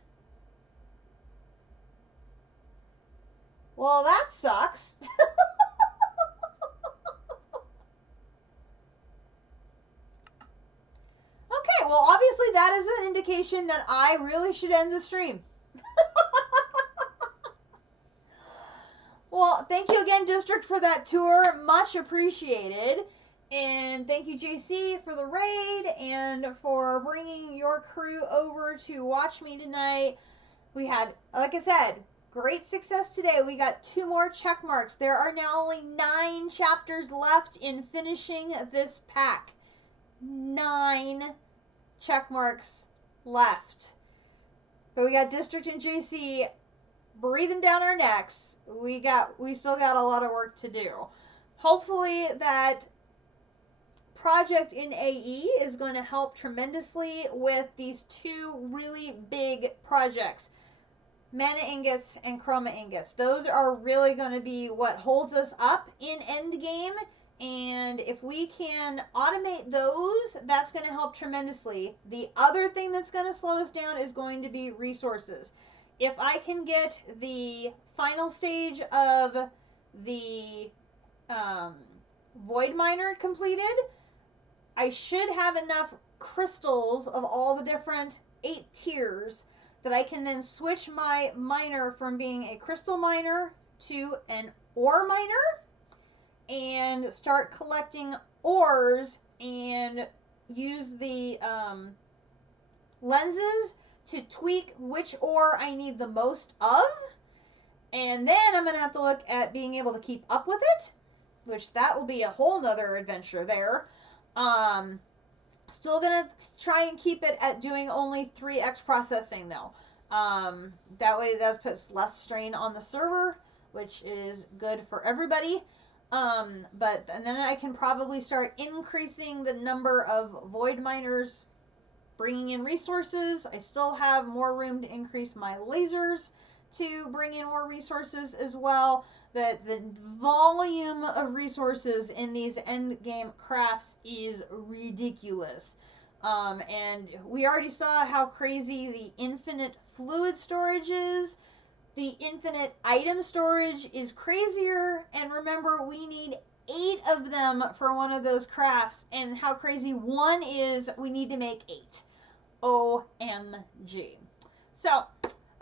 Well, that sucks. Okay, well, obviously that is an indication that I really should end the stream. Well, thank you again, District, for that tour. Much appreciated. And thank you, JC, for the raid and for bringing your crew over to watch me tonight. We had, like I said, great success today. We got 2 more check marks. There are now only 9 chapters left in finishing this pack. 9 check marks left. But we got District and JC breathing down our necks. We still got a lot of work to do. Hopefully that project in AE is going to help tremendously with these 2 really big projects. Mana ingots and chroma ingots. Those are really going to be what holds us up in endgame. And if we can automate those, that's going to help tremendously. The other thing that's going to slow us down is going to be resources. If I can get the final stage of the Void Miner completed, I should have enough crystals of all the different 8 tiers that I can then switch my miner from being a crystal miner to an ore miner and start collecting ores and use the lenses to tweak which ore I need the most of. And then I'm going to have to look at being able to keep up with it, which that will be a whole nother adventure there. Still going to try and keep it at doing only 3x processing though. That way that puts less strain on the server, which is good for everybody. And then I can probably start increasing the number of void miners bringing in resources. I still have more room to increase my lasers to bring in more resources as well. But the volume of resources in these end game crafts is ridiculous. And we already saw how crazy the infinite fluid storage is. The infinite item storage is crazier. And remember, we need 8 of them for one of those crafts. And how crazy one is, we need to make 8. OMG. So,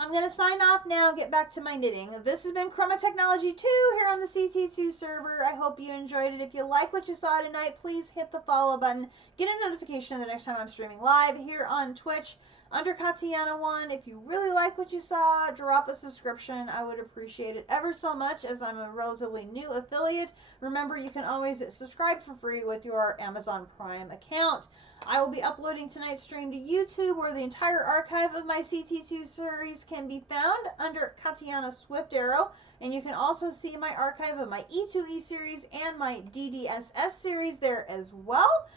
I'm going to sign off now, get back to my knitting. This has been Chroma Technology 2 here on the CT2 server. I hope you enjoyed it. If you like what you saw tonight, please hit the follow button. Get a notification the next time I'm streaming live here on Twitch under Katiana1. If you really like what you saw, drop a subscription. I would appreciate it ever so much, as I'm a relatively new affiliate. Remember, you can always subscribe for free with your Amazon Prime account. I will be uploading tonight's stream to YouTube, where the entire archive of my CT2 series can be found under Katiana Swift Arrow. And you can also see my archive of my E2E series and my DDSS series there as well.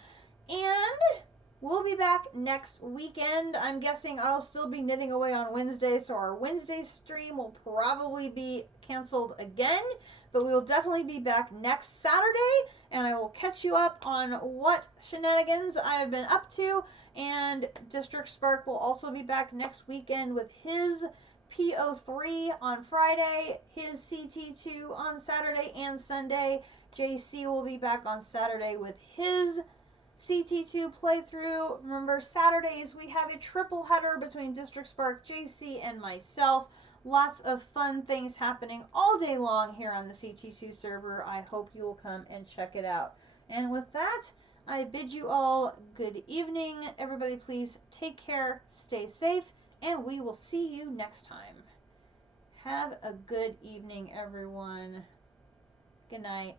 And we'll be back next weekend. I'm guessing I'll still be knitting away on Wednesday, so our Wednesday stream will probably be canceled again. But we will definitely be back next Saturday, and I will catch you up on what shenanigans I have been up to. And District Spark will also be back next weekend with his PO3 on Friday, his CT2 on Saturday and Sunday. JC will be back on Saturday with his CT2 playthrough. Remember, Saturdays we have a triple header between District Spark, JC, and myself. Lots of fun things happening all day long here on the CT2 server. I hope you will come and check it out. And with that, I bid you all good evening. Everybody, please take care, stay safe, and we will see you next time. Have a good evening, everyone. Good night.